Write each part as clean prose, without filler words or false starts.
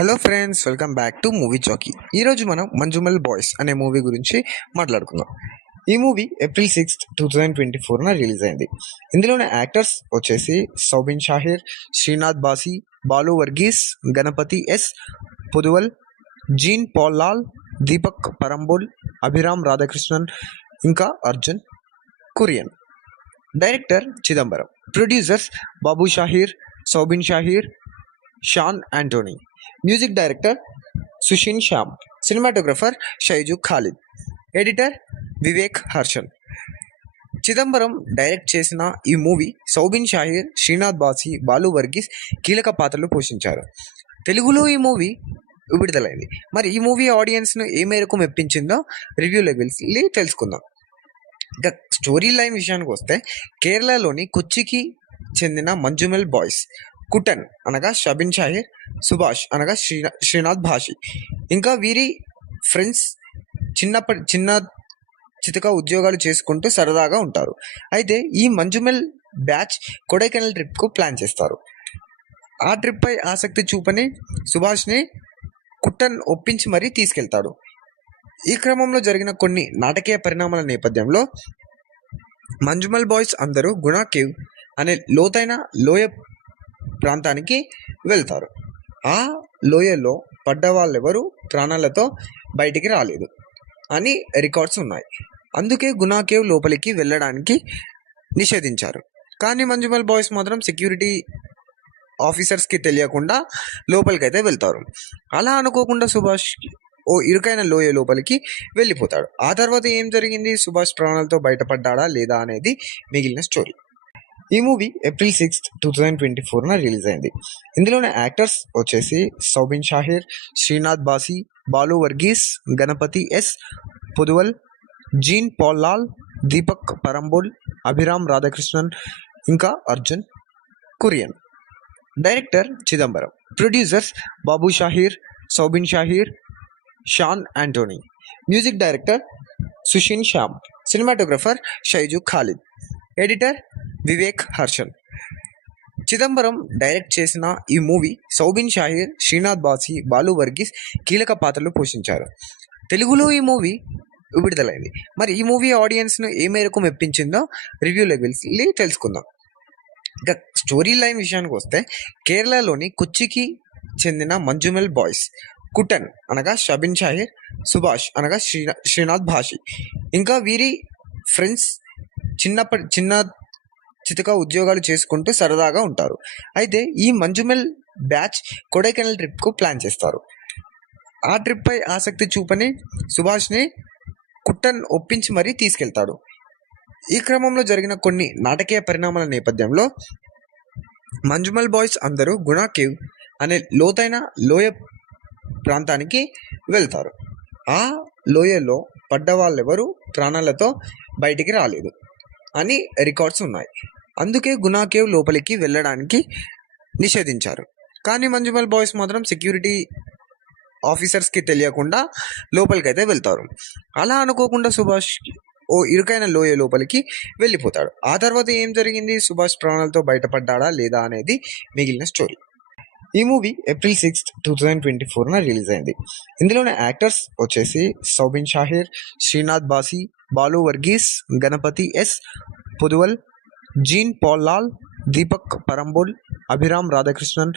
Hello friends, welcome back to movie Chaki. ఈరోజు మనం Manjummel boys అనే మూవీ గురించి మాట్లాడుకుందాం. ఈ మూవీ ఏప్రిల్ 6, 2024 రిలీజ్ అయింది. ఇందులోని యాక్టర్స్ వచ్చేసి Soubin Shahir, Sreenath బాసి, Balu Varghese, Ganapathi yes Poduval, Jean Paul Lal, Deepak Parambol, Abhiram Radhakrishnan, ఇంకా Arjun Kurian. Director Chidambaram. Producers Babu Shahir, Soubin Shahir, Shan Anthony. Music director Sushin Shyam. Cinematographer Shyju Khalid. Editor Vivek Harshan. Chidambaram direct చేసిన ఈ మూవీ సౌబిన్ షాహీర్, శ్రీనాథ్ బాసి, బాలు వర్గీస్ కీలక పాత్రలు పోషించారు. తెలుగులో ఈ మూవీ విడుదలైంది. మరి ఈ మూవీ ఆడియన్స్ను ఏ మేరకు మెప్పించిందో రివ్యూలోకి వెళ్ళి తెలుసుకుందాం. ఇక స్టోరీ లైన్ విషయానికి వస్తే, కేరళలోని కొచ్చికి చెందిన మంజుమల్ బాయ్స్, కుటన్ అనగా షబిన్ షాహిర్, సుభాష్ అనగా శ్రీనాథ్ భాషి, ఇంకా వీరి ఫ్రెండ్స్ చిన్న చితక ఉద్యోగాలు చేసుకుంటూ సరదాగా ఉంటారు. అయితే ఈ మంజుమల్ బ్యాచ్ కొడైకెనాల్ ట్రిప్కు ప్లాన్ చేస్తారు. ఆ ట్రిప్పై ఆసక్తి చూపని సుభాష్ని కుట్టన్ ఒప్పించి మరీ తీసుకెళ్తాడు. ఈ క్రమంలో జరిగిన కొన్ని నాటకీయ పరిణామాల నేపథ్యంలో మంజుమల్ బాయ్స్ అందరూ గుణా కేవ్ అనే లోతైన లోయ ప్రాంతానికి వెళ్తారు. ఆ లోయలో పడ్డ వాళ్ళెవరూ ప్రాణాలతో బయటికి రాలేదు అని రికార్డ్స్ ఉన్నాయి. అందుకే గుణా కేవ్ లోపలికి వెళ్ళడానికి నిషేధించారు. కానీ మంజుమల్ బాయ్స్ మాత్రం సెక్యూరిటీ ఆఫీసర్స్కి తెలియకుండా లోపలికైతే వెళ్తారు. అలా అనుకోకుండా సుభాష్ ఓ ఇరుకైన లోయ లోపలికి వెళ్ళిపోతాడు. ఆ తర్వాత ఏం జరిగింది, సుభాష్ ప్రాణాలతో బయటపడ్డా లేదా అనేది మిగిలిన స్టోరీ. ఈ మూవీ ఏప్రిల్ 6, 2024 రిలీజ్ అయింది. ఇందులోని యాక్టర్స్ వచ్చేసి Soubin Shahir, Sreenath బాసి, Balu Varghese, Ganapathi yes Poduval, Jean Paul Lal, Deepak Parambol, Abhiram Radhakrishnan, ఇంకా Arjun Kurian. Director Chidambaram. Producers Babu Shahir, Soubin Shahir, Shan Anthony. Music director Sushin Shyam. Cinematographer Shyju Khalid. Editor Vivek Harshan. Chidambaram direct చేసిన ఈ మూవీ సౌబిన్ షాహీర్, శ్రీనాథ్ బాసి, బాలు వర్గీస్ కీలక పాత్రలు పోషించారు. తెలుగులో ఈ మూవీ విడుదలైంది. మరి ఈ మూవీ ఆడియన్స్ను ఏ మేరకు మెప్పించిందో రివ్యూలోకి వెళ్ళి తెలుసుకుందాం. ఇక స్టోరీ లైన్ విషయానికి వస్తే, కేరళలోని కొచ్చికి చెందిన మంజుమల్ బాయ్స్, కుటన్ అనగా షబిన్ షాహిర్, సుభాష్ అనగా శ్రీనాథ్ భాషి, ఇంకా వీరి ఫ్రెండ్స్ చిన్న చితక ఉద్యోగాలు చేసుకుంటూ సరదాగా ఉంటారు. అయితే ఈ మంజుమల్ బ్యాచ్ కొడైకెనాల్ ట్రిప్కు ప్లాన్ చేస్తారు. ఆ ట్రిప్పై ఆసక్తి చూపని సుభాష్ని కుట్టన్ ఒప్పించి మరీ తీసుకెళ్తాడు. ఈ క్రమంలో జరిగిన కొన్ని నాటకీయ పరిణామాల నేపథ్యంలో మంజుమల్ బాయ్స్ అందరూ గుణా కేవ్ అనే లోతైన లోయ ప్రాంతానికి వెళ్తారు. ఆ లోయలో పడ్డ వాళ్ళెవరూ ప్రాణాలతో బయటికి రాలేదు అని రికార్డ్స్ ఉన్నాయి. అందుకే గుణా కేవ్ లోపలికి వెళ్ళడానికి నిషేధించారు. కానీ మంజుమల్ బాయ్స్ మాత్రం సెక్యూరిటీ ఆఫీసర్స్కి తెలియకుండా లోపలికైతే వెళ్తారు. అలా అనుకోకుండా సుభాష్ ఓ ఇరుకైన లోయ లోపలికి వెళ్ళిపోతాడు. ఆ తర్వాత ఏం జరిగింది, సుభాష్ ప్రాణాలతో బయటపడ్డా లేదా అనేది మిగిలిన స్టోరీ. ఈ మూవీ ఏప్రిల్ 6, 2024 రిలీజ్ అయింది. ఇందులోని యాక్టర్స్ వచ్చేసి Soubin Shahir, Sreenath బాసి, Balu Varghese, Ganapathi yes Poduval, Jean Paul Lal, Deepak Parambol, Abhiram Radhakrishnan,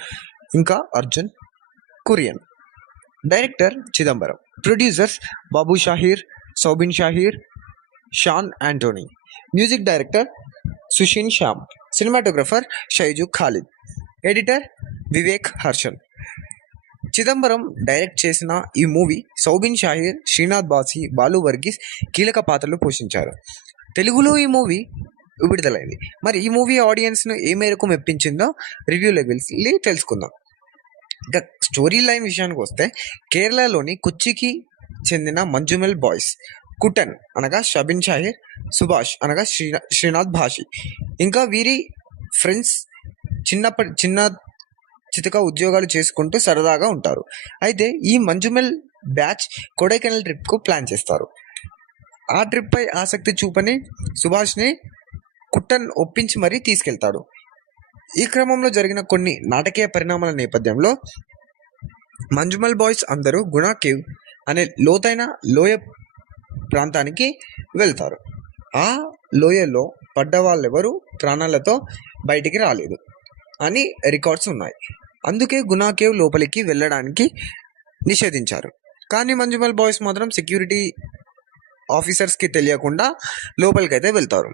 ఇంకా Arjun Kurian. Director Chidambaram. Producers Babu Shahir, Soubin Shahir, Shan Anthony. Music director Sushin Shyam. Cinematographer Shyju Khalid. Editor Vivek Harshan. Chidambaram direct చేసిన ఈ మూవీ సౌబిన్ షాహీర్, శ్రీనాథ్ బాసి, బాలు వర్గీస్ కీలక పాత్రలు పోషించారు. తెలుగులో ఈ మూవీ విడుదలైంది. మరి ఈ మూవీ ఆడియన్స్ను ఏ మేరకు మెప్పించిందో రివ్యూలోకి వెళ్ళి తెలుసుకుందాం. ఇక స్టోరీ లైన్ విషయానికి వస్తే, కేరళలోని కొచ్చికి చెందిన మంజుమల్ బాయ్స్, కుటన్ అనగా షబిన్ షాహిర్, సుభాష్ అనగా శ్రీనాథ్ భాషి, ఇంకా వీరి ఫ్రెండ్స్ చిన్న చితక ఉద్యోగాలు చేసుకుంటూ సరదాగా ఉంటారు. అయితే ఈ మంజుమల్ బ్యాచ్ కొడైకెనాల్ ట్రిప్కు ప్లాన్ చేస్తారు. ఆ ట్రిప్పై ఆసక్తి చూపని సుభాష్ని కుట్టన్ ఒప్పించి మరీ తీసుకెళ్తాడు. ఈ క్రమంలో జరిగిన కొన్ని నాటకీయ పరిణామాల నేపథ్యంలో మంజుమల్ బాయ్స్ అందరూ గుణా కేవ్ అనే లోతైన లోయ ప్రాంతానికి వెళ్తారు. ఆ లోయలో పడ్డ వాళ్ళెవరూ ప్రాణాలతో బయటికి రాలేదు అని రికార్డ్స్ ఉన్నాయి. అందుకే గుణా కేవ్ లోపలికి వెళ్ళడానికి నిషేధించారు. కానీ మంజుమల్ బాయ్స్ మాత్రం సెక్యూరిటీ ఆఫీసర్స్కి తెలియకుండా లోపలికైతే వెళ్తారు.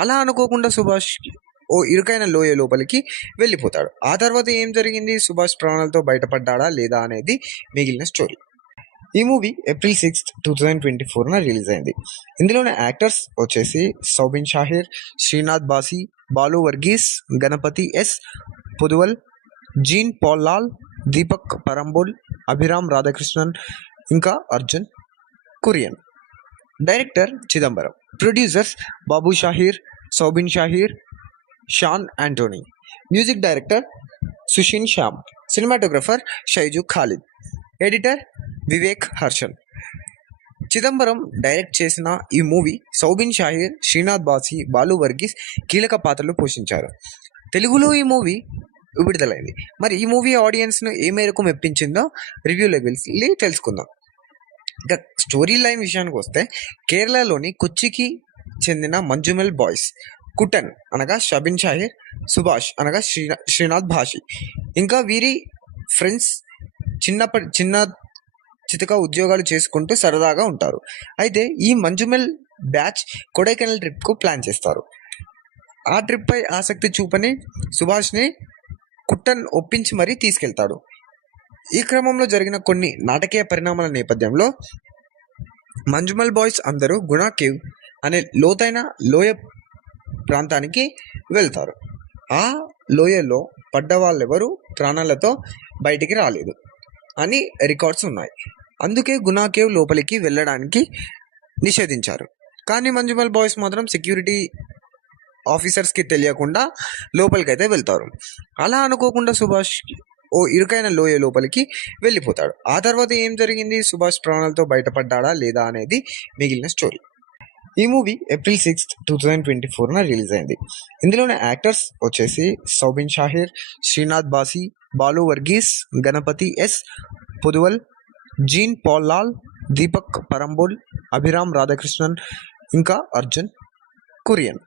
అలా అనుకోకుండా సుభాష్ ఓ ఇరుకైన లోయ లోపలికి వెళ్ళిపోతాడు. ఆ తర్వాత ఏం జరిగింది, సుభాష్ ప్రాణాలతో బయటపడ్డాడా లేదా అనేది మిగిలిన స్టోరీ. ఈ మూవీ ఏప్రిల్ 6, 2024 రిలీజ్ అయింది. ఇందులోని యాక్టర్స్ వచ్చేసి Soubin Shahir, Sreenath బాసి, Balu Varghese, Ganapathi yes Poduval, Jean Paul Lal, Deepak Parambol, Abhiram Radhakrishnan, ఇంకా Arjun Kurian. Director Chidambaram. Producers Babu Shahir, Soubin Shahir, Shan Anthony. Music director Sushin Shyam. Cinematographer Shyju Khalid. Editor Vivek Harshan. Chidambaram direct చేసిన ఈ మూవీ సౌబిన్ షాహీర్, శ్రీనాథ్ బాసి, బాలు వర్గీస్ కీలక పాత్రలు పోషించారు. తెలుగులో ఈ మూవీ విడుదలైంది. మరి ఈ మూవీ ఆడియన్స్ను ఏ మేరకు మెప్పించిందో రివ్యూలోకి వెళ్ళి తెలుసుకుందాం. ఇక స్టోరీ లైన్ విషయానికి వస్తే, కేరళలోని కొచ్చికి చెందిన మంజుమల్ బాయ్స్ కుటన్ అనగా షబిన్ షాహిర్, సుభాష్ అనగా శ్రీనాథ్ భాషి, ఇంకా వీరి ఫ్రెండ్స్ చిన్న చితక ఉద్యోగాలు చేసుకుంటూ సరదాగా ఉంటారు. అయితే ఈ మంజుమల్ బ్యాచ్ కొడైకెనాల్ ట్రిప్కు ప్లాన్ చేస్తారు. ఆ ట్రిప్పై ఆసక్తి చూపని సుభాష్ని కుట్టన్ ఒప్పించి మరీ తీసుకెళ్తాడు. ఈ క్రమంలో జరిగిన కొన్ని నాటకీయ పరిణామాల నేపథ్యంలో మంజుమల్ బాయ్స్ అందరూ గుణా కేవ్ అనే లోతైన లోయ ప్రాంతానికి వెళ్తారు. ఆ లోయలో పడ్డ వాళ్ళెవరూ ప్రాణాలతో బయటికి రాలేదు అని రికార్డ్స్ ఉన్నాయి. అందుకే గుణా కేవ్ లోపలికి వెళ్ళడానికి నిషేధించారు. కానీ మంజుమల్ బాయ్స్ మాత్రం సెక్యూరిటీ ఆఫీసర్స్కి తెలియకుండా లోపలికైతే వెళ్తారు. అలా అనుకోకుండా సుభాష్ ఓ ఇరుకైన లోయ లోపలికి వెళ్ళిపోతాడు. ఆ తర్వాత ఏం జరిగింది, సుభాష్ ప్రాణాలతో బయటపడ్డాడా లేదా అనేది మిగిలిన స్టోరీ. ఈ మూవీ ఏప్రిల్ 6, 2024 రిలీజ్ అయింది. ఇందులోని యాక్టర్స్ వచ్చేసి Soubin Shahir, Sreenath బాసి, Balu Varghese, Ganapathi yes Poduval, Jean Paul Lal, Deepak Parambol, Abhiram Radhakrishnan, ఇంకా Arjun Kurian.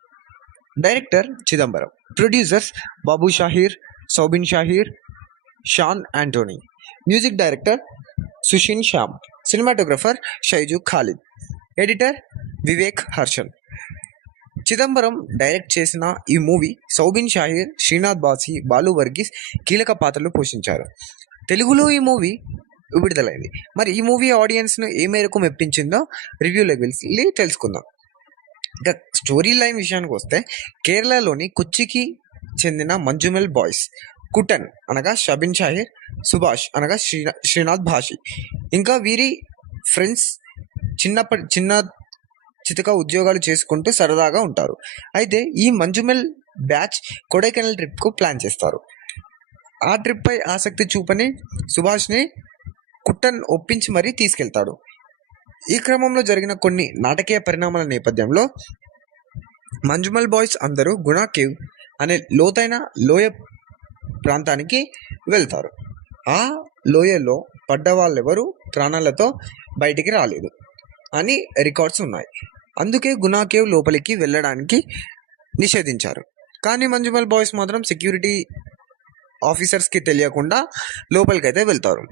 Director Chidambaram. Producers Babu Shahir, Soubin Shahir, Shan Anthony. Music director Sushin Shyam. Cinematographer Shyju Khalid. Editor Vivek Harshan. Chidambaram direct చేసిన ఈ మూవీ సౌబిన్ షాహీర్, శ్రీనాథ్ బాసి, బాలు వర్గీస్ కీలక పాత్రలు పోషించారు. తెలుగులో ఈ మూవీ విడుదలైంది. మరి ఈ మూవీ ఆడియన్స్ను ఏ మేరకు మెప్పించిందో రివ్యూలోకి వెళ్ళి తెలుసుకుందాం. ఇక స్టోరీ లైన్ విషయానికి వస్తే, కేరళలోని కొచ్చికి చెందిన మంజుమల్ బాయ్స్ కుటన్ అనగా షబిన్ షాహిర్, సుభాష్ అనగా శ్రీనాథ్ భాషి, ఇంకా వీరి ఫ్రెండ్స్ చిన్న చితక ఉద్యోగాలు చేసుకుంటూ సరదాగా ఉంటారు. అయితే ఈ మంజుమల్ బ్యాచ్ కొడైకెనాల్ ట్రిప్కు ప్లాన్ చేస్తారు. ఆ ట్రిప్పై ఆసక్తి చూపని సుభాష్ని కుట్టన్ ఒప్పించి మరీ తీసుకెళ్తాడు. ఈ క్రమంలో జరిగిన కొన్ని నాటకీయ పరిణామాల నేపథ్యంలో మంజుమల్ బాయ్స్ అందరూ గుణా కేవ్ అనే లోతైన లోయ ప్రాంతానికి వెళ్తారు. ఆ లోయలో పడ్డ వాళ్ళెవరూ ప్రాణాలతో బయటికి రాలేదు అని రికార్డ్స్ ఉన్నాయి. అందుకే గుణా కేవ్ లోపలికి వెళ్ళడానికి నిషేధించారు. కానీ మంజుమల్ బాయ్స్ మాత్రం సెక్యూరిటీ ఆఫీసర్స్కి తెలియకుండా లోపలికైతే వెళ్తారు.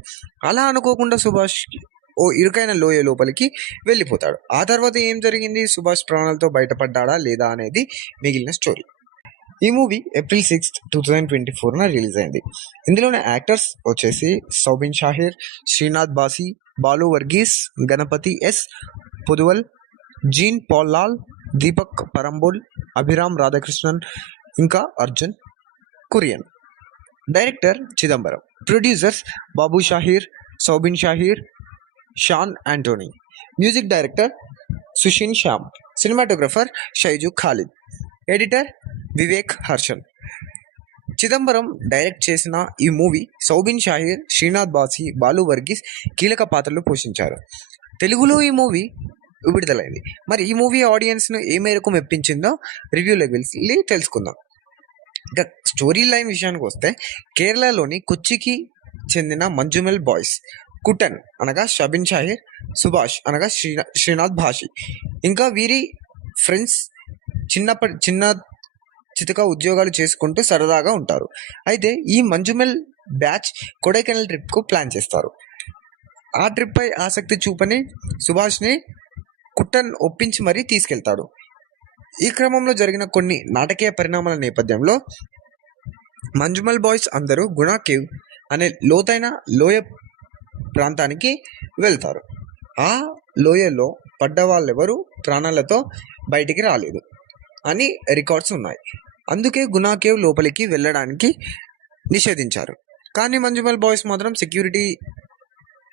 అలా అనుకోకుండా సుభాష్ ఓ ఇరుకైన లోయ లోపలికి వెళ్ళిపోతాడు. ఆ తర్వాత ఏం జరిగింది, సుభాష్ ప్రాణాలతో బయటపడ్డాడా లేదా అనేది మిగిలిన స్టోరీ. ఈ మూవీ ఏప్రిల్ 6, 2024 రిలీజ్ అయింది. ఇందులోని యాక్టర్స్ వచ్చేసి Soubin Shahir, Sreenath బాసి, Balu Varghese, Ganapathi yes Poduval, Jean Paul Lal, Deepak Parambol, Abhiram Radhakrishnan, ఇంకా Arjun Kurian. Director Chidambaram. Producers Babu Shahir, Soubin Shahir, Shan Anthony. Music director Sushin Shyam. Cinematographer Shyju Khalid. Editor Vivek Harshan. Chidambaram direct చేసిన ఈ మూవీ సౌబిన్ షాహీర్, శ్రీనాథ్ బాసి, బాలు వర్గీస్ కీలక పాత్రలు పోషించారు. తెలుగులో ఈ మూవీ విడుదలైంది. మరి ఈ మూవీ ఆడియన్స్ను ఏ మేరకు మెప్పించిందో రివ్యూలోకి వెళ్ళి తెలుసుకుందాం. ఇక స్టోరీ లైన్ విషయానికి వస్తే, కేరళలోని కొచ్చికి చెందిన మంజుమల్ బాయ్స్ కుటన్ అనగా షబిన్ షాహిర్, సుభాష్ అనగా శ్రీనాథ్ భాషి ఇంకా వీరి ఫ్రెండ్స్ చిన్న చితక ఉద్యోగాలు చేసుకుంటూ సరదాగా ఉంటారు. అయితే ఈ మంజుమల్ బ్యాచ్ కొడైకెనాల్ ట్రిప్కు ప్లాన్ చేస్తారు. ఆ ట్రిప్పై ఆసక్తి చూపని సుభాష్ని కుట్టన్ ఒప్పించి మరీ తీసుకెళ్తాడు. ఈ క్రమంలో జరిగిన కొన్ని నాటకీయ పరిణామాల నేపథ్యంలో మంజుమల్ బాయ్స్ అందరూ గుణా కేవ్ అనే లోతైన లోయ ప్రాంతానికి వెళ్తారు. ఆ లోయలో పడ్డ వాళ్ళెవరూ ప్రాణాలతో బయటికి రాలేదు అని రికార్డ్స్ ఉన్నాయి. అందుకే గుణా కేవ్ లోపలికి వెళ్ళడానికి నిషేధించారు. కానీ మంజుమల్ బాయ్స్ మాత్రం సెక్యూరిటీ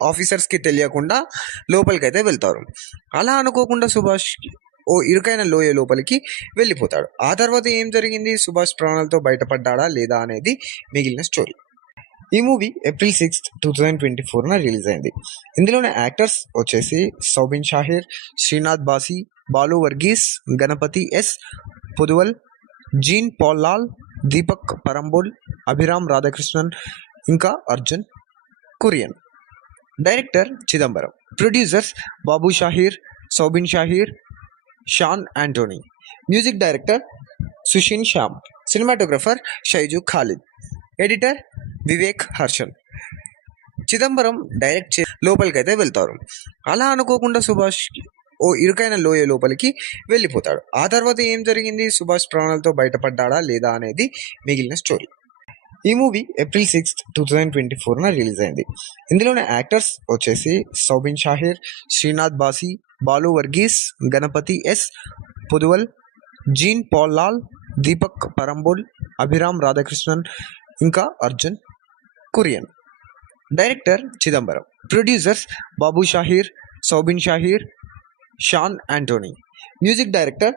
ఆఫీసర్స్కి తెలియకుండా లోపలికైతే వెళ్తారు. అలా అనుకోకుండా సుభాష్ ఓ ఇరుకైన లోయ లోపలికి వెళ్ళిపోతాడు. ఆ తర్వాత ఏం జరిగింది, సుభాష్ ప్రాణాలతో బయటపడ్డా లేదా అనేది మిగిలిన స్టోరీ. ఈ మూవీ ఏప్రిల్ 6, 2024 రిలీజ్ అయింది. ఇందులోని యాక్టర్స్ వచ్చేసి Soubin Shahir, Sreenath బాసి, Balu Varghese, Ganapathi yes Poduval, Jean Paul Lal, Deepak Parambol, Abhiram Radhakrishnan ఇంకా Arjun Kurian. Director Chidambaram. Producers Babu Shahir, Soubin Shahir, Shan Anthony. Music director Sushin Shyam. Cinematographer Shyju Khalid. Editor Vivek Harshan. Chidambaram direct లోపలికైతే వెళ్తారు. అలా అనుకోకుండా సుభాష్ ఓ ఇరుకైన లోయ లోపలికి వెళ్ళిపోతాడు. ఆ తర్వాత ఏం జరిగింది, సుభాష్ ప్రాణాలతో బయటపడ్డా లేదా అనేది మిగిలిన స్టోరీ. ఈ మూవీ ఏప్రిల్ 6, 2024 రిలీజ్ అయింది. ఇందులోని యాక్టర్స్ వచ్చేసి Soubin Shahir, Sreenath బాసి, Balu Varghese, Ganapathi yes Poduval, Jean Paul Lal, Deepak Parambol, Abhiram Radhakrishnan ఇంకా Arjun Kurian. Director Chidambaram. Producers Babu Shahir, Soubin Shahir, Shan Anthony. Music director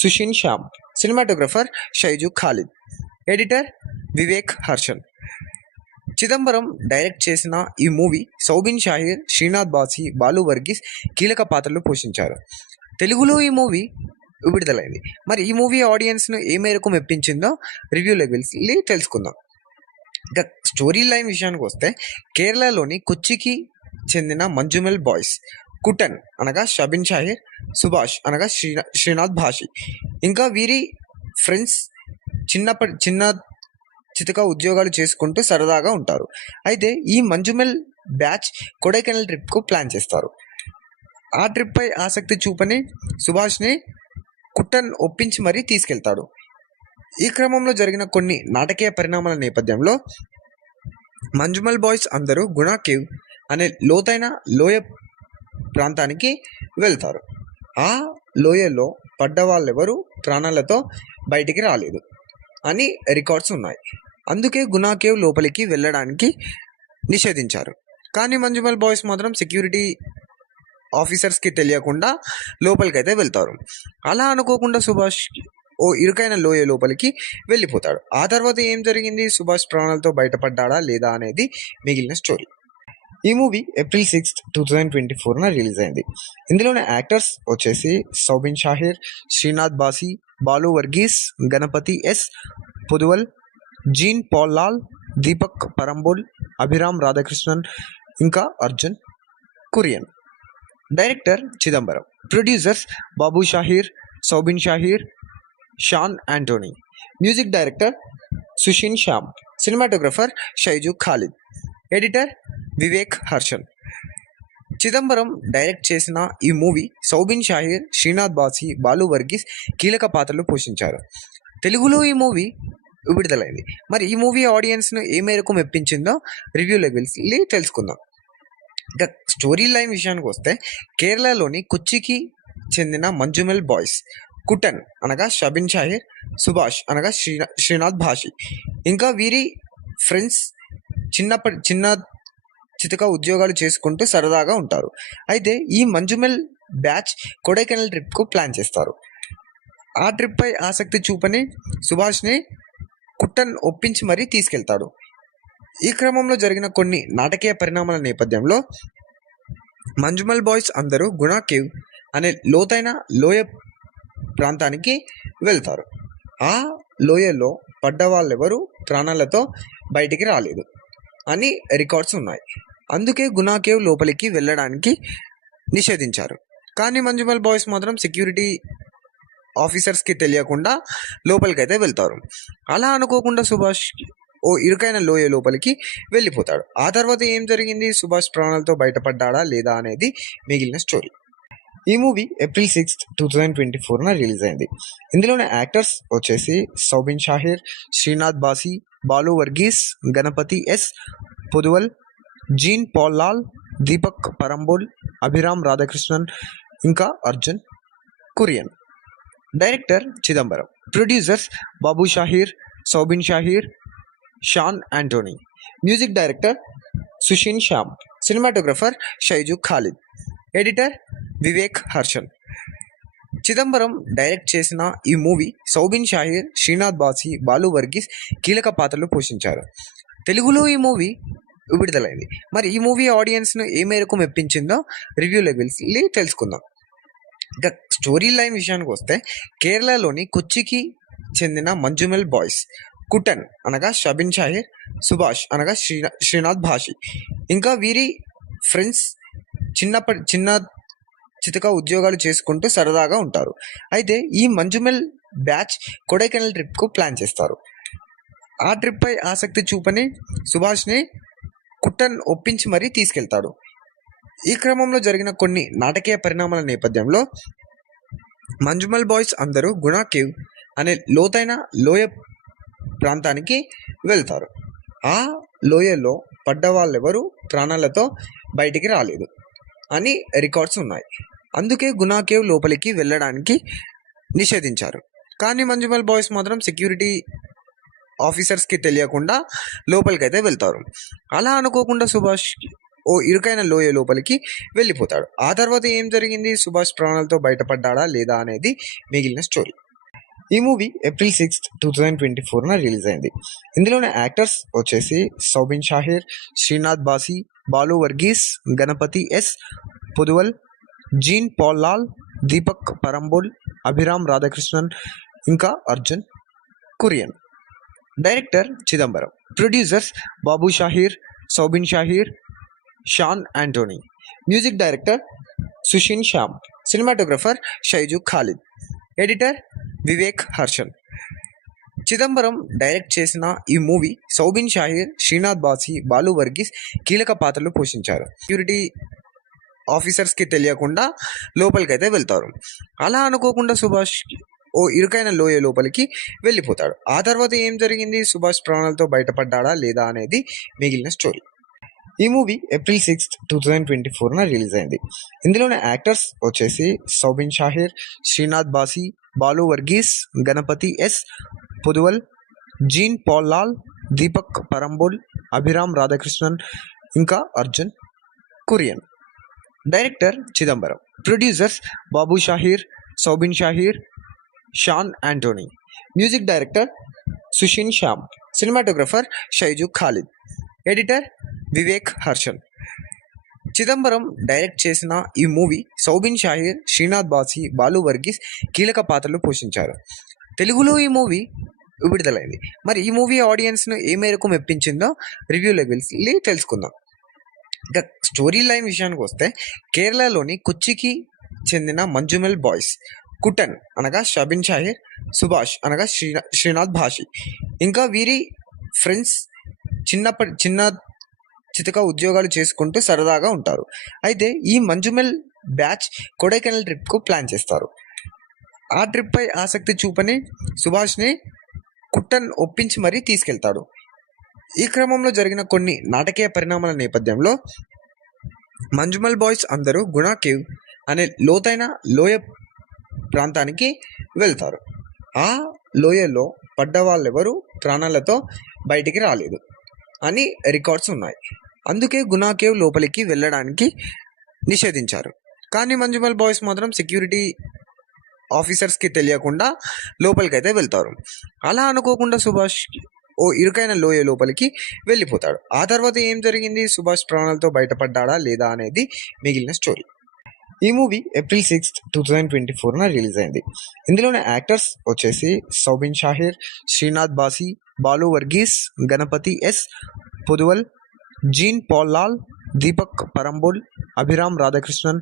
Sushin Shyam. Cinematographer Shyju Khalid. Editor Vivek Harshan. Chidambaram direct చేసిన ఈ మూవీ సౌబిన్ షాహీర్, శ్రీనాథ్ బాసి, బాలు వర్గీస్ కీలక పాత్రలు పోషించారు. తెలుగులో ఈ మూవీ విడుదలైంది. మరి ఈ మూవీ ఆడియన్స్ను ఏ మేరకు మెప్పించిందో రివ్యూలోకి వెళ్ళి తెలుసుకుందాం. ఇక స్టోరీ లైన్ విషయానికి వస్తే, కేరళలోని కొచ్చికి చెందిన మంజుమల్ బాయ్స్ కుటన్ అనగా షబిన్ షాహిర్, సుభాష్ అనగా శ్రీనాథ్ భాషి ఇంకా వీరి ఫ్రెండ్స్ చిన్న చితక ఉద్యోగాలు చేసుకుంటూ సరదాగా ఉంటారు. అయితే ఈ మంజుమల్ బ్యాచ్ కొడైకెనాల్ ట్రిప్కు ప్లాన్ చేస్తారు. ఆ ట్రిప్పై ఆసక్తి చూపని సుభాష్ని కుట్టన్ ఒప్పించి మరీ తీసుకెళ్తాడు. ఈ క్రమంలో జరిగిన కొన్ని నాటకీయ పరిణామాల నేపథ్యంలో మంజుమల్ బాయ్స్ అందరూ గుణా కేవ్ అనే లోతైన లోయ ప్రాంతానికి వెళ్తారు. ఆ లోయలో పడ్డ వాళ్ళెవరూ ప్రాణాలతో బయటికి రాలేదు అని రికార్డ్స్ ఉన్నాయి. అందుకే గుణా కేవ్ లోపలికి వెళ్ళడానికి నిషేధించారు. కానీ మంజుమల్ బాయ్స్ మాత్రం సెక్యూరిటీ ఆఫీసర్స్కి తెలియకుండా లోపలికైతే వెళ్తారు. అలా అనుకోకుండా సుభాష్ ఓ ఇరుకైన లోయ లోపలికి వెళ్ళిపోతాడు. ఆ తర్వాత ఏం జరిగింది, సుభాష్ ప్రాణాలతో బయటపడ్డా లేదా అనేది మిగిలిన స్టోరీ. ఈ మూవీ ఏప్రిల్ 6, 2024 రిలీజ్ అయింది. ఇందులోని యాక్టర్స్ వచ్చేసి Soubin Shahir, Sreenath బాసి, Balu Varghese, Ganapathi yes Poduval, Jean Paul Lal, Deepak Parambol, Abhiram Radhakrishnan ఇంకా Arjun Kurian. Director Chidambaram. Producers Babu Shahir, Soubin Shahir, Shan Anthony. Music director Sushin Shyam. Cinematographer Shyju Khalid. Editor Vivek Harshan. Chidambaram direct చేసిన ఈ మూవీ సౌబిన్ షాహీర్, శ్రీనాథ్ బాసి, బాలు వర్గీస్ కీలక పాత్రలు పోషించారు. తెలుగులో ఈ మూవీ విడుదలైంది. మరి ఈ మూవీ ఆడియన్స్ను ఏ మేరకు మెప్పించిందో రివ్యూలోకి వెళ్ళి తెలుసుకుందాం. ఇక స్టోరీ లైన్ విషయానికి వస్తే, కేరళలోని కొచ్చికి చెందిన మంజుమల్ బాయ్స్ కుటన్ అనగా షబిన్ షాహిర్, సుభాష్ అనగా శ్రీనాథ్ భాషి ఇంకా వీరి ఫ్రెండ్స్ చిన్న చితక ఉద్యోగాలు చేసుకుంటూ సరదాగా ఉంటారు. అయితే ఈ మంజుమల్ బ్యాచ్ కొడైకెనాల్ ట్రిప్కు ప్లాన్ చేస్తారు. ఆ ట్రిప్పై ఆసక్తి చూపని సుభాష్ని కుట్టన్ ఒప్పించి మరీ తీసుకెళ్తాడు. ఈ క్రమంలో జరిగిన కొన్ని నాటకీయ పరిణామాల నేపథ్యంలో మంజుమల్ బాయ్స్ అందరూ గుణా కేవ్ అనే లోతైన లోయ ప్రాంతానికి వెళ్తారు. ఆ లోయలో పడ్డ వాళ్ళెవరూ ప్రాణాలతో బయటికి రాలేదు అని రికార్డ్స్ ఉన్నాయి. అందుకే గునా కేవ్ లోపలికి వెళ్ళడానికి నిషేధించారు. కానీ మంజుమల్ బాయ్స్ మాత్రం సెక్యూరిటీ ఆఫీసర్స్కి తెలియకుండా లోపలికైతే వెళ్తారు. అలా అనుకోకుండా సుభాష్ ఓ ఇరుకైన లోయ లోపలికి వెళ్ళిపోతాడు. ఆ తర్వాత ఏం జరిగింది, సుభాష్ ప్రాణాలతో బయటపడ్డాడా లేదా అనేది మిగిలిన స్టోరీ. ఈ మూవీ ఏప్రిల్ 6, 2024 రిలీజ్ అయింది. ఇందులోని యాక్టర్స్ వచ్చేసి Soubin Shahir, Sreenath బాసి, Balu Varghese, Ganapathi yes Poduval, Jean Paul Lal, Deepak Parambol, Abhiram Radhakrishnan, ఇంకా Arjun Kurian. Director Chidambaram. Producers Babu Shahir, Soubin Shahir, Shan Anthony. Music director Sushin Shyam. Cinematographer Shyju Khalid. Editor Vivek Harshan. Chidambaram direct చేసిన ఈ మూవీ సౌబిన్ షాహీర్, శ్రీనాథ్ బాసి, బాలు వర్గీస్ కీలక పాత్రలు పోషించారు. తెలుగులో ఈ మూవీ విడుదలైంది. మరి ఈ మూవీ ఆడియన్స్ను ఏ మేరకు మెప్పించిందో రివ్యూలోకి వెళ్ళి తెలుసుకుందాం. ఇక స్టోరీ లైన్ విషయానికి వస్తే, కేరళలోని కొచ్చికి చెందిన మంజుమల్ బాయ్స్ కుటన్ అనగా షబిన్ షాహిర్, సుభాష్ అనగా శ్రీనాథ్ భాషి, ఇంకా వీరి ఫ్రెండ్స్ చిన్న చితక ఉద్యోగాలు చేసుకుంటూ సరదాగా ఉంటారు. అయితే ఈ మంజుమల్ బ్యాచ్ కొడైకెనాల్ ట్రిప్కు ప్లాన్ చేస్తారు. ఆ ట్రిప్పై ఆసక్తి చూపని సుభాష్ని కుట్టన్ ఒప్పించి మరీ తీసుకెళ్తాడు. ఈ క్రమంలో జరిగిన కొన్ని నాటకీయ పరిణామాల నేపథ్యంలో మంజుమల్ బాయ్స్ అందరూ గునా కేవ్ అనే లోతైన లోయ ప్రాంతానికి వెళ్తారు. ఆ లోయలో పడ్డ వాళ్ళెవరూ ప్రాణాలతో బయటికి రాలేదు అని రికార్డ్స్ ఉన్నాయి. అందుకే గునా కేవ్ లోపలికి వెళ్ళడానికి నిషేధించారు. కానీ మంజుమల్ బాయ్స్ మాత్రం సెక్యూరిటీ ఆఫీసర్స్కి తెలియకుండా లోపలికైతే వెళ్తారు. అలా అనుకోకుండా సుభాష్ ఓ ఇరుకైన లోయ లోపలికి వెళ్ళిపోతాడు. ఆ తర్వాత ఏం జరిగింది, సుభాష్ ప్రాణాలతో బయటపడ్డాడా లేదా అనేది మిగిలిన స్టోరీ. ఈ మూవీ ఏప్రిల్ 6, 2024 రిలీజ్ అయింది. ఇందులోని యాక్టర్స్ వచ్చేసి Soubin Shahir, Sreenath బాసి, Balu Varghese, Ganapathi yes Poduval, Jean Paul Lal, Deepak Parambol, Abhiram Radhakrishnan, ఇంకా Arjun Kurian. Director Chidambaram. Producers Babu Shahir, Soubin Shahir, Shan Anthony. Music director Sushin Shyam. Cinematographer Shyju Khalid. Editor Vivek Harshan. Chidambaram direct చేసిన ఈ మూవీ సౌబిన్ షాహీర్, శ్రీనాథ్ బాసి, బాలు వర్గీస్ కీలక పాత్రలు పోషించారు. సెక్యూరిటీ ఆఫీసర్స్కి తెలియకుండా లోపలికైతే వెళ్తారు. అలా అనుకోకుండా సుభాష్ ఓ ఇరుకైన లోయ లోపలికి వెళ్ళిపోతాడు. ఆ తర్వాత ఏం జరిగింది, సుభాష్ ప్రాణాలతో బయటపడ్డాడా లేదా అనేది మిగిలిన స్టోరీ. ఈ మూవీ ఏప్రిల్ 6, 2024 రిలీజ్ అయింది. ఇందులోని యాక్టర్స్ వచ్చేసి Soubin Shahir, Sreenath బాసి, Balu Varghese, Ganapathi yes Poduval, Jean Paul Lal, Deepak Parambol, Abhiram Radhakrishnan, ఇంకా Arjun Kurian. Director Chidambaram. Producers Babu Shahir, Soubin Shahir, Shan Anthony. Music director Sushin Shyam. Cinematographer Shyju Khalid. Editor Vivek Harshan. Chidambaram direct చేసిన ఈ మూవీ సౌబిన్ షాహీర్, శ్రీనాథ్ బాసి, బాలు వర్గీస్ కీలక పాత్రలు పోషించారు. తెలుగులో ఈ మూవీ విడుదలైంది. మరి ఈ మూవీ ఆడియన్స్ను ఏ మేరకు మెప్పించిందో రివ్యూలోకి వెళ్ళి తెలుసుకుందాం. ఇక స్టోరీ లైన్ విషయానికి వస్తే, కేరళలోని కొచ్చికి చెందిన మంజుమల్ బాయ్స్ కుటన్ అనగా షబిన్ షాహిర్, సుభాష్ అనగా శ్రీనాథ్ భాషి, ఇంకా వీరి ఫ్రెండ్స్ చిన్న చితక ఉద్యోగాలు చేసుకుంటూ సరదాగా ఉంటారు. అయితే ఈ మంజుమల్ బ్యాచ్ కొడైకెనాల్ ట్రిప్కు ప్లాన్ చేస్తారు. ఆ ట్రిప్పై ఆసక్తి చూపని సుభాష్ని కుట్టన్ ఒప్పించి మరీ తీసుకెళ్తాడు. ఈ క్రమంలో జరిగిన కొన్ని నాటకీయ పరిణామాల నేపథ్యంలో మంజుమల్ బాయ్స్ అందరూ గునా కేవ్ అనే లోతైన లోయ ప్రాంతానికి వెళ్తారు. ఆ లోయలో పడ్డ వాళ్ళెవరూ ప్రాణాలతో బయటికి రాలేదు అని రికార్డ్స్ ఉన్నాయి. అందుకే గునా కేవ్ లోపలికి వెళ్ళడానికి నిషేధించారు. కానీ మంజుమల్ బాయ్స్ మాత్రం సెక్యూరిటీ ఆఫీసర్స్కి తెలియకుండా లోపలికైతే వెళ్తారు. అలా అనుకోకుండా సుభాష్ ఓ ఇరుకైన లోయ లోపలికి వెళ్ళిపోతాడు. ఆ తర్వాత ఏం జరిగింది, సుభాష్ ప్రాణాలతో బయటపడ్డాడా లేదా అనేది మిగిలిన స్టోరీ. ఈ మూవీ ఏప్రిల్ 6, 2024 రిలీజ్ అయింది. ఇందులోని యాక్టర్స్ వచ్చేసి Soubin Shahir, Sreenath బాసి, Balu Varghese, Ganapathi yes Poduval, Jean Paul Lal, Deepak Parambol, Abhiram Radhakrishnan,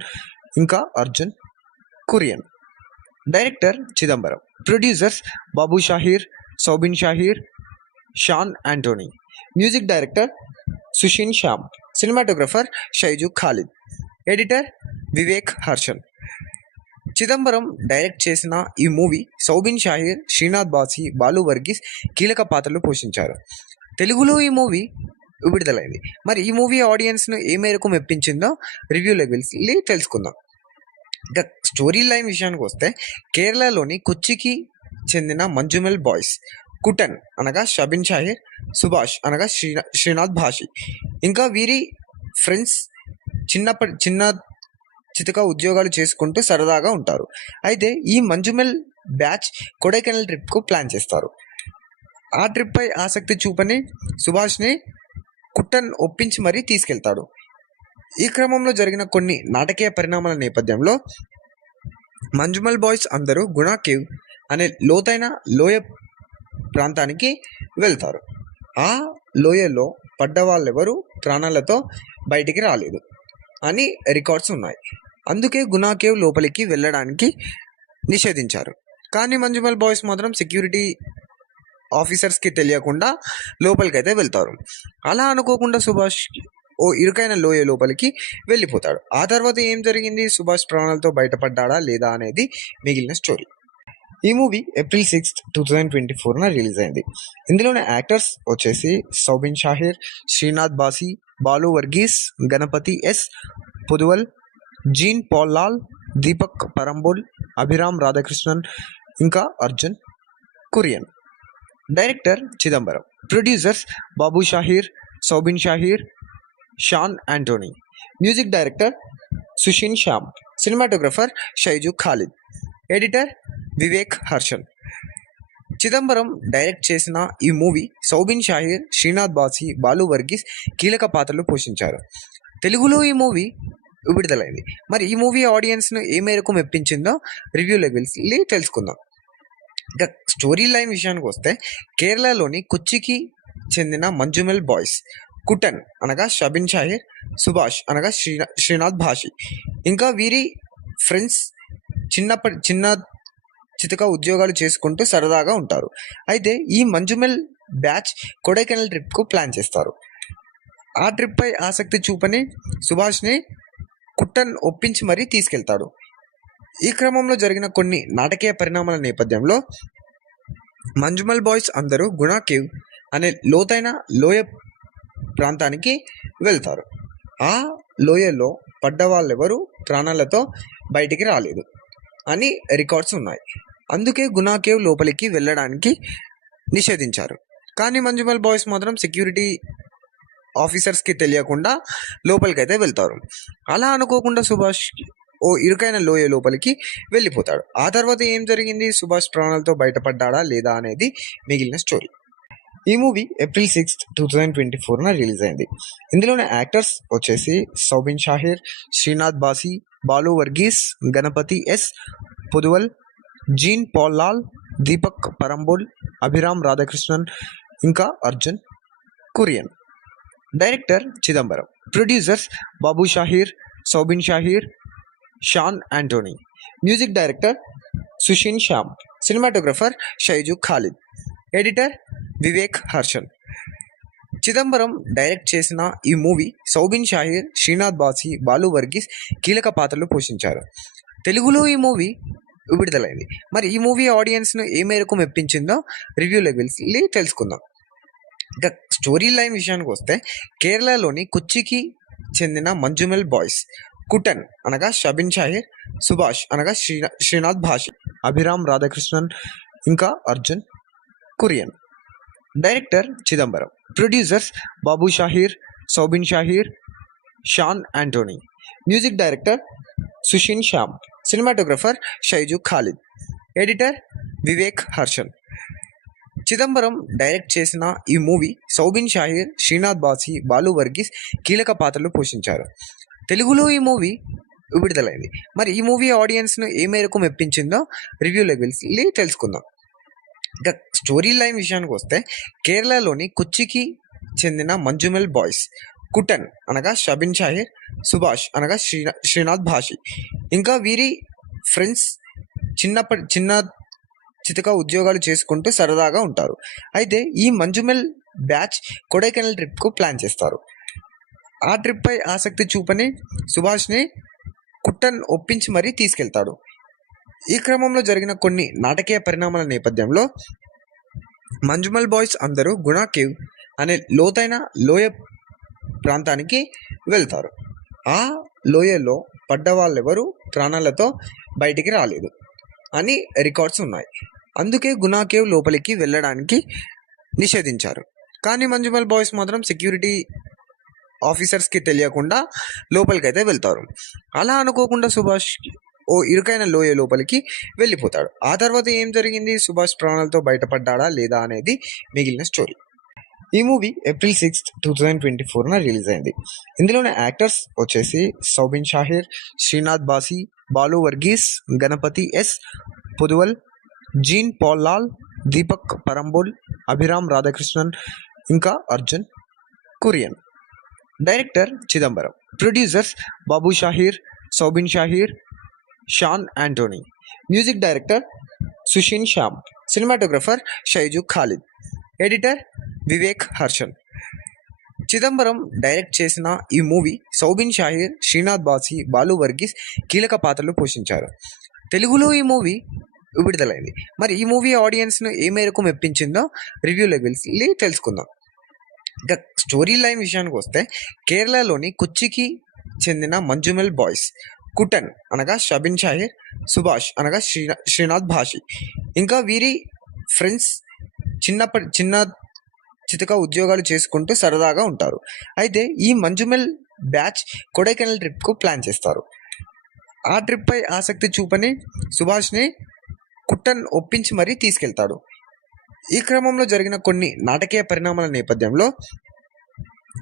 ఇంకా Arjun Kurian. Director Chidambaram. Producers Babu Shahir, Soubin Shahir, Shan Anthony. Music director Sushin Shyam. Cinematographer Shyju Khalid. Editor Vivek Harshan. Chidambaram direct చేసిన ఈ మూవీ సౌబిన్ షాహీర్, శ్రీనాథ్ బాసి, బాలు వర్గీస్ కీలక పాత్రలు పోషించారు. తెలుగులో ఈ మూవీ విడుదలైంది. మరి ఈ మూవీ ఆడియన్స్ను ఏ మేరకు మెప్పించిందో రివ్యూలోకి వెళ్ళి తెలుసుకుందాం. ఇక స్టోరీ లైన్ విషయానికి వస్తే, కేరళలోని కొచ్చికి చెందిన మంజుమెల్ బాయ్స్ కుటన్ అనగా షబిన్ షాహీర్, సుభాష్ అనగా శ్రీనాథ్ భాషి, ఇంకా వీరి ఫ్రెండ్స్ చిన్న చితక ఉద్యోగాలు చేసుకుంటూ సరదాగా ఉంటారు. అయితే ఈ మంజుమెల్ బ్యాచ్ కొడైకెనాల్ ట్రిప్కు ప్లాన్ చేస్తారు. ఆ ట్రిప్పై ఆసక్తి చూపని సుభాష్ని కుట్టన్ ఒప్పించి మరీ తీసుకెళ్తాడు. ఈ క్రమంలో జరిగిన కొన్ని నాటకీయ పరిణామాల నేపథ్యంలో మంజుమల్ బాయ్స్ అందరూ గుణా కేవ్ అనే లోతైన లోయ ప్రాంతానికి వెళ్తారు. ఆ లోయలో పడ్డ వాళ్ళెవరూ ప్రాణాలతో బయటికి రాలేదు అని రికార్డ్స్ ఉన్నాయి. అందుకే గుణా కేవ్ లోపలికి వెళ్ళడానికి నిషేధించారు. కానీ మంజుమల్ బాయ్స్ మాత్రం సెక్యూరిటీ ఆఫీసర్స్కి తెలియకుండా లోపలికైతే వెళ్తారు. అలా అనుకోకుండా సుభాష్ ఓ ఇరుకైన లోయ లోపలికి వెళ్ళిపోతాడు. ఆ తర్వాత ఏం జరిగింది, సుభాష్ ప్రాణాలతో బయటపడ్డా లేదా అనేది మిగిలిన స్టోరీ. ఈ మూవీ April 6, 2024 రిలీజ్ అయింది. ఇందులోని యాక్టర్స్ వచ్చేసి Soubin Shahir, Sreenath బాసి, Balu Varghese, Ganapathi yes Poduval, Jean Paul Lal, Deepak Parambol, Abhiram Radhakrishnan, ఇంకా Arjun Kurian. Director Chidambaram. Producers Babu Shahir, Soubin Shahir, Shan Anthony. Music director Sushin Shyam. Cinematographer Shyju Khalid. Editor Vivek Harshan. Chidambaram direct చేసిన ఈ మూవీ సౌబిన్ షాహీర్, శ్రీనాథ్ బాసి, బాలు వర్గీస్ కీలక పాత్రలు పోషించారు. తెలుగులో ఈ మూవీ విడుదలైంది. మరి ఈ మూవీ ఆడియన్స్ను ఏ మేరకు మెప్పించిందో రివ్యూలోకి వెళ్ళి తెలుసుకుందాం. ఇక స్టోరీ లైన్ విషయానికి వస్తే, కేరళలోని కొచ్చికి చెందిన మంజుమెల్ బాయ్స్ కుటన్ అనగా షబిన్ షాహీర్, సుభాష్ అనగా శ్రీనాథ్ భాషి, ఇంకా వీరి ఫ్రెండ్స్ చిన్న చితక ఉద్యోగాలు చేసుకుంటూ సరదాగా ఉంటారు. అయితే ఈ మంజుమెల్ బ్యాచ్ కొడైకెనాల్ ట్రిప్కు ప్లాన్ చేస్తారు. ఆ ట్రిప్పై ఆసక్తి చూపని సుభాష్ని కుట్టన్ ఒప్పించి మరీ తీసుకెళ్తాడు. ఈ క్రమంలో జరిగిన కొన్ని నాటకీయ పరిణామాల నేపథ్యంలో మంజుమల్ బాయ్స్ అందరూ గుణా కేవ్ అనే లోతైన లోయ ప్రాంతానికి వెళ్తారు. ఆ లోయలో పడ్డ వాళ్ళెవరూ ప్రాణాలతో బయటికి రాలేదు అని రికార్డ్స్ ఉన్నాయి. అందుకే గుణా కేవ్ లోపలికి వెళ్ళడానికి నిషేధించారు. కానీ మంజుమల్ బాయ్స్ మాత్రం సెక్యూరిటీ ఆఫీసర్స్కి తెలియకుండా లోపలికైతే వెళ్తారు. అలా అనుకోకుండా సుభాష్ ఓ ఇరుకైన లోయ లోపలికి వెళ్ళిపోతాడు. ఆ తర్వాత ఏం జరిగింది, సుభాష్ ప్రాణాలతో బయటపడ్డా లేదా అనేది మిగిలిన స్టోరీ. ఈ మూవీ April 6, 2024 రిలీజ్ అయింది. ఇందులోని యాక్టర్స్ వచ్చేసి Soubin Shahir, Sreenath బాసి, Balu Varghese, Ganapathi yes Poduval, Jean Paul Lal, Deepak Parambol, Abhiram Radhakrishnan, ఇంకా Arjun Kurian. Director Chidambaram. Producers Babu Shahir, Soubin Shahir, Shan Anthony. Music director Sushin Shyam. Cinematographer Shyju Khalid. Editor Vivek Harshan. Chidambaram direct చేసిన ఈ మూవీ సౌబిన్ షాహీర్, శ్రీనాథ్ బాసి, బాలు వర్గీస్ కీలక పాత్రలు పోషించారు. తెలుగులో ఈ మూవీ విడుదలైంది. మరి ఈ మూవీ ఆడియన్స్ను ఏ మేరకు మెప్పించిందో రివ్యూలోకి వెళ్ళి తెలుసుకుందాం. ఇక స్టోరీ లైన్ విషయానికి వస్తే, కేరళలోని కొచ్చికి చెందిన మంజుమెల్ బాయ్స్ కుటన్ అనగా షబిన్ షాహీర్, సుభాష్ అనగా శ్రీనాథ్ భాషి, అభిరామ్ రాధాకృష్ణన్, ఇంకా Arjun Kurian. Director Chidambaram. Producers Babu Shahir, Soubin Shahir, Shan Anthony. Music director Sushin Shyam. Cinematographer Shyju Khalid. Editor Vivek Harshan. Chidambaram direct చేసిన ఈ మూవీ సౌబిన్ షాహీర్, శ్రీనాథ్ బాసి, బాలు వర్గీస్ కీలక పాత్రలు పోషించారు. తెలుగులో ఈ మూవీ విడుదలైంది. మరి ఈ మూవీ ఆడియన్స్ను ఏ మేరకు మెప్పించిందో రివ్యూలోకి వెళ్ళి తెలుసుకుందాం. ఇక స్టోరీ లైన్ విషయానికి వస్తే, కేరళలోని కొచ్చికి చెందిన మంజుమెల్ బాయ్స్ కుటన్ అనగా షబిన్ షాహిర్, సుభాష్ అనగా శ్రీనాథ్ భాషి. ఇంకా వీరి ఫ్రెండ్స్ చిన్న చితక ఉద్యోగాలు చేసుకుంటూ సరదాగా ఉంటారు. అయితే ఈ మంజుమెల్ బ్యాచ్ కొడైకెనాల్ ట్రిప్కు ప్లాన్ చేస్తారు. ఆ ట్రిప్పై ఆసక్తి చూపని సుభాష్ని కుట్టన్ ఒప్పించి మరీ తీసుకెళ్తాడు. ఈ క్రమంలో జరిగిన కొన్ని నాటకీయ పరిణామాల నేపథ్యంలో మంజుమల్ బాయ్స్ అందరూ గుణా కేవ్ అనే లోతైన లోయ ప్రాంతానికి వెళ్తారు. ఆ లోయలో పడ్డ వాళ్ళెవరూ ప్రాణాలతో బయటికి రాలేదు అని రికార్డ్స్ ఉన్నాయి. అందుకే గుణా కేవ్ లోపలికి వెళ్ళడానికి నిషేధించారు. కానీ మంజుమల్ బాయ్స్ మాత్రం సెక్యూరిటీ ఆఫీసర్స్కి తెలియకుండా లోపలికైతే వెళ్తారు. అలా అనుకోకుండా సుభాష్ ఓ ఇరుకైన లోయ లోపలికి వెళ్ళిపోతాడు. ఆ తర్వాత ఏం జరిగింది, సుభాష్ ప్రాణాలతో బయటపడ్డాడా లేదా అనేది మిగిలిన స్టోరీ. ఈ మూవీ April 6, 2024 రిలీజ్ అయింది. ఇందులోని యాక్టర్స్ వచ్చేసి Soubin Shahir, Sreenath బాసి, Balu Varghese, Ganapathi yes, Poduval, Jean Paul Lal, Deepak Parambol, Abhiram Radhakrishnan, ఇంకా Arjun Kurian. Director Chidambaram. Producers Babu Shahir, Soubin Shahir, Shan Anthony. Music director Sushin Shyam. Cinematographer Shyju Khalid. Editor Vivek Harshan. Chidambaram direct చేసిన ఈ మూవీ సౌబిన్ షాహీర్, శ్రీనాథ్ బాసి, బాలు వర్గీస్ కీలక పాత్రలు పోషించారు. తెలుగులో ఈ మూవీ విడుదలైంది. మరి ఈ మూవీ ఆడియన్స్ను ఏ మేరకు మెప్పించిందో రివ్యూలోకి వెళ్ళి తెలుసుకుందాం. ఇక స్టోరీ లైన్ విషయానికి వస్తే, కేరళలోని కొచ్చికి చెందిన మంజుమెల్ బాయ్స్ కుటన్ అనగా షబిన్ షాహిర్, సుభాష్ అనగా శ్రీనాథ్ భాషి, ఇంకా వీరి ఫ్రెండ్స్ చిన్న చితక ఉద్యోగాలు చేసుకుంటూ సరదాగా ఉంటారు. అయితే ఈ మంజుమెల్ బ్యాచ్ కొడైకెనాల్ ట్రిప్కు ప్లాన్ చేస్తారు. ఆ ట్రిప్పై ఆసక్తి చూపని సుభాష్ని కుట్టన్ ఒప్పించి మరీ తీసుకెళ్తాడు. ఈ క్రమంలో జరిగిన కొన్ని నాటకీయ పరిణామాల నేపథ్యంలో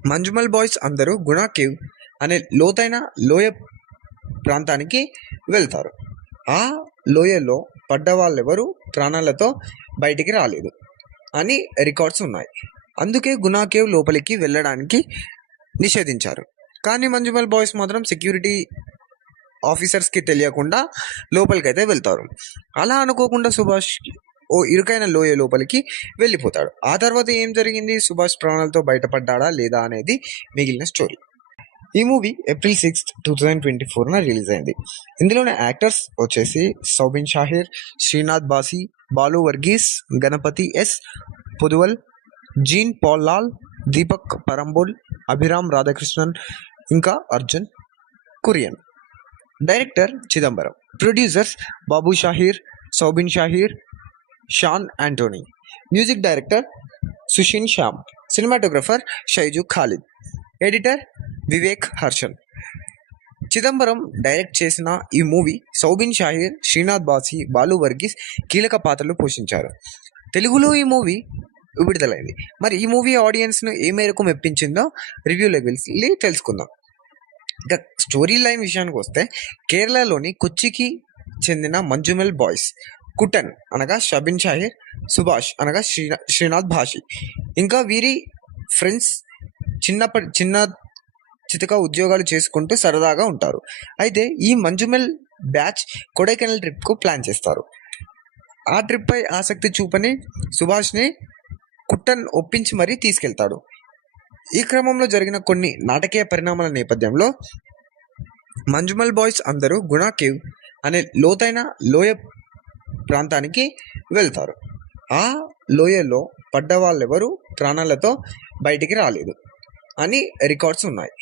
మంజుమల్ బాయ్స్ అందరూ గుణా కేవ్ అనే లోతైన లోయ ప్రాంతానికి వెళ్తారు. ఆ లోయలో పడ్డ వాళ్ళెవరూ ప్రాణాలతో బయటికి రాలేదు అని రికార్డ్స్ ఉన్నాయి. అందుకే గుణా కేవ్ లోపలికి వెళ్ళడానికి నిషేధించారు. కానీ మంజుమల్ బాయ్స్ మాత్రం సెక్యూరిటీ ఆఫీసర్స్కి తెలియకుండా లోపలికైతే వెళ్తారు. అలా అనుకోకుండా సుభాష్ ఓ ఇరుకైన లోయ లోపలికి వెళ్ళిపోతాడు. ఆ తర్వాత ఏం జరిగింది, సుభాష్ ప్రాణాలతో బయటపడ్డాడా లేదా అనేది మిగిలిన స్టోరీ. ఈ మూవీ April 6, 2024 రిలీజ్ అయింది. ఇందులోని యాక్టర్స్ వచ్చేసి Soubin Shahir, Sreenath బాసి, Balu Varghese, Ganapathi yes, Poduval, Jean Paul Lal, Deepak Parambol, Abhiram Radhakrishnan, ఇంకా Arjun Kurian. Director Chidambaram. Producers Babu Shahir, Soubin Shahir, Shan Anthony. Music director Sushin Shyam. Cinematographer Shyju Khalid. Editor Vivek Harshan. Chidambaram direct చేసిన ఈ మూవీ సౌబిన్ షాహీర్, శ్రీనాథ్ బాసి, బాలు వర్గీస్ కీలక పాత్రలు పోషించారు. తెలుగులో ఈ మూవీ విడుదలైంది. మరి ఈ మూవీ ఆడియన్స్ను ఏ మేరకు మెప్పించిందో రివ్యూలోకి వెళ్ళి తెలుసుకుందాం. ఇక స్టోరీ లైన్ విషయానికి వస్తే, కేరళలోని కొచ్చికి చెందిన మంజుమెల్ బాయ్స్ కుటన్ అనగా షబిన్ షాహిర్, సుభాష్ అనగా శ్రీనాథ్ భాషి, ఇంకా వీరి ఫ్రెండ్స్ చిన్న చితక ఉద్యోగాలు చేసుకుంటూ సరదాగా ఉంటారు. అయితే ఈ మంజుమెల్ బ్యాచ్ కొడైకెనాల్ ట్రిప్కు ప్లాన్ చేస్తారు. ఆ ట్రిప్పై ఆసక్తి చూపని సుభాష్ని కుట్టన్ ఒప్పించి మరీ తీసుకెళ్తాడు. ఈ క్రమంలో జరిగిన కొన్ని నాటకీయ పరిణామాల నేపథ్యంలో మంజుమల్ బాయ్స్ అందరూ గుణా కేవ్ అనే లోతైన లోయ ప్రాంతానికి వెళ్తారు. ఆ లోయలో పడ్డ వాళ్ళెవరూ ప్రాణాలతో బయటికి రాలేదు అని రికార్డ్స్ ఉన్నాయి.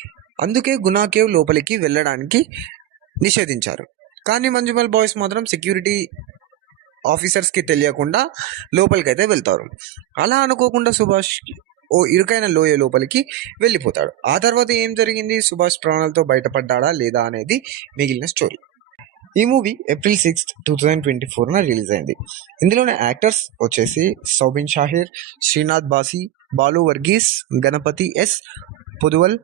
అందుకే గుణా కేవ్ లోపలికి వెళ్ళడానికి నిషేధించారు. కానీ మంజుమల్ బాయ్స్ మాత్రం సెక్యూరిటీ ఆఫీసర్స్కి తెలియకుండా లోపలికైతే వెళ్తారు. అలా అనుకోకుండా సుభాష్ ఓ ఇరుకైన లోయ లోపలికి వెళ్ళిపోతాడు. ఆ తర్వాత ఏం జరిగింది, సుభాష్ ప్రాణాలతో బయటపడ్డాడా లేదా అనేది మిగిలిన స్టోరీ. ఈ మూవీ April 6, 2024 రిలీజ్ అయింది. ఇందులోని యాక్టర్స్ వచ్చేసి Soubin Shahir, Sreenath బాసి, Balu Varghese, Ganapathi yes, Poduval,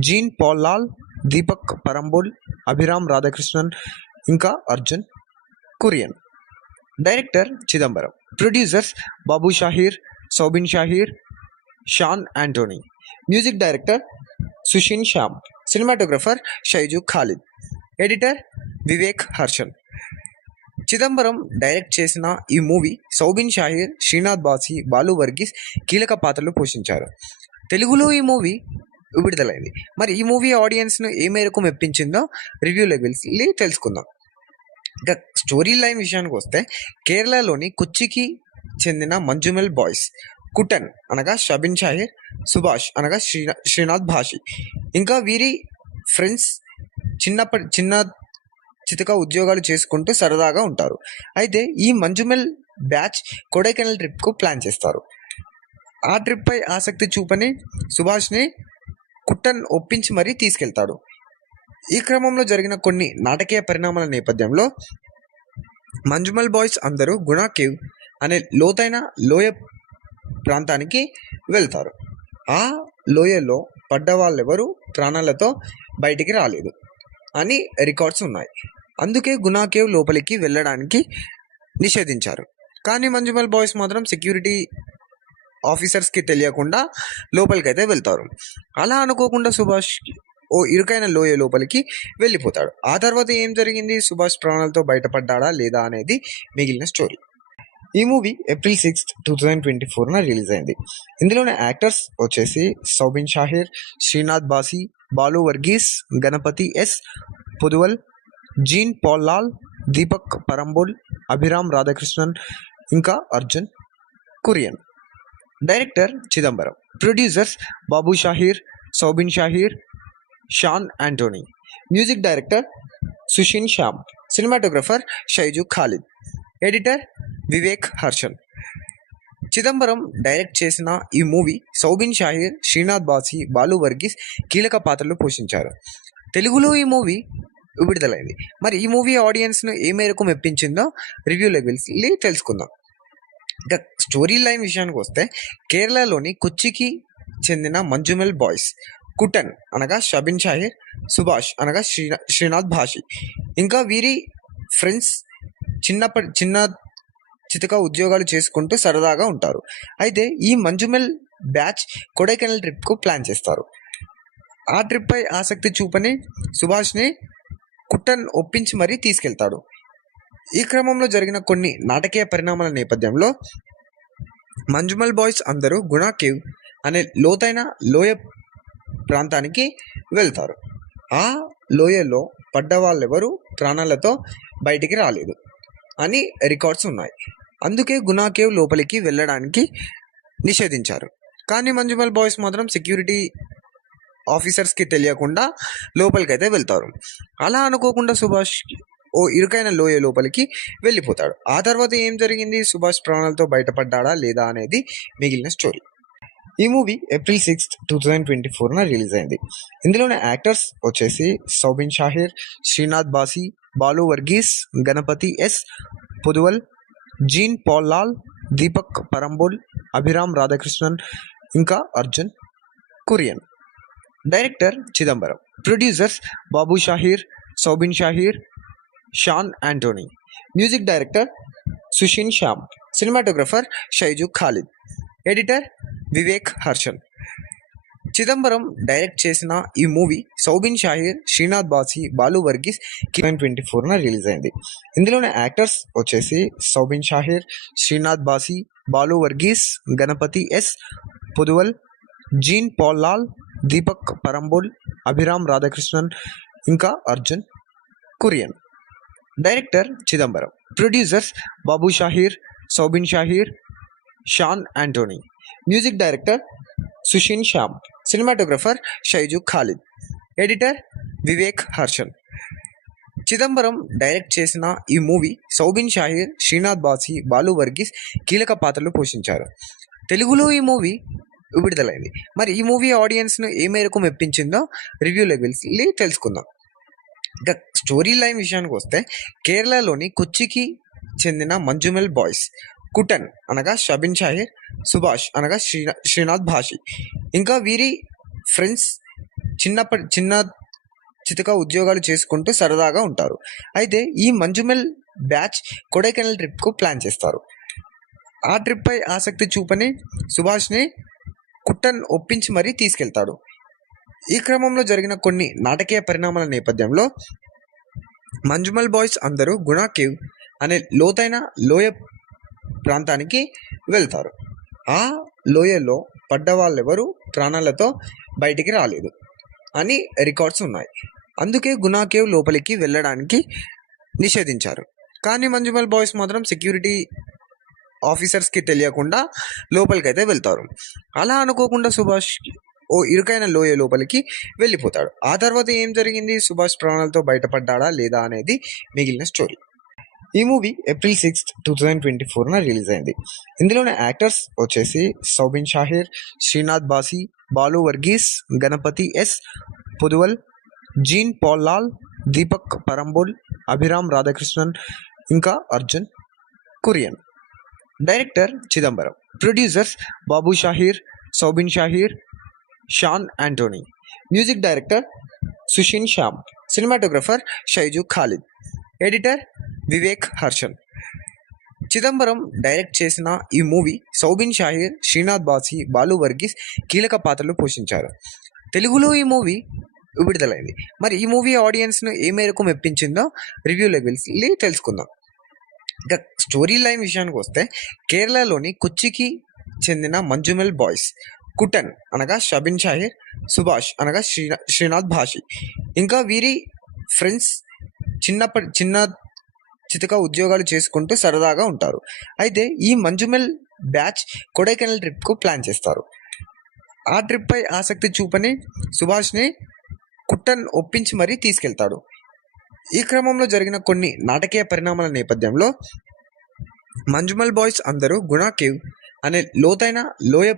Jean Paul Lal, Deepak Parambol, Abhiram Radhakrishnan, ఇంకా Arjun Kurian. Director Chidambaram. Producers Babu Shahir, Soubin Shahir, Shan Anthony. Music director Sushin Shyam, cinematographer Shyju Khalid, editor Vivek Harshan. Chidambaram direct చేసిన ఈ మూవీ సౌబిన్ షాహిర్, శ్రీనాథ్ బాసి, బాలు వర్గీస్ కీలక పాత్రలు పోషించారు. తెలుగులో ఈ మూవీ విడుదలైంది. మరి ఈ మూవీ ఆడియన్స్ను ఏ మేరకు మెప్పించిందో రివ్యూలోకి వెళ్ళి తెలుసుకుందాం. ఇక స్టోరీ లైన్ విషయానికి వస్తే, కేరళలోని కొచ్చికి చెందిన మంజుమెల్ బాయ్స్ కుటన్ అనగా షబిన్ షాహిర్, సుభాష్ అనగా శ్రీనాథ్ భాషి, ఇంకా వీరి ఫ్రెండ్స్ చిన్న చితక ఉద్యోగాలు చేసుకుంటూ సరదాగా ఉంటారు. అయితే ఈ మంజుమెల్ బ్యాచ్ కొడైకెనాల్ ట్రిప్కు ప్లాన్ చేస్తారు. ఆ ట్రిప్పై ఆసక్తి చూపని సుభాష్ని కుట్టన్ ఒప్పించి మరీ తీసుకెళ్తాడు. ఈ క్రమంలో జరిగిన కొన్ని నాటకీయ పరిణామాల నేపథ్యంలో మంజుమల్ బాయ్స్ అందరూ గుణా కేవ్ అనే లోతైన లోయ ప్రాంతానికి వెళ్తారు. ఆ లోయలో పడ్డ వాళ్ళెవరూ ప్రాణాలతో బయటికి రాలేదు అని రికార్డ్స్ ఉన్నాయి. అందుకే గుణా కేవ్ లోపలికి వెళ్ళడానికి నిషేధించారు. కానీ మంజుమల్ బాయ్స్ మాత్రం సెక్యూరిటీ ఆఫీసర్స్కి తెలియకుండా లోపలికైతే వెళ్తారు. అలా అనుకోకుండా సుభాష్ ఓ ఇరుకైన లోయ లోపలికి వెళ్ళిపోతాడు. ఆ తర్వాత ఏం జరిగింది, సుభాష్ ప్రాణాలతో బయటపడ్డాడా లేదా అనేది మిగిలిన స్టోరీ. ఈ మూవీ April 6, 2024 రిలీజ్ అయింది. ఇందులోని యాక్టర్స్ వచ్చేసి Soubin Shahir, Sreenath బాసి, Balu Varghese, Ganapathi yes Poduval, Jean Paul Lal, Deepak Parambol, Abhiram Radhakrishnan, ఇంకా Arjun Kurian. Director Chidambaram, producers Babu Shahir, Soubin Shahir, Shan Anthony, music director Sushin Shyam, cinematographer Shyju Khalid, editor Vivek Harshan. Chidambaram direct చేసిన ఈ మూవీ సౌబిన్ షాహిర్, శ్రీనాథ్ బాసి, బాలు వర్గీస్ కీలక పాత్రలు పోషించారు. తెలుగులో ఈ మూవీ విడుదలైంది. మరి ఈ మూవీ ఆడియన్స్ను ఏ మేరకు మెప్పించిందో రివ్యూలోకి వెళ్ళి తెలుసుకుందాం. ఇక స్టోరీ లైన్ విషయానికి వస్తే, కేరళలోని కొచ్చికి చెందిన మంజుమెల్ బాయ్స్ కుటన్ అనగా షబిన్ షాహిర్, సుభాష్ అనగా శ్రీనాథ్ భాషి, ఇంకా వీరి ఫ్రెండ్స్ చిన్న చితక ఉద్యోగాలు చేసుకుంటూ సరదాగా ఉంటారు. అయితే ఈ మంజుమెల్ బ్యాచ్ కొడైకెనాల్ ట్రిప్కు ప్లాన్ చేస్తారు. ఆ ట్రిప్పై ఆసక్తి చూపని సుభాష్ని కుట్టన్ ఒప్పించి మరీ తీసుకెళ్తాడు. ఈ క్రమంలో జరిగిన కొన్ని నాటకీయ పరిణామాల నేపథ్యంలో మంజుమల్ బాయ్స్ అందరూ గుణా కేవ్ అనే లోతైన లోయ ప్రాంతానికి వెళ్తారు. ఆ లోయలో పడ్డ వాళ్ళెవరూ ప్రాణాలతో బయటికి రాలేదు అని రికార్డ్స్ ఉన్నాయి. అందుకే గుణా కేవ్ లోపలికి వెళ్ళడానికి నిషేధించారు. కానీ మంజుమల్ బాయ్స్ మాత్రం సెక్యూరిటీ ఆఫీసర్స్కి తెలియకుండా లోపలికైతే వెళ్తారు. అలా అనుకోకుండా సుభాష్ ఓ ఇరుకైన లోయ లోపలికి వెళ్ళిపోతాడు. ఆ తర్వాత ఏం జరిగింది, సుభాష్ ప్రాణాలతో బయటపడ్డాడా లేదా అనేది మిగిలిన స్టోరీ. ఈ మూవీ April 6, 2024 రిలీజ్ అయింది. ఇందులోని యాక్టర్స్ వచ్చేసి Soubin Shahir, Sreenath బాసి, Balu Varghese, Ganapathi yes Poduval, Jean Paul Lal, Deepak Parambol, Abhiram Radhakrishnan, ఇంకా Arjun Kurian. Director Chidambaram, producers Babu Shahir, Soubin Shahir, Shan Anthony, music director Sushin Shyam, cinematographer Shyju Khalid, editor Vivek Harshan. Chidambaram direct చేసిన ఈ మూవీ సౌబిన్ షాహిర్, శ్రీనాథ్ బాసి, బాలు వర్గీస్ 2024 రిలీజ్ అయింది. ఇందులోని యాక్టర్స్ వచ్చేసి Soubin Shahir, Sreenath బాసి, Balu Varghese, Ganapathi yes Poduval, Jean Paul Lal, Deepak Parambol, Abhiram Radhakrishnan, ఇంకా Arjun Kurian. Director Chidambaram, producers Babu Shahir, Soubin Shahir, Shan Anthony, music director Sushin Shyam, cinematographer Shyju Khalid, editor Vivek Harshan. Chidambaram direct చేసిన ఈ మూవీ సౌబిన్ షాహిర్, శ్రీనాథ్ బాసి, బాలు వర్గీస్ కీలక పాత్రలు పోషించారు. తెలుగులో ఈ మూవీ విడుదలైంది. మరి ఈ మూవీ ఆడియన్స్ను ఏ మేరకు మెప్పించిందో రివ్యూలోకి వెళ్ళి తెలుసుకుందాం. ఇక స్టోరీ లైన్ విషయానికి వస్తే, కేరళలోని కొచ్చికి చెందిన మంజుమెల్ బాయ్స్ కుటన్ అనగా షబిన్ షాహిర్, సుభాష్ అనగా శ్రీనాథ్ భాషి, ఇంకా వీరి ఫ్రెండ్స్ చిన్న చితక ఉద్యోగాలు చేసుకుంటూ సరదాగా ఉంటారు. అయితే ఈ మంజుమెల్ బ్యాచ్ కొడైకెనాల్ ట్రిప్కు ప్లాన్ చేస్తారు. ఆ ట్రిప్పై ఆసక్తి చూపని సుభాష్ని కుట్టన్ ఒప్పించి మరీ తీసుకెళ్తాడు. ఈ క్రమంలో జరిగిన కొన్ని నాటకీయ పరిణామాల నేపథ్యంలో మంజుమల్ బాయ్స్ అందరూ గుణా కేవ్ అనే లోతైన లోయ ప్రాంతానికి వెళ్తారు. ఆ లోయలో పడ్డ వాళ్ళెవరూ ప్రాణాలతో బయటికి రాలేదు అని రికార్డ్స్ ఉన్నాయి. అందుకే గుణా కేవ్ లోపలికి వెళ్ళడానికి నిషేధించారు. కానీ మంజుమల్ బాయ్స్ మాత్రం సెక్యూరిటీ ఆఫీసర్స్కి తెలియకుండా లోపలికైతే వెళ్తారు. అలా అనుకోకుండా సుభాష్ ఓ ఇరుకైన లోయ లోపలికి వెళ్ళిపోతాడు. ఆ తర్వాత ఏం జరిగింది, సుభాష్ ప్రాణాలతో బయటపడ్డాడా లేదా అనేది మిగిలిన స్టోరీ. ఈ మూవీ April 6, 2024 రిలీజ్ అయింది. ఇందులోని యాక్టర్స్ వచ్చేసి Soubin Shahir, Sreenath బాసి, Balu Varghese, Ganapathi yes Poduval, Jean Paul Lal, Deepak Parambol, Abhiram Radhakrishnan, ఇంకా Arjun Kurian. Director Chidambaram. Producers Babu Shahir, Soubin Shahir, Shan Anthony. Music director Sushin Shyam. Cinematographer Shyju Khalid. Editor Vivek Harshan. Chidambaram direct చేసిన ఈ మూవీ సౌబిన్ షాహీర్, శ్రీనాథ్ బాసి, బాలు వర్గీస్ కీలక పాత్రలు పోషించారు. తెలుగులో ఈ మూవీ విడుదలైంది. మరి ఈ మూవీ ఆడియన్స్ను ఏ మేరకు మెప్పించిందో రివ్యూలోకి వెళ్ళి తెలుసుకుందాం. ఇక స్టోరీ లైన్ విషయానికి వస్తే, కేరళలోని కొచ్చికి చెందిన మంజుమల్ బాయ్స్ కుటన్ అనగా షబిన్ షాహిర్, సుభాష్ అనగా శ్రీనాథ్ భాషి, ఇంకా వీరి ఫ్రెండ్స్ చిన్న చితక ఉద్యోగాలు చేసుకుంటూ సరదాగా ఉంటారు. అయితే ఈ మంజుమల్ బ్యాచ్ కొడైకెనాల్ ట్రిప్కు ప్లాన్ చేస్తారు. ఆ ట్రిప్పై ఆసక్తి చూపని సుభాష్ని కుట్టన్ ఒప్పించి మరీ తీసుకెళ్తాడు. ఈ క్రమంలో జరిగిన కొన్ని నాటకీయ పరిణామాల నేపథ్యంలో మంజుమల్ బాయ్స్ అందరూ గుణా కేవ్ అనే లోతైన లోయ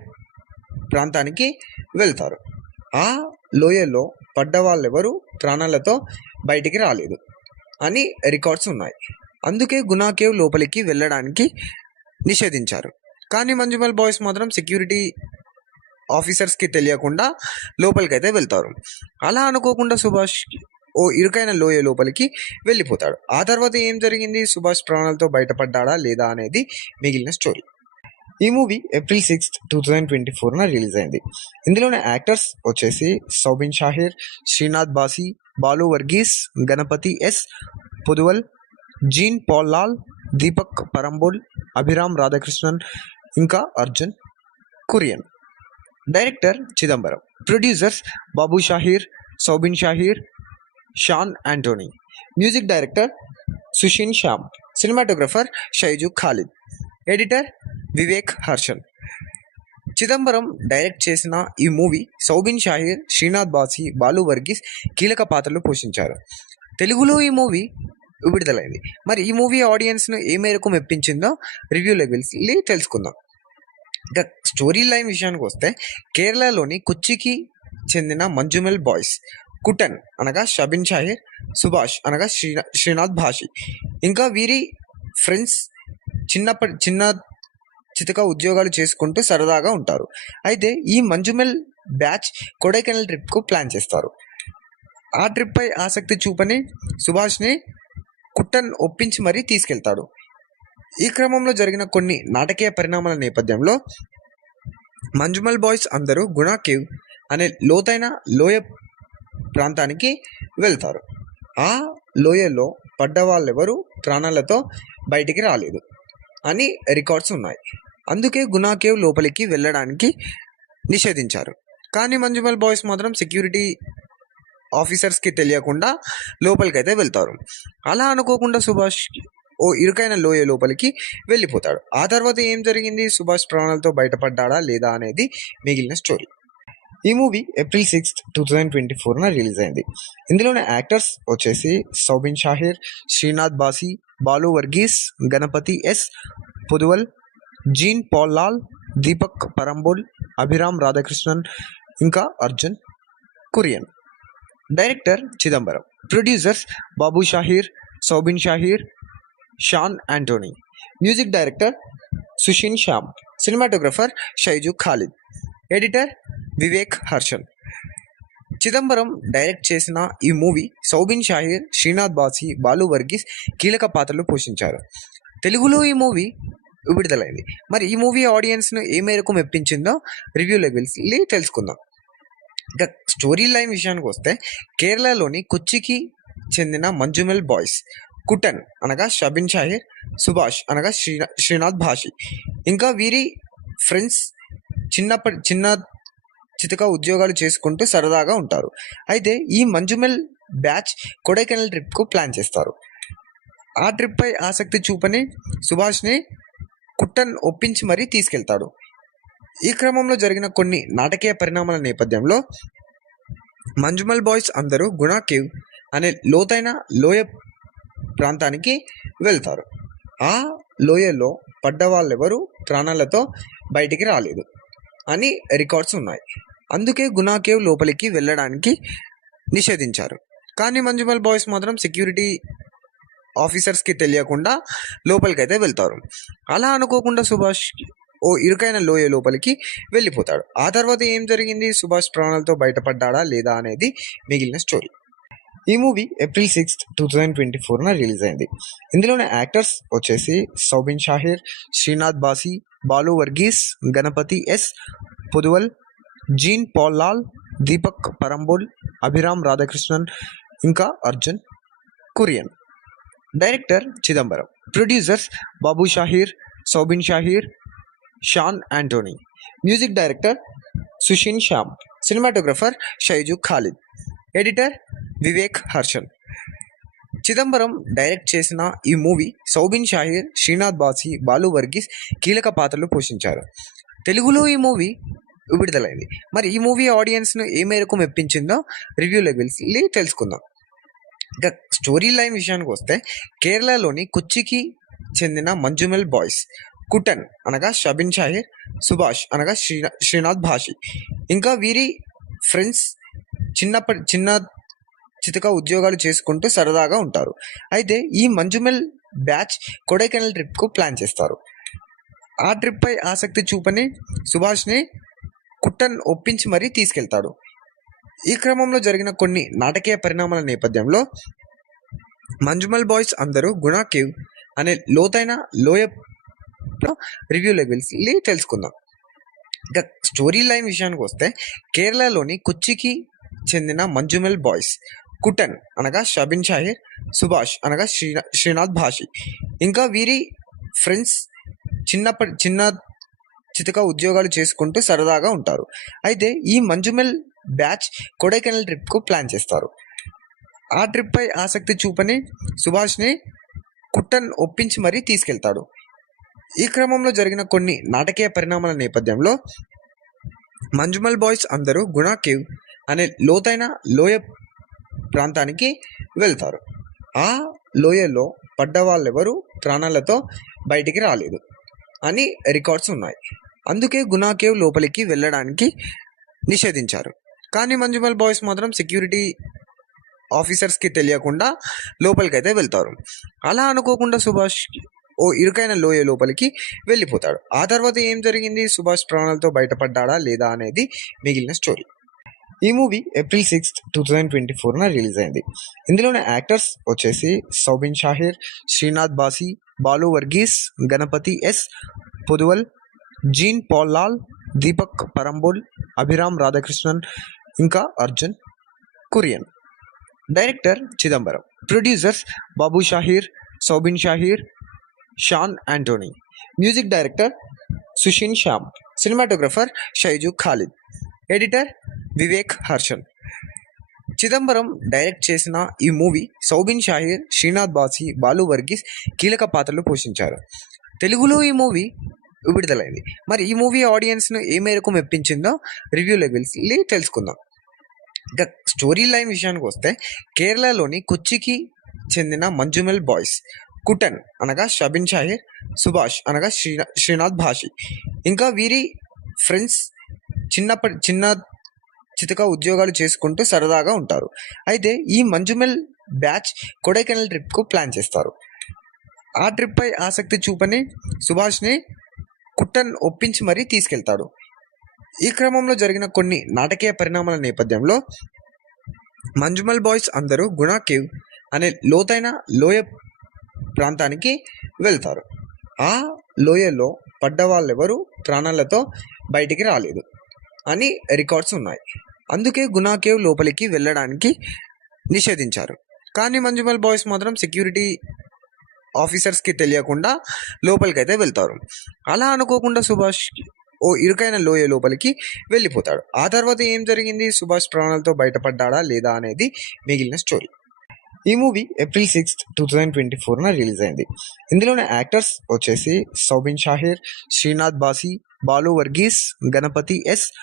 ప్రాంతానికి వెళ్తారు. ఆ లోయలో పడ్డ వాళ్ళెవరూ ప్రాణాలతో బయటికి రాలేదు అని రికార్డ్స్ ఉన్నాయి. అందుకే గుణా కేవ్ లోపలికి వెళ్ళడానికి నిషేధించారు. కానీ మంజుమల్ బాయ్స్ మాత్రం సెక్యూరిటీ ఆఫీసర్స్కి తెలియకుండా లోపలికైతే వెళ్తారు. అలా అనుకోకుండా సుభాష్ ఓ ఇరుకైన లోయ లోపలికి వెళ్ళిపోతాడు. ఆ తర్వాత ఏం జరిగింది, సుభాష్ ప్రాణాలతో బయటపడ్డాడా లేదా అనేది మిగిలిన స్టోరీ. ఈ మూవీ April 6, 2024 రిలీజ్ అయింది. ఇందులోని యాక్టర్స్ వచ్చేసి Soubin Shahir, Sreenath బాసి, Balu Varghese, Ganapathi yes Poduval, Jean Paul Lal, Deepak Parambol, Abhiram Radhakrishnan, ఇంకా Arjun Kurian. Director Chidambaram. Producers Babu Shahir, Soubin Shahir, Shan Anthony. Music director Sushin Shyam. Cinematographer Shyju Khalid. Editor Vivek Harshan. Chidambaram direct చేసిన ఈ మూవీ సౌబిన్ షాహీర్, శ్రీనాథ్ బాసి, బాలు వర్గీస్ కీలక పాత్రలు పోషించారు. తెలుగులో ఈ మూవీ విడుదలైంది. మరి ఈ మూవీ ఆడియన్స్ను ఏ మేరకు మెప్పించిందో రివ్యూలోకి వెళ్ళి తెలుసుకుందాం. ఇక స్టోరీ లైన్ విషయానికి వస్తే, కేరళలోని కొచ్చికి చెందిన మంజుమల్ బాయ్స్ కుటన్ అనగా షబిన్ షాహిర్, సుభాష్ అనగా శ్రీనాథ్ భాషి, ఇంకా వీరి ఫ్రెండ్స్ చిన్న చితక ఉద్యోగాలు చేసుకుంటూ సరదాగా ఉంటారు. అయితే ఈ మంజుమల్ బ్యాచ్ కొడైకెనాల్ ట్రిప్కు ప్లాన్ చేస్తారు. ఆ ట్రిప్పై ఆసక్తి చూపని సుభాష్ని కుట్టన్ ఒప్పించి మరీ తీసుకెళ్తాడు. ఈ క్రమంలో జరిగిన కొన్ని నాటకీయ పరిణామాల నేపథ్యంలో మంజుమల్ బాయ్స్ అందరూ గుణా కేవ్ అనే లోతైన లోయ ప్రాంతానికి వెళ్తారు. ఆ లోయలో పడ్డ వాళ్ళెవరూ ప్రాణాలతో బయటికి రాలేదు అని రికార్డ్స్ ఉన్నాయి. అందుకే గుణా కేవ్ లోపలికి వెళ్ళడానికి నిషేధించారు. కానీ మంజుమల్ బాయ్స్ మాత్రం సెక్యూరిటీ ఆఫీసర్స్కి తెలియకుండా లోపలికైతే వెళ్తారు. అలా అనుకోకుండా సుభాష్ ఓ ఇరుకైన లోయ లోపలికి వెళ్ళిపోతాడు. ఆ తర్వాత ఏం జరిగింది, సుభాష్ ప్రాణాలతో బయటపడ్డాడా లేదా అనేది మిగిలిన స్టోరీ. ఈ మూవీ April 6, 2024 రిలీజ్ అయింది. ఇందులోని యాక్టర్స్ వచ్చేసి Soubin Shahir, Sreenath బాసి, Balu Varghese, Ganapathi yes Poduval, Jean Paul Lal, Deepak Parambol, Abhiram Radhakrishnan, ఇంకా Arjun Kurian. Director Chidambaram. Producers Babu Shahir, Soubin Shahir, Shan Anthony. Music director Sushin Shyam. Cinematographer Shyju Khalid. Editor Vivek Harshan. Chidambaram direct చేసిన ఈ మూవీ సౌబిన్ షాహీర్, శ్రీనాథ్ బాసి, బాలు వర్గీస్ కీలక పాత్రలు పోషించారు. తెలుగులో ఈ మూవీ విడుదలైంది. మరి ఈ మూవీ ఆడియన్స్‌ను ఏ మేరకు మెప్పించిందో రివ్యూలోకి వెళ్లి తెలుసుకుందాం. ఇక స్టోరీ లైన్ విషయానికొస్తే కేరళలోని కొచ్చికి చెందిన మంజుమెల్ బాయ్స్ కుటన్ అనగా షబిన్ షాహిర్, సుభాష్ అనగా శ్రీనాథ్ భాషి ఇంకా వీరి ఫ్రెండ్స్ చిన్న చితక ఉద్యోగాలు చేసుకుంటూ సరదాగా ఉంటారు. అయితే ఈ మంజుమెల్ బ్యాచ్ కొడైకెనాల్ ట్రిప్కు ప్లాన్ చేస్తారు. ఆ ట్రిప్పై ఆసక్తి చూపని సుభాష్ని కుట్టన్ ఒప్పించి మరీ తీసుకెళ్తాడు. ఈ క్రమంలో జరిగిన కొన్ని నాటకీయ పరిణామాల నేపథ్యంలో మంజుమల్ బాయ్స్ అందరూ గుణా కేవ్ అనే లోతైన లోయ ప్రాంతానికి వెళ్తారు. ఆ లోయలో పడ్డ వాళ్ళెవరూ ప్రాణాలతో బయటికి రాలేదు అని రికార్డ్స్ ఉన్నాయి. అందుకే గుణా కేవ్ లోపలికి వెళ్ళడానికి నిషేధించారు. కానీ మంజుమల్ బాయ్స్ మాత్రం సెక్యూరిటీ ఆఫీసర్స్కి తెలియకుండా లోపలికైతే వెళ్తారు. అలా అనుకోకుండా సుభాష్ ఓ ఇరుకైన లోయ లోపలికి వెళ్ళిపోతాడు. ఆ తర్వాత ఏం జరిగింది, సుభాష్ ప్రాణాలతో బయటపడ్డాడా లేదా అనేది మిగిలిన స్టోరీ. ఈ మూవీ April 6, 2024 రిలీజ్ అయింది. ఇందులోని యాక్టర్స్ వచ్చేసి Soubin Shahir, Sreenath బాసి, Balu Varghese, Ganapathi yes Poduval, Jean Paul Lal, Deepak Parambol, Abhiram Radhakrishnan ఇంకా Arjun Kurian. Director Chidambaram. Producers Babu Shahir, Soubin Shahir, Shan Anthony. Music director Sushin Shyam. Cinematographer Shyju Khalid. Editor Vivek Harshan. Chidambaram direct చేసిన ఈ మూవీ సౌబిన్ షాహీర్, శ్రీనాథ్ బాసి, బాలు వర్గీస్ కీలక పాత్రలు పోషించారు. తెలుగులో ఈ మూవీ విడుదలైంది. మరి ఈ మూవీ ఆడియన్స్ను ఏ మేరకు మెప్పించిందో రివ్యూలోకి వెళ్ళి తెలుసుకుందాం. ఇక స్టోరీ లైన్ విషయానికి వస్తే కేరళలోని కొచ్చికి చెందిన మంజుమెల్ బాయ్స్ కుటన్ అనగా షబిన్ షాహిర్, సుభాష్ అనగా శ్రీనాథ్ భాషి ఇంకా వీరి ఫ్రెండ్స్ చిన్న చితక ఉద్యోగాలు చేసుకుంటూ సరదాగా ఉంటారు. అయితే ఈ మంజుమెల్ బ్యాచ్ కొడైకెనాల్ ట్రిప్కు ప్లాన్ చేస్తారు. ఆ ట్రిప్పై ఆసక్తి చూపని సుభాష్ని కుట్టన్ ఒప్పించి మరీ తీసుకెళ్తాడు. ఈ క్రమంలో జరిగిన కొన్ని నాటకీయ పరిణామాల నేపథ్యంలో మంజుమల్ బాయ్స్ అందరూ గుణా కేవ్ అనే లోతైన లోయ రివ్యూలోకి వెళ్ళి తెలుసుకుందాం. ఇక స్టోరీ లైన్ విషయానికి వస్తే కేరళలోని కొచ్చికి చెందిన మంజుమెల్ బాయ్స్ కుటన్ అనగా షబిన్ షాహిర్, సుభాష్ అనగా శ్రీనాథ్ భాషి ఇంకా వీరి ఫ్రెండ్స్ చిన్న చితక ఉద్యోగాలు చేసుకుంటూ సరదాగా ఉంటారు. అయితే ఈ మంజుమెల్ బ్యాచ్ కొడైకెనాల్ ట్రిప్కు ప్లాన్ చేస్తారు. ఆ ట్రిప్పై ఆసక్తి చూపని సుభాష్ని కుట్టన్ ఒప్పించి మరీ తీసుకెళ్తాడు. ఈ క్రమంలో జరిగిన కొన్ని నాటకీయ పరిణామాల నేపథ్యంలో మంజుమల్ బాయ్స్ అందరూ గుణా కేవ్ అనే లోతైన లోయ ప్రాంతానికి వెళ్తారు. ఆ లోయలో పడ్డ వాళ్ళెవరూ ప్రాణాలతో బయటికి రాలేదు అని రికార్డ్స్ ఉన్నాయి. అందుకే గుణా కేవ్ లోపలికి వెళ్ళడానికి నిషేధించారు. కానీ మంజుమల్ బాయ్స్ మాత్రం సెక్యూరిటీ ఆఫీసర్స్కి తెలియకుండా లోపలికైతే వెళ్తారు. అలా అనుకోకుండా సుభాష్ ఓ ఇరుకైన లోయ లోపలికి వెళ్ళిపోతాడు. ఆ తర్వాత ఏం జరిగింది, సుభాష్ ప్రాణాలతో బయటపడ్డాడా లేదా అనేది మిగిలిన స్టోరీ. ఈ మూవీ April 6, 2024 రిలీజ్ అయింది. ఇందులోని యాక్టర్స్ వచ్చేసి Soubin Shahir, Sreenath బాసి, Balu Varghese, Ganapathi yes Poduval, Jean Paul Lal, Deepak Parambol, Abhiram Radhakrishnan ఇంకా Arjun Kurian. Director Chidambaram. Producers Babu Shahir, Soubin Shahir, Shan Anthony. Music director Sushin Shyam. Cinematographer Shyju Khalid. Editor Vivek Harshan. Chidambaram direct చేసిన ఈ మూవీ సౌబిన్ షాహీర్, శ్రీనాథ్ బాసి, బాలు వర్గీస్ కీలక పాత్రలు పోషించారు. తెలుగులో ఈ మూవీ విడుదలైంది. మరి ఈ మూవీ ఆడియన్స్ను ఏ మేరకు మెప్పించిందో రివ్యూలోకి వెళ్ళి తెలుసుకుందాం. ఇక స్టోరీ లైన్ విషయానికి వస్తే కేరళలోని కొచ్చికి చెందిన మంజుమెల్ బాయ్స్ కుటన్ అనగా షబిన్ షాహిర్, సుభాష్ అనగా శ్రీనాథ్ భాషి ఇంకా వీరి ఫ్రెండ్స్ చిన్న చితక ఉద్యోగాలు చేసుకుంటూ సరదాగా ఉంటారు. అయితే ఈ మంజుమెల్ బ్యాచ్ కొడైకెనాల్ ట్రిప్కు ప్లాన్ చేస్తారు. ఆ ట్రిప్పై ఆసక్తి చూపని సుభాష్ని కుట్టన్ ఒప్పించి మరీ తీసుకెళ్తాడు. ఈ క్రమంలో జరిగిన కొన్ని నాటకీయ పరిణామాల నేపథ్యంలో మంజుమల్ బాయ్స్ అందరూ గుణా కేవ్ అనే లోతైన లోయ ప్రాంతానికి వెళ్తారు. ఆ లోయలో పడ్డవాళ్ళెవరూ ప్రాణాలతో బయటికి రాలేదు అని రికార్డ్స్ ఉన్నాయి. అందుకే గునా కేవ్ లోపలికి వెళ్ళడానికి నిషేధించారు. కానీ మంజుమల్ బాయ్స్ మాత్రం సెక్యూరిటీ ఆఫీసర్స్కి తెలియకుండా లోపలికైతే వెళ్తారు. అలా అనుకోకుండా సుభాష్ ఓ ఇరుకైన లోయ లోపలికి వెళ్ళిపోతాడు. ఆ తర్వాత ఏం జరిగింది, సుభాష్ ప్రాణాలతో బయటపడ్డాడా లేదా అనేది మిగిలిన స్టోరీ. ఈ మూవీ April 6, 2024 రిలీజ్ అయింది. ఇందులోని యాక్టర్స్ వచ్చేసి Soubin Shahir, Sreenath బాసి, Balu Varghese, Ganapathi yes,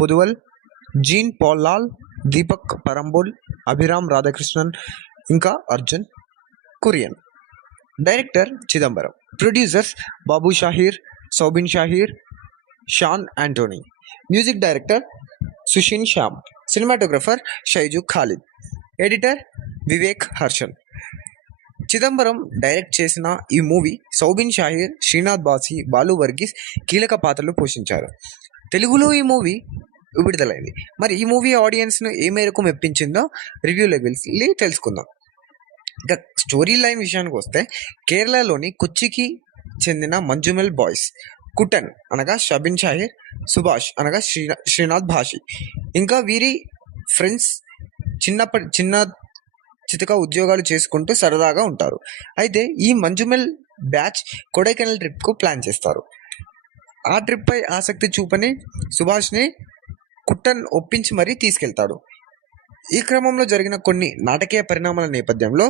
Poduval, Jean Paul Lal, Deepak Parambol, Abhiram Radhakrishnan, ఇంకా Arjun Kurian. Director Chidambaram. Producers Babu Shahir, Soubin Shahir, Shan Anthony. Music director Sushin Shyam. Cinematographer Shyju Khalid. Editor Vivek Harshan. Chidambaram direct చేసిన ఈ మూవీ సౌబిన్ షాహీర్, శ్రీనాథ్ బాసి, బాలు వర్గీస్ కీలక పాత్రలు పోషించారు. తెలుగులో ఈ మూవీ విడుదలైంది. మరి ఈ మూవీ ఆడియన్స్ను ఏ మేరకు మెప్పించిందో రివ్యూలోకి వెళ్ళి తెలుసుకుందాం. ఇక స్టోరీ లైన్ విషయానికి వస్తే, కేరళలోని కొచ్చికి చెందిన మంజుమల్ బాయ్స్ కుటన్ అనగా షబిన్ షాహిర్, సుభాష్ అనగా శ్రీనాథ్ భాషి, ఇంకా వీరి ఫ్రెండ్స్ చిన్న చితక ఉద్యోగాలు చేసుకుంటూ సరదాగా ఉంటారు. అయితే ఈ మంజుమల్ బ్యాచ్ కొడైకెనాల్ ట్రిప్కు ప్లాన్ చేస్తారు. ఆ ట్రిప్పై ఆసక్తి చూపని సుభాష్ని కుట్టన్ ఒప్పించి మరీ తీసుకెళ్తాడు. ఈ క్రమంలో జరిగిన కొన్ని నాటకీయ పరిణామాల నేపథ్యంలో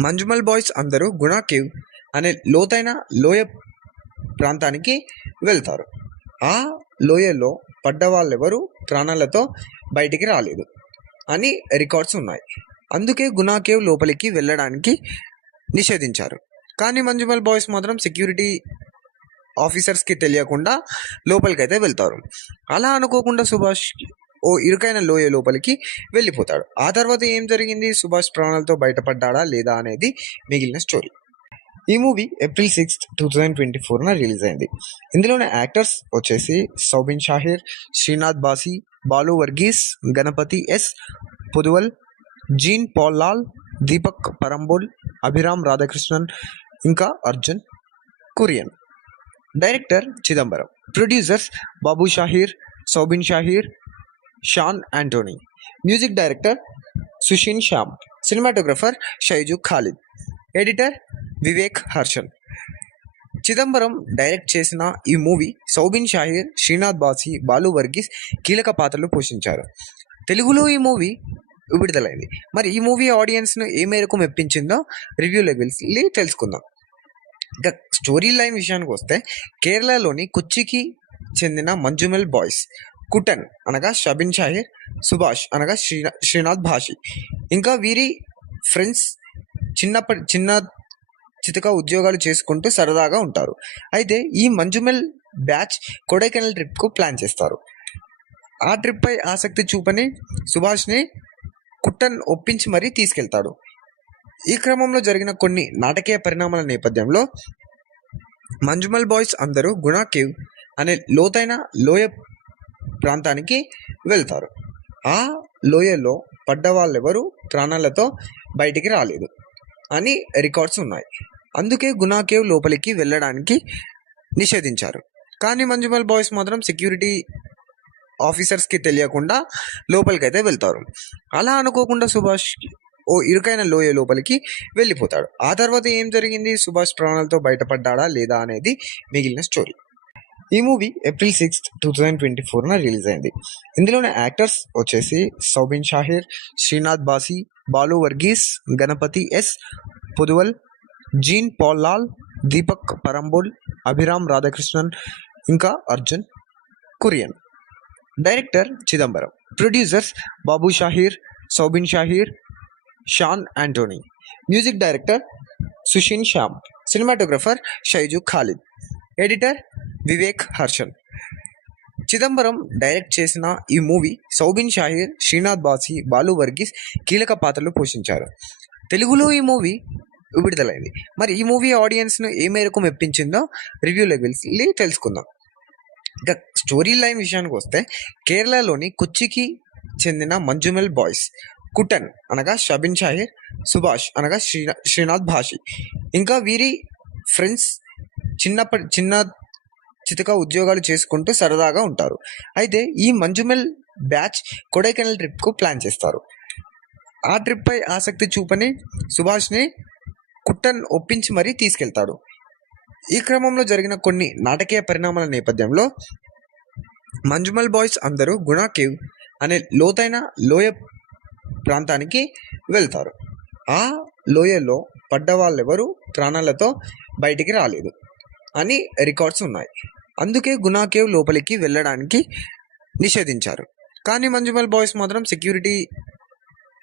మంజుమల్ బాయ్స్ అందరూ గునా కేవ్ అనే లోతైన లోయ ప్రాంతానికి వెళ్తారు. ఆ లోయలో పడ్డవాళ్ళెవరూ ప్రాణాలతో బయటికి రాలేదు అని రికార్డ్స్ ఉన్నాయి. అందుకే గునా కేవ్ లోపలికి వెళ్ళడానికి నిషేధించారు. కానీ మంజుమల్ బాయ్స్ మాత్రం సెక్యూరిటీ ఆఫీసర్స్కి తెలియకుండా లోపలికైతే వెళ్తారు. అలా అనుకోకుండా సుభాష్ ఓ ఇరుకైన లోయ లోపలికి వెళ్ళిపోతాడు. ఆ తర్వాత ఏం జరిగింది, సుభాష్ ప్రాణాలతో బయటపడ్డాడా లేదా అనేది మిగిలిన స్టోరీ. ఈ మూవీ April 6, 2024 రిలీజ్ అయింది. ఇందులోని యాక్టర్స్ వచ్చేసి Soubin Shahir, Sreenath బాసి, Balu Varghese, Ganapathi yes, Poduval, Jean Paul Lal, Deepak Parambol, Abhiram Radhakrishnan, ఇంకా Arjun Kurian. Director Chidambaram. Producers Babu Shahir, Soubin Shahir, Shan Anthony. Music director Sushin Shyam. Cinematographer Shyju Khalid. Editor Vivek Harshan. Chidambaram direct చేసిన ఈ మూవీ సౌబిన్ షాహీర్, శ్రీనాథ్ బాసి, బాలు వర్గీస్ కీలక పాత్రలు పోషించారు. తెలుగులో ఈ మూవీ విడుదలైంది. మరి ఈ మూవీ ఆడియన్స్ను ఏ మేరకు మెప్పించిందో రివ్యూలోకి వెళ్ళి తెలుసుకుందాం. ఇక స్టోరీ లైన్ విషయానికి వస్తే, కేరళలోని కొచ్చికి చెందిన మంజుమల్ బాయ్స్ కుటన్ అనగా షబిన్ షాహిర్, సుభాష్ అనగా శ్రీనాథ్ భాషి, ఇంకా వీరి ఫ్రెండ్స్ చిన్న చితక ఉద్యోగాలు చేసుకుంటూ సరదాగా ఉంటారు. అయితే ఈ మంజుమల్ బ్యాచ్ కొడైకెనాల్ ట్రిప్కు ప్లాన్ చేస్తారు. ఆ ట్రిప్పై ఆసక్తి చూపని సుభాష్ని కుట్టన్ ఒప్పించి మరీ తీసుకెళ్తాడు. ఈ క్రమంలో జరిగిన కొన్ని నాటకీయ పరిణామాల నేపథ్యంలో మంజుమల్ బాయ్స్ అందరూ గునా కేవ్ అనే లోతైన లోయ ప్రాంతానికి వెళ్తారు. ఆ లోయలో పడ్డవాళ్ళెవరూ ప్రాణాలతో బయటికి రాలేదు అని రికార్డ్స్ ఉన్నాయి. అందుకే గునా కేవ్ లోపలికి వెళ్ళడానికి నిషేధించారు. కానీ మంజుమల్ బాయ్స్ మాత్రం సెక్యూరిటీ ఆఫీసర్స్కి తెలియకుండా లోపలికైతే వెళ్తారు. అలా అనుకోకుండా సుభాష్ ఓ ఇరుకైన లోయ లోపలికి వెళ్ళిపోతాడు. ఆ తర్వాత ఏం జరిగింది, సుభాష్ ప్రాణాలతో బయటపడ్డాడా లేదా అనేది మిగిలిన స్టోరీ. ఈ మూవీ April 6, 2024 రిలీజ్ అయింది. ఇందులోని యాక్టర్స్ వచ్చేసి Soubin Shahir, Sreenath బాసి, Balu Varghese, Ganapathi yes, Poduval, Jean Paul Lal, Deepak Parambol, Abhiram Radhakrishnan, ఇంకా Arjun Kurian. Director Chidambaram. Producers Babu Shahir, Soubin Shahir, Shan Anthony. Music director Sushin Shyam. Cinematographer Shyju Khalid. Editor Vivek Harshan. Chidambaram direct చేసిన ఈ మూవీ సౌబిన్ షాహీర్, శ్రీనాథ్ బాసి, బాలు వర్గీస్ కీలక పాత్రలు పోషించారు. తెలుగులో ఈ మూవీ విడుదలైంది. మరి ఈ మూవీ ఆడియన్స్ను ఏ మేరకు మెప్పించిందో రివ్యూలోకి వెళ్ళి తెలుసుకుందాం. ఇక స్టోరీ లైన్ విషయానికి వస్తే, కేరళలోని కొచ్చికి చెందిన మంజుమల్ బాయ్స్ కుటన్ అనగా షబిన్ షాహిర్, సుభాష్ అనగా శ్రీనాథ్ భాషి, ఇంకా వీరి ఫ్రెండ్స్ చిన్న చితక ఉద్యోగాలు చేసుకుంటూ సరదాగా ఉంటారు. అయితే ఈ మంజుమెల్ బ్యాచ్ కొడైకెనాల్ ట్రిప్కు ప్లాన్ చేస్తారు. ఆ ట్రిప్పై ఆసక్తి చూపని సుభాష్ని కుట్టన్ ఒప్పించి మరీ తీసుకెళ్తాడు. ఈ క్రమంలో జరిగిన కొన్ని నాటకీయ పరిణామాల నేపథ్యంలో మంజుమల్ బాయ్స్ అందరూ గుణా కేవ్ అనే లోతైన లోయ ప్రాంతానికి వెళ్తారు. ఆ లోయలో పడ్డ వాళ్ళెవరూ ప్రాణాలతో బయటికి రాలేదు అని రికార్డ్స్ ఉన్నాయి. అందుకే గుణా కేవ్ లోపలికి వెళ్ళడానికి నిషేధించారు. కానీ మంజుమల్ బాయ్స్ మాత్రం సెక్యూరిటీ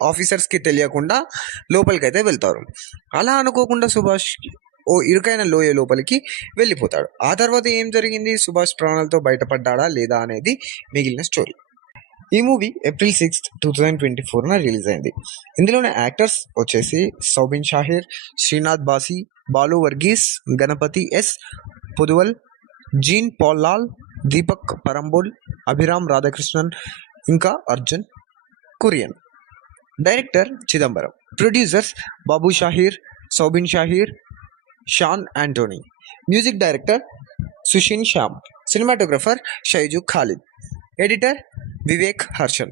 ఆఫీసర్స్కి తెలియకుండా లోపలికైతే వెళ్తారు. అలా అనుకోకుండా సుభాష్ ఓ ఇరుకైన లోయ లోపలికి వెళ్ళిపోతాడు. ఆ తర్వాత ఏం జరిగింది, సుభాష్ ప్రాణాలతో బయటపడ్డాడా లేదా అనేది మిగిలిన స్టోరీ. ఈ మూవీ April 6, 2024 రిలీజ్ అయింది. ఇందులోని యాక్టర్స్ వచ్చేసి Soubin Shahir, Sreenath బాసి, Balu Varghese, Ganapathi yes Poduval, Jean Paul Lal, Deepak Parambol, Abhiram Radhakrishnan, ఇంకా Arjun Kurian. Director Chidambaram. Producers Babu Shahir, Soubin Shahir, Shan Anthony. Music director Sushin Shyam. Cinematographer Shyju Khalid. Editor Vivek Harshan.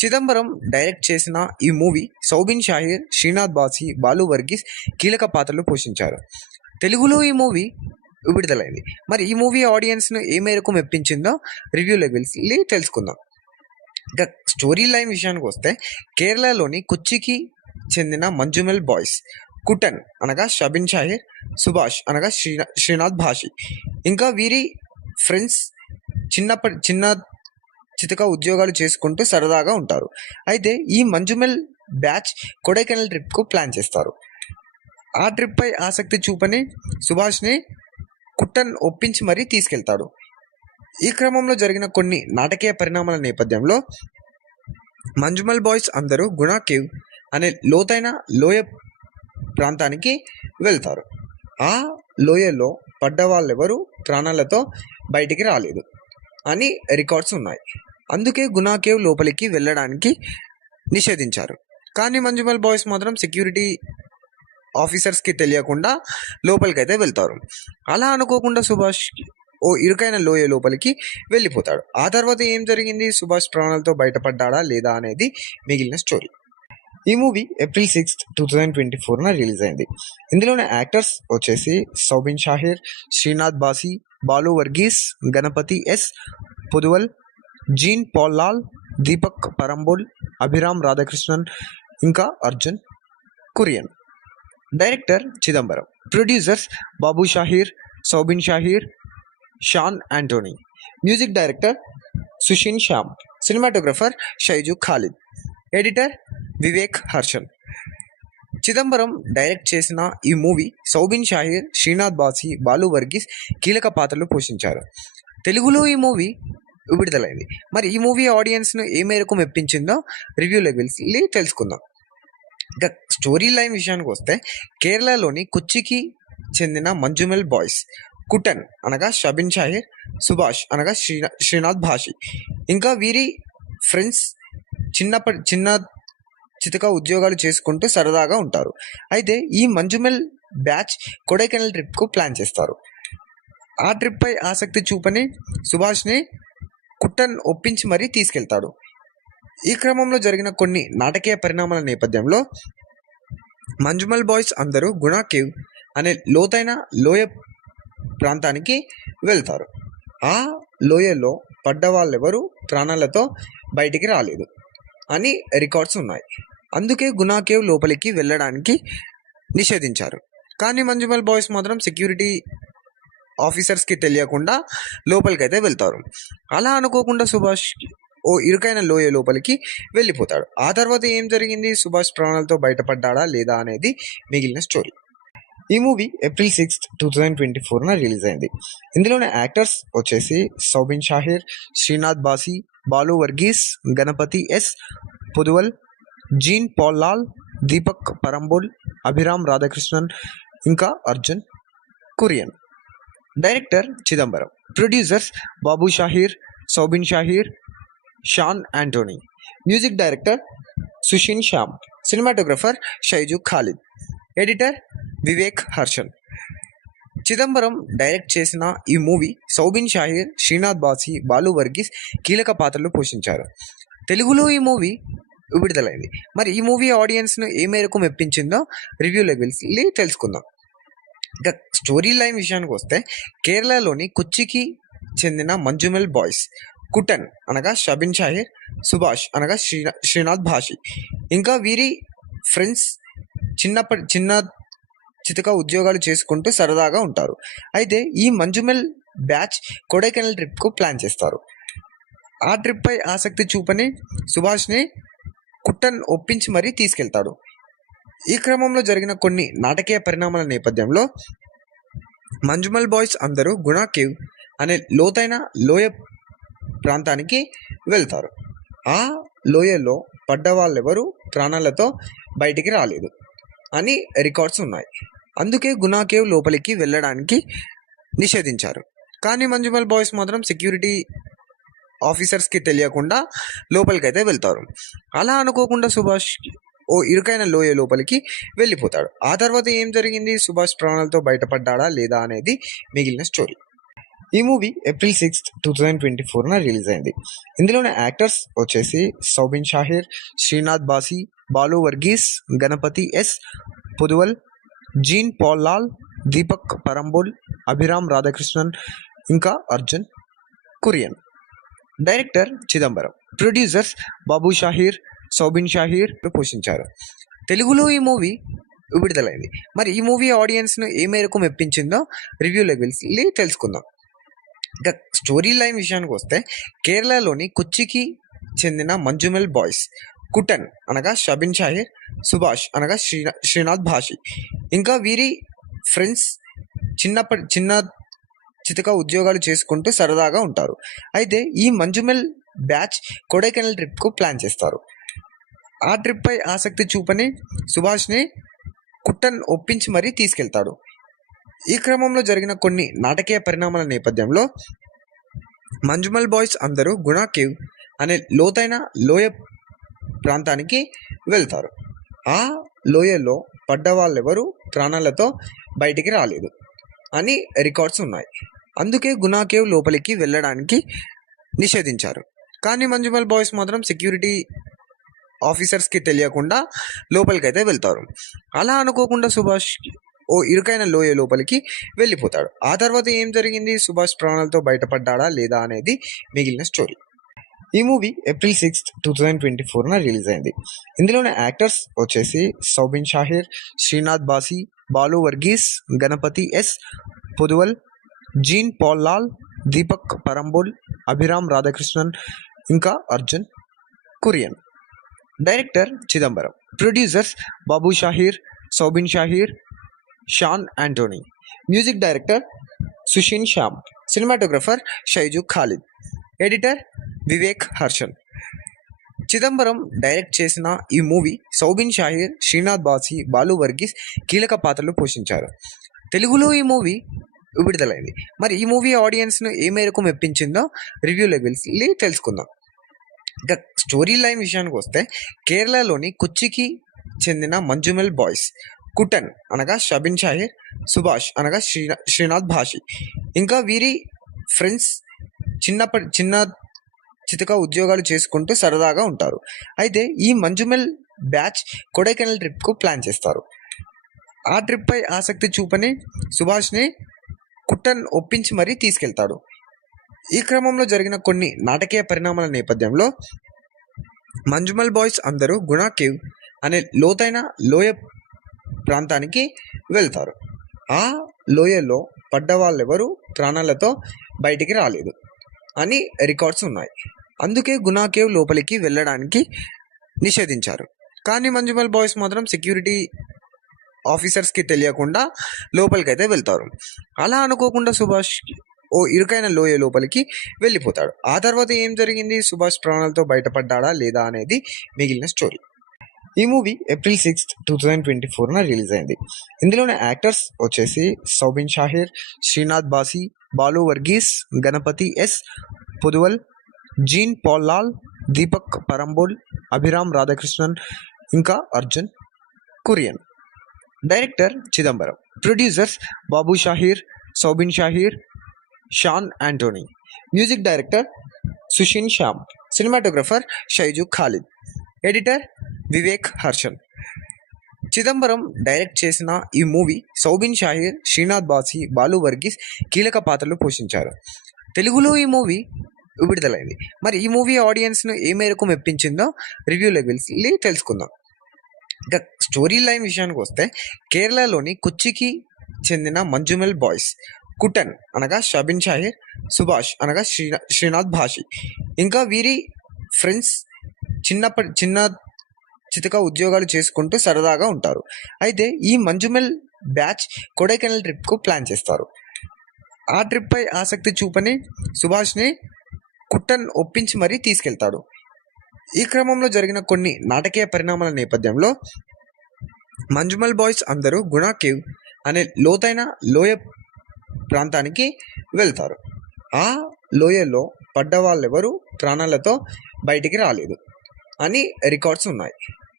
Chidambaram direct చేసిన ఈ మూవీ సౌబిన్ షాహీర్, శ్రీనాథ్ బాసి, బాలు వర్గీస్ కీలక పాత్రలు పోషించారు. తెలుగులో ఈ మూవీ విడుదలైంది. మరి ఈ మూవీ ఆడియన్స్ను ఏ మేరకు మెప్పించిందో రివ్యూలోకి వెళ్ళి తెలుసుకుందాం. ఇక స్టోరీ లైన్ విషయానికి వస్తే, కేరళలోని కొచ్చికి చెందిన మంజుమెల్ బాయ్స్ కుటన్ అనగా షబిన్ షాహిర్, సుభాష్ అనగా శ్రీనాథ్ భాషి, ఇంకా వీరి ఫ్రెండ్స్ చిన్న చితక ఉద్యోగాలు చేసుకుంటూ సరదాగా ఉంటారు. అయితే ఈ మంజుమెల్ బ్యాచ్ కొడైకెనాల్ ట్రిప్కు ప్లాన్ చేస్తారు. ఆ ట్రిప్పై ఆసక్తి చూపని సుభాష్ని కుట్టన్ ఒప్పించి మరీ తీసుకెళ్తాడు. ఈ క్రమంలో జరిగిన కొన్ని నాటకీయ పరిణామాల నేపథ్యంలో మంజుమల్ బాయ్స్ అందరూ గుణా కేవ్ అనే లోతైన లోయ ప్రాంతానికి వెళ్తారు. ఆ లోయలో పడ్డ వాళ్ళెవరూ ప్రాణాలతో బయటికి రాలేదు అని రికార్డ్స్ ఉన్నాయి. అందుకే గుణా కేవ్ లోపలికి వెళ్ళడానికి నిషేధించారు. కానీ మంజుమల్ బాయ్స్ మాత్రం సెక్యూరిటీ ఆఫీసర్స్కి తెలియకుండా లోపలికైతే వెళ్తారు. అలా అనుకోకుండా సుభాష్ ఓ ఇరుకైన లోయ లోపలికి వెళ్ళిపోతాడు. ఆ తర్వాత ఏం జరిగింది, సుభాష్ ప్రాణాలతో బయటపడ్డాడా లేదా అనేది మిగిలిన స్టోరీ. ఈ మూవీ April 6, 2024 రిలీజ్ అయింది. ఇందులోని యాక్టర్స్ వచ్చేసి Soubin Shahir, Sreenath బాసి, Balu Varghese, Ganapathi yes Poduval, Jean Paul Lal, Deepak Parambol, Abhiram Radhakrishnan, ఇంకా Arjun Kurian. Director Chidambaram. Producers Babu Shahir, Soubin Shahir, Shan Anthony. Music director Sushin Shyam. Cinematographer Shyju Khalid. Editor Vivek Harshan. Chidambaram direct చేసిన ఈ మూవీ సౌబిన్ షాహీర్, శ్రీనాథ్ బాసి, బాలు వర్గీస్ కీలక పాత్రలు పోషించారు. తెలుగులో ఈ మూవీ విడుదలైంది. మరి ఈ మూవీ ఆడియన్స్ను ఏ మేరకు మెప్పించిందో రివ్యూలోకి వెళ్ళి తెలుసుకుందాం. ఇక స్టోరీ లైన్ విషయానికి వస్తే, కేరళలోని కొచ్చికి చెందిన మంజుమెల్ బాయ్స్ కుటన్ అనగా షబిన్ షాహిర్, సుభాష్ అనగా శ్రీనాథ్ భాషి, ఇంకా వీరి ఫ్రెండ్స్ చిన్న చితక ఉద్యోగాలు చేసుకుంటూ సరదాగా ఉంటారు. అయితే ఈ మంజుమెల్ బ్యాచ్ కొడైకెనాల్ ట్రిప్కు ప్లాన్ చేస్తారు. ఆ ట్రిప్పై ఆసక్తి చూపని సుభాష్ని కుట్టన్ ఒప్పించి మరీ తీసుకెళ్తాడు. ఈ క్రమంలో జరిగిన కొన్ని నాటకీయ పరిణామాల నేపథ్యంలో మంజుమల్ బాయ్స్ అందరూ గుణా కేవ్ అనే లోతైన లోయ ప్రాంతానికి వెళ్తారు. ఆ లోయలో పడ్డ వాళ్ళెవరూ ప్రాణాలతో బయటికి రాలేదు అని రికార్డ్స్ ఉన్నాయి. అందుకే గుణా కేవ్ లోపలికి వెళ్ళడానికి నిషేధించారు. కానీ మంజుమల్ బాయ్స్ మాత్రం సెక్యూరిటీ ఆఫీసర్స్కి తెలియకుండా లోపలికైతే వెళ్తారు. అలా అనుకోకుండా సుభాష్ ఓ ఇరుకైన లోయ లోపలికి వెళ్ళిపోతాడు. ఆ తర్వాత ఏం జరిగింది, సుభాష్ ప్రాణాలతో బయటపడ్డాడా లేదా అనేది మిగిలిన స్టోరీ. ఈ మూవీ April 6, 2024 రిలీజ్ అయింది. ఇందులోని యాక్టర్స్ వచ్చేసి Soubin Shahir, Sreenath బాసి, Balu Varghese, Ganapathi yes Poduval, Jean Paul Lal, Deepak Parambol, Abhiram Radhakrishnan, ఇంకా Arjun Kurian. Director Chidambaram. Producers Babu Shahir, Soubin Shahir, Shan Anthony. Music director Sushin Shyam. Cinematographer Shyju Khalid. Editor Vivek Harshan. Chidambaram direct చేసిన ఈ మూవీ సౌబిన్ షాహిర్, శ్రీనాథ్ బాసి, బాలు వర్గీస్ కీలక పాత్రలు పోషించారు. తెలుగులో ఈ మూవీ విడుదలైంది. మరి ఈ మూవీ ఆడియన్స్ను ఏ మేరకు మెప్పించిందో రివ్యూలోకి వెళ్ళి తెలుసుకుందాం. ఇక స్టోరీ లైన్ విషయానికి వస్తే, కేరళలోని కొచ్చికి చెందిన మంజుమల్ బాయ్స్ కుటన్ అనగా షబిన్ షాహిర్, సుభాష్ అనగా శ్రీనాథ్ భాషి, ఇంకా వీరి ఫ్రెండ్స్ చిన్న చితక ఉద్యోగాలు చేసుకుంటూ సరదాగా ఉంటారు. అయితే ఈ మంజుమల్ బ్యాచ్ కొడైకెనాల్ ట్రిప్కు ప్లాన్ చేస్తారు. ఆ ట్రిప్పై ఆసక్తి చూపని సుభాష్ని కుట్టన్ ఒప్పించి మరీ తీసుకెళ్తాడు. ఈ క్రమంలో జరిగిన కొన్ని నాటకీయ పరిణామాల నేపథ్యంలో మంజుమల్ బాయ్స్ అందరూ గుణా కేవ్ అనే లోతైన లోయ ప్రాంతానికి వెళ్తారు. ఆ లోయలో పడ్డ వాళ్ళెవరూ ప్రాణాలతో బయటికి రాలేదు అని రికార్డ్స్ ఉన్నాయి. అందుకే గుణా కేవ్ లోపలికి వెళ్ళడానికి నిషేధించారు. కానీ మంజుమల్ బాయ్స్ మాత్రం సెక్యూరిటీ ఆఫీసర్స్కి తెలియకుండా లోపలికైతే వెళ్తారు. అలా అనుకోకుండా సుభాష్ ఓ ఇరుకైన లోయ లోపలికి వెళ్ళిపోతాడు. ఆ తర్వాత ఏం జరిగింది, సుభాష్ ప్రాణాలతో బయటపడ్డాడా లేదా అనేది మిగిలిన స్టోరీ. ఈ మూవీ April 6, 2024 రిలీజ్ అయింది. ఇందులోని యాక్టర్స్ వచ్చేసి Soubin Shahir, Sreenath బాసి, Balu Varghese, Ganapathi yes Poduval, Jean Paul Lal, Deepak Parambol, Abhiram Radhakrishnan, ఇంకా అర్జున్ కురియన్. డైరెక్టర్ చిదంబరం. ప్రొడ్యూసర్స్ బాబు షాహీర్, సౌబిన్ షాహీర్ పోషించారు. తెలుగులో ఈ మూవీ విడుదలైంది. మరి ఈ మూవీ ఆడియన్స్ను ఏ మేరకు మెప్పించిందో రివ్యూలోకి వెళ్ళి తెలుసుకుందాం. ఇక స్టోరీ లైన్ విషయానికి వస్తే, కేరళలోని కొచ్చికి చెందిన మంజుమల్ బాయ్స్ కుటన్ అనగా షబిన్ షాహిర్, సుభాష్ అనగా శ్రీనాథ్ భాషి, ఇంకా వీరి ఫ్రెండ్స్ చిన్న చితక ఉద్యోగాలు చేసుకుంటూ సరదాగా ఉంటారు. అయితే ఈ మంజుమల్ బ్యాచ్ కొడైకెనాల్ ట్రిప్కు ప్లాన్ చేస్తారు. ఆ ట్రిప్పై ఆసక్తి చూపని సుభాష్ని కుట్టన్ ఒప్పించి మరీ తీసుకెళ్తాడు. ఈ క్రమంలో జరిగిన కొన్ని నాటకీయ పరిణామాల నేపథ్యంలో మంజుమల్ బాయ్స్ అందరూ గుణా కేవ్ అనే లోతైన లోయ ప్రాంతానికి వెళ్తారు. ఆ లోయలో పడ్డ వాళ్ళెవరూ ప్రాణాలతో బయటికి రాలేదు అని రికార్డ్స్ ఉన్నాయి. అందుకే గుణా కేవ్ లోపలికి వెళ్ళడానికి నిషేధించారు. కానీ మంజుమల్ బాయ్స్ మాత్రం సెక్యూరిటీ ఆఫీసర్స్కి తెలియకుండా లోపలికైతే వెళ్తారు. అలా అనుకోకుండా సుభాష్ ఓ ఇరుకైన లోయ లోపలికి వెళ్ళిపోతాడు. ఆ తర్వాత ఏం జరిగింది, సుభాష్ ప్రాణాలతో బయటపడ్డాడా లేదా అనేది మిగిలిన స్టోరీ. ఈ మూవీ April 6, 2024 రిలీజ్ అయింది. ఇందులోని యాక్టర్స్ వచ్చేసి Soubin Shahir, Sreenath బాసి, Balu Varghese, Ganapathi yes Poduval, Jean Paul Lal, Deepak Parambol, Abhiram Radhakrishnan, ఇంకా Arjun Kurian. Director Chidambaram. Producers Babu Shahir, Soubin Shahir, Shan Anthony. Music director Sushin Shyam. Cinematographer Shyju Khalid. Editor Vivek Harshan. Chidambaram direct చేసిన ఈ మూవీ సౌబిన్ షాహిర్, శ్రీనాథ్ బాసి, బాలు వర్గీస్ కీలక పాత్రలు పోషించారు. తెలుగులో ఈ మూవీ విడుదలైంది. మరి ఈ మూవీ ఆడియన్స్ను ఏ మేరకు మెప్పించిందో రివ్యూలోకి వెళ్ళి తెలుసుకుందాం. ఇక స్టోరీ లైన్ విషయానికి వస్తే, కేరళలోని కొచ్చికి చెందిన మంజుమల్ బాయ్స్ కుటన్ అనగా షబిన్ షాహిర్, సుభాష్ అనగా శ్రీనాథ్ భాషి, ఇంకా వీరి ఫ్రెండ్స్ చిన్న చితక ఉద్యోగాలు చేసుకుంటూ సరదాగా ఉంటారు. అయితే ఈ మంజుమల్ బ్యాచ్ కొడైకెనాల్ ట్రిప్కు ప్లాన్ చేస్తారు. ఆ ట్రిప్పై ఆసక్తి చూపని సుభాష్ని కుట్టన్ ఒప్పించి మరీ తీసుకెళ్తాడు. ఈ క్రమంలో జరిగిన కొన్ని నాటకీయ పరిణామాల నేపథ్యంలో మంజుమల్ బాయ్స్ అందరూ గుణా కేవ్ అనే లోతైన లోయ ప్రాంతానికి వెళ్తారు. ఆ లోయలో పడ్డ వాళ్ళెవరూ ప్రాణాలతో బయటికి రాలేదు అని రికార్డ్స్ ఉన్నాయి. అందుకే గుణా కేవ్ లోపలికి వెళ్ళడానికి నిషేధించారు. కానీ మంజుమల్ బాయ్స్ మాత్రం సెక్యూరిటీ ఆఫీసర్స్కి తెలియకుండా లోపలికైతే వెళ్తారు. అలా అనుకోకుండా సుభాష్ ఓ ఇరుకైన లోయ లోపలికి వెళ్ళిపోతాడు. ఆ తర్వాత ఏం జరిగింది, సుభాష్ ప్రాణాలతో బయటపడ్డాడా లేదా అనేది మిగిలిన స్టోరీ. ఈ మూవీ April 6, 2024 రిలీజ్ అయింది. ఇందులోని యాక్టర్స్ వచ్చేసి Soubin Shahir, Sreenath బాసి, Balu Varghese, Ganapathi yes Poduval, Jean Paul Lal, Deepak Parambol, Abhiram Radhakrishnan, ఇంకా Arjun Kurian. Director Chidambaram. Producers Babu Shahir, Soubin Shahir, Shan Anthony. Music director Sushin Shyam. Cinematographer Shyju Khalid. Editor Vivek Harshan. Chidambaram direct చేసిన ఈ మూవీ సౌబిన్ షాహీర్, శ్రీనాథ్ బాసి, బాలు వర్గీస్ కీలక పాత్రలు పోషించారు. తెలుగులో ఈ మూవీ విడుదలైంది. మరి ఈ మూవీ ఆడియన్స్ను ఏ మేరకు మెప్పించిందో రివ్యూలోకి వెళ్ళి తెలుసుకుందాం. ఇక స్టోరీ లైన్ విషయానికి వస్తే, కేరళలోని కొచ్చికి చెందిన మంజుమెల్ బాయ్స్ కుటన్ అనగా షబిన్ షాహిర్, సుభాష్ అనగా శ్రీనాథ్ భాషి, ఇంకా వీరి ఫ్రెండ్స్ చిన్న చితక ఉద్యోగాలు చేసుకుంటూ సరదాగా ఉంటారు. అయితే ఈ మంజుమెల్ బ్యాచ్ కొడైకెనాల్ ట్రిప్కు ప్లాన్ చేస్తారు. ఆ ట్రిప్పై ఆసక్తి చూపని సుభాష్ని కుట్టన్ ఒప్పించి మరీ తీసుకెళ్తాడు. ఈ క్రమంలో జరిగిన కొన్ని నాటకీయ పరిణామాల నేపథ్యంలో మంజుమల్ బాయ్స్ అందరూ గుణా కేవ్ అనే లోతైన లోయ ప్రాంతానికి వెళ్తారు. ఆ లోయలో పడ్డ వాళ్ళెవరూ ప్రాణాలతో బయటికి రాలేదు అని రికార్డ్స్ ఉన్నాయి.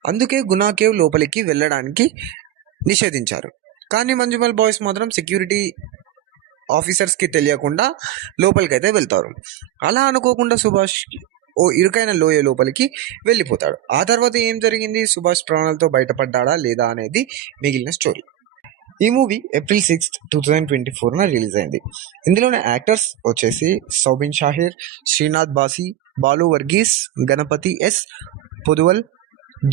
అందుకే గుణా కేవ్ లోపలికి వెళ్ళడానికి నిషేధించారు. కానీ మంజుమల్ బాయ్స్ మాత్రం సెక్యూరిటీ ఆఫీసర్స్కి తెలియకుండా లోపలికైతే వెళ్తారు. అలా అనుకోకుండా సుభాష్ ఓ ఇరుకైన లోయ లోపలికి వెళ్ళిపోతాడు. ఆ తర్వాత ఏం జరిగింది, సుభాష్ ప్రాణాలతో బయటపడ్డా లేదా అనేది మిగిలిన స్టోరీ. ఈ మూవీ ఏప్రిల్ 6, 2024 రిలీజ్ అయింది. ఇందులోని యాక్టర్స్ వచ్చేసి Soubin Shahir, Sreenath బాసి, Balu Varghese, Ganapathi yes Poduval,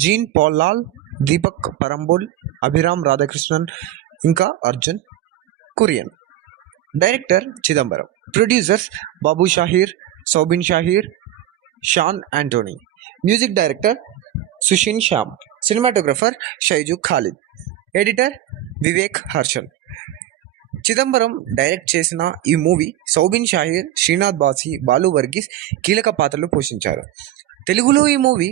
Jean Paul Lal, Deepak Parambol, Abhiram Radhakrishnan, ఇంకా Arjun Kurian. Director Chidambaram. Producers Babu Shahir, Soubin Shahir, Shan Anthony. Music director Sushin Shyam. Cinematographer Shyju Khalid. Editor Vivek Harshan. Chidambaram direct చేసిన ఈ మూవీ సౌబిన్ షాహీర్, శ్రీనాథ్ బాసి, బాలు వర్గీస్ కీలక పాత్రలు పోషించారు. తెలుగులో ఈ మూవీ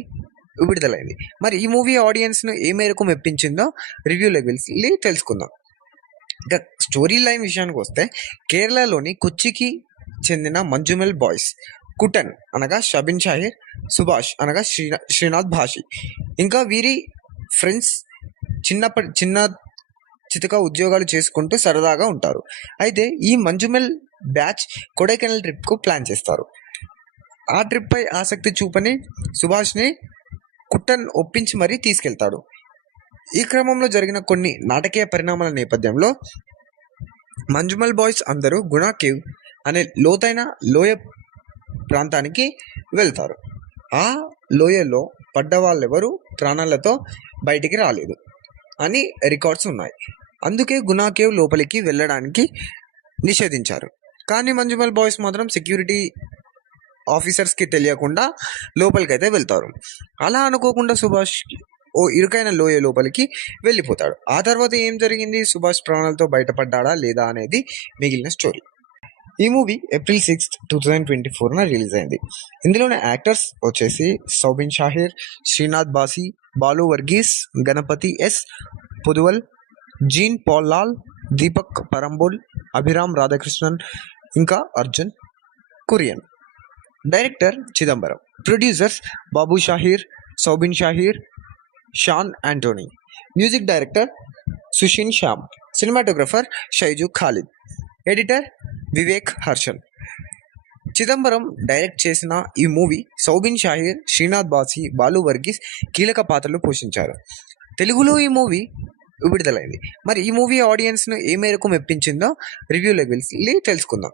విడుదలైంది. మరి ఈ మూవీ ఆడియన్స్ను ఏ మేరకు మెప్పించిందో రివ్యూలోకి వెళ్ళి తెలుసుకుందాం. ఇక స్టోరీ లైన్ విషయానికి వస్తే, కేరళలోని కొచ్చికి చెందిన మంజుమెల్ బాయ్స్ కుటన్ అనగా షబిన్ షాహిర్, సుభాష్ అనగా శ్రీనాథ్ భాషి, ఇంకా వీరి ఫ్రెండ్స్ చిన్న చితక ఉద్యోగాలు చేసుకుంటూ సరదాగా ఉంటారు. అయితే ఈ మంజుమెల్ బ్యాచ్ కొడైకెనాల్ ట్రిప్కు ప్లాన్ చేస్తారు. ఆ ట్రిప్పై ఆసక్తి చూపని సుభాష్ని కుట్టన్ ఒప్పించి మరీ తీసుకెళ్తాడు. ఈ క్రమంలో జరిగిన కొన్ని నాటకీయ పరిణామాల నేపథ్యంలో మంజుమల్ బాయ్స్ అందరూ గుణా కేవ్ అనే లోతైన లోయ ప్రాంతానికి వెళ్తారు. ఆ లోయలో పడ్డ వాళ్ళెవరూ ప్రాణాలతో బయటికి రాలేదు అని రికార్డ్స్ ఉన్నాయి. అందుకే గుణా కేవ్ లోపలికి వెళ్ళడానికి నిషేధించారు. కానీ మంజుమల్ బాయ్స్ మాత్రం సెక్యూరిటీ ఆఫీసర్స్కి తెలియకుండా లోపలికైతే వెళ్తారు. అలా అనుకోకుండా సుభాష్ ఓ ఇరుకైన లోయ లోపలికి వెళ్ళిపోతాడు. ఆ తర్వాత ఏం జరిగింది, సుభాష్ ప్రాణాలతో బయటపడ్డా లేదా అనేది మిగిలిన స్టోరీ. ఈ మూవీ ఏప్రిల్ 6, 2024 రిలీజ్ అయింది. ఇందులోని యాక్టర్స్ వచ్చేసి Soubin Shahir, Sreenath బాసి, Balu Varghese, Ganapathi yes Poduval, Jean Paul Lal, Deepak Parambol, Abhiram Radhakrishnan, ఇంకా Arjun Kurian. Director Chidambaram. Producers Babu Shahir, Soubin Shahir, Shan Anthony. Music director Sushin Shyam. Cinematographer Shyju Khalid. Editor Vivek Harshan. Chidambaram direct చేసిన ఈ మూవీ సౌబిన్ షాహీర్, శ్రీనాథ్ బాసి, బాలు వర్గీస్ కీలక పాత్రలు పోషించారు. తెలుగులో ఈ మూవీ విడుదలైంది. మరి ఈ మూవీ ఆడియన్స్ను ఏ మేరకు మెప్పించిందో రివ్యూలోకి వెళ్ళి తెలుసుకుందాం.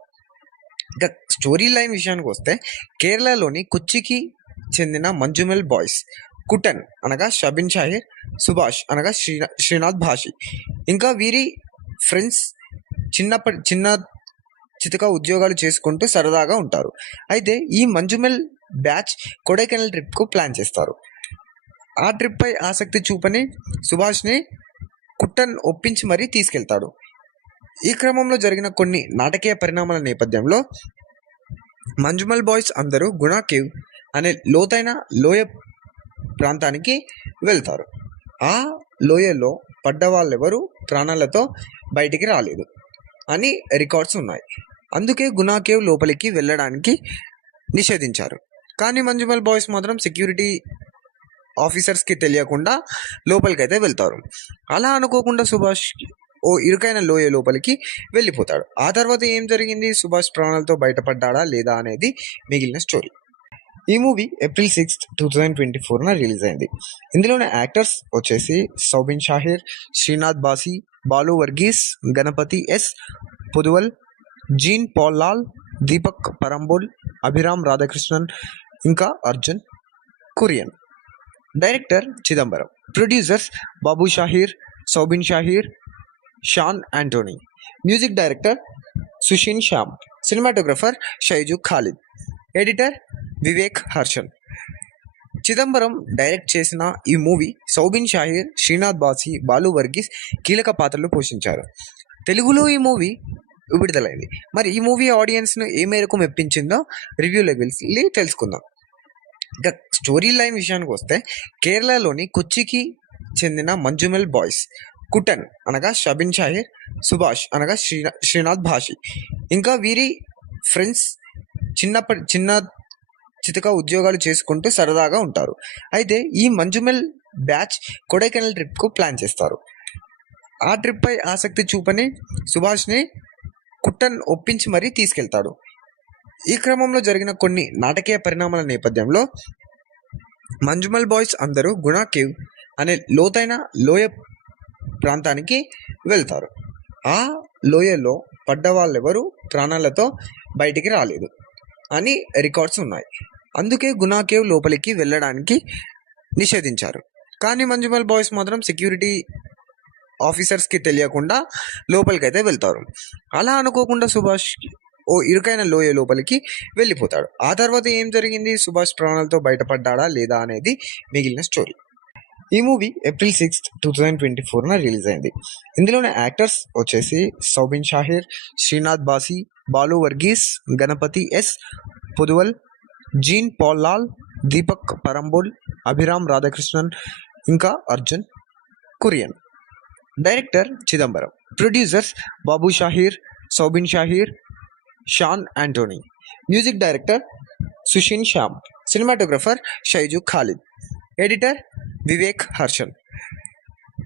ఇక స్టోరీ లైన్ విషయానికి వస్తే, కేరళలోని కొచ్చికి చెందిన మంజుమెల్ బాయ్స్ కుటన్ అనగా షబిన్ షాహిర్, సుభాష్ అనగా శ్రీనాథ్ భాషి, ఇంకా వీరి ఫ్రెండ్స్ చిన్న చితక ఉద్యోగాలు చేసుకుంటూ సరదాగా ఉంటారు. అయితే ఈ మంజుమెల్ బ్యాచ్ కొడైకెనాల్ ట్రిప్కు ప్లాన్ చేస్తారు. ఆ ట్రిప్పై ఆసక్తి చూపని సుభాష్ని కుట్టన్ ఒప్పించి మరీ తీసుకెళ్తాడు. ఈ క్రమంలో జరిగిన కొన్ని నాటకీయ పరిణామాల నేపథ్యంలో మంజుమల్ బాయ్స్ అందరూ గుణా కేవ్ అనే లోతైన లోయ ప్రాంతానికి వెళ్తారు. ఆ లోయలో పడ్డ వాళ్ళెవరూ ప్రాణాలతో బయటికి రాలేదు అని రికార్డ్స్ ఉన్నాయి. అందుకే గుణా కేవ్ లోపలికి వెళ్ళడానికి నిషేధించారు. కానీ మంజుమల్ బాయ్స్ మాత్రం సెక్యూరిటీ ఆఫీసర్స్కి తెలియకుండా లోపలికైతే వెళ్తారు. అలా అనుకోకుండా సుభాష్ ఓ ఇరుకైన లోయ లోపలికి వెళ్ళిపోతాడు. ఆ తర్వాత ఏం జరిగింది, సుభాష్ ప్రాణాలతో బయటపడ్డాడా లేదా అనేది మిగిలిన స్టోరీ. ఈ మూవీ ఏప్రిల్ 6, 2024 రిలీజ్ అయింది. ఇందులోని యాక్టర్స్ వచ్చేసి Soubin Shahir, Sreenath బాసి, Balu Varghese, Ganapathi yes Poduval, Jean Paul Lal, Deepak Parambol, Abhiram Radhakrishnan, ఇంకా Arjun Kurian. Director Chidambaram. Producers Babu Shahir, Soubin Shahir, Shan Anthony. Music director Sushin Shyam. Cinematographer Shyju Khalid. Editor Vivek Harshan. Chidambaram direct చేసిన ఈ మూవీ సౌబిన్ షాహీర్, శ్రీనాథ్ బాసి, బాలు వర్గీస్ కీలక పాత్రలు పోషించారు. తెలుగులో ఈ మూవీ విడుదలైంది. మరి ఈ మూవీ ఆడియన్స్ను ఏ మేరకు మెప్పించిందో రివ్యూలోకి వెళ్ళి తెలుసుకుందాం. ఇక స్టోరీ లైన్ విషయానికి వస్తే, కేరళలోని కొచ్చికి చెందిన మంజుమెల్ బాయ్స్ కుటన్ అనగా షబిన్ షాహిర్, సుభాష్ అనగా శ్రీనాథ్ భాషి, ఇంకా వీరి ఫ్రెండ్స్ చిన్న చితక ఉద్యోగాలు చేసుకుంటూ సరదాగా ఉంటారు. అయితే ఈ మంజుమెల్ బ్యాచ్ కొడైకెనాల్ ట్రిప్కు ప్లాన్ చేస్తారు. ఆ ట్రిప్పై ఆసక్తి చూపని సుభాష్ని కుట్టన్ ఒప్పించి మరీ తీసుకెళ్తాడు. ఈ క్రమంలో జరిగిన కొన్ని నాటకీయ పరిణామాల నేపథ్యంలో మంజుమల్ బాయ్స్ అందరూ గుణా కేవ్ అనే లోతైన లోయ ప్రాంతానికి వెళ్తారు. ఆ లోయలో పడ్డ వాళ్ళెవరూ ప్రాణాలతో బయటికి రాలేదు అని రికార్డ్స్ ఉన్నాయి. అందుకే గుణా కేవ్ లోపలికి వెళ్ళడానికి నిషేధించారు. కానీ మంజుమల్ బాయ్స్ మాత్రం సెక్యూరిటీ ఆఫీసర్స్కి తెలియకుండా లోపలికైతే వెళ్తారు. అలా అనుకోకుండా సుభాష్ ఓ ఇరుకైన లోయ లోపలికి వెళ్ళిపోతాడు. ఆ తర్వాత ఏం జరిగింది, సుభాష్ ప్రాణాలతో బయటపడ్డాడా లేదా అనేది మిగిలిన స్టోరీ. ఈ మూవీ ఏప్రిల్ 6, 2024 రిలీజ్ అయింది. ఇందులోని యాక్టర్స్ వచ్చేసి Soubin Shahir, Sreenath బాసి, Balu Varghese, Ganapathi yes Poduval, Jean Paul Lal, Deepak Parambol, Abhiram Radhakrishnan, ఇంకా Arjun Kurian. Director Chidambaram. Producers Babu Shahir, Soubin Shahir, Shan Anthony. Music director Sushin Shyam. Cinematographer Shyju Khalid. Editor Vivek Harshan.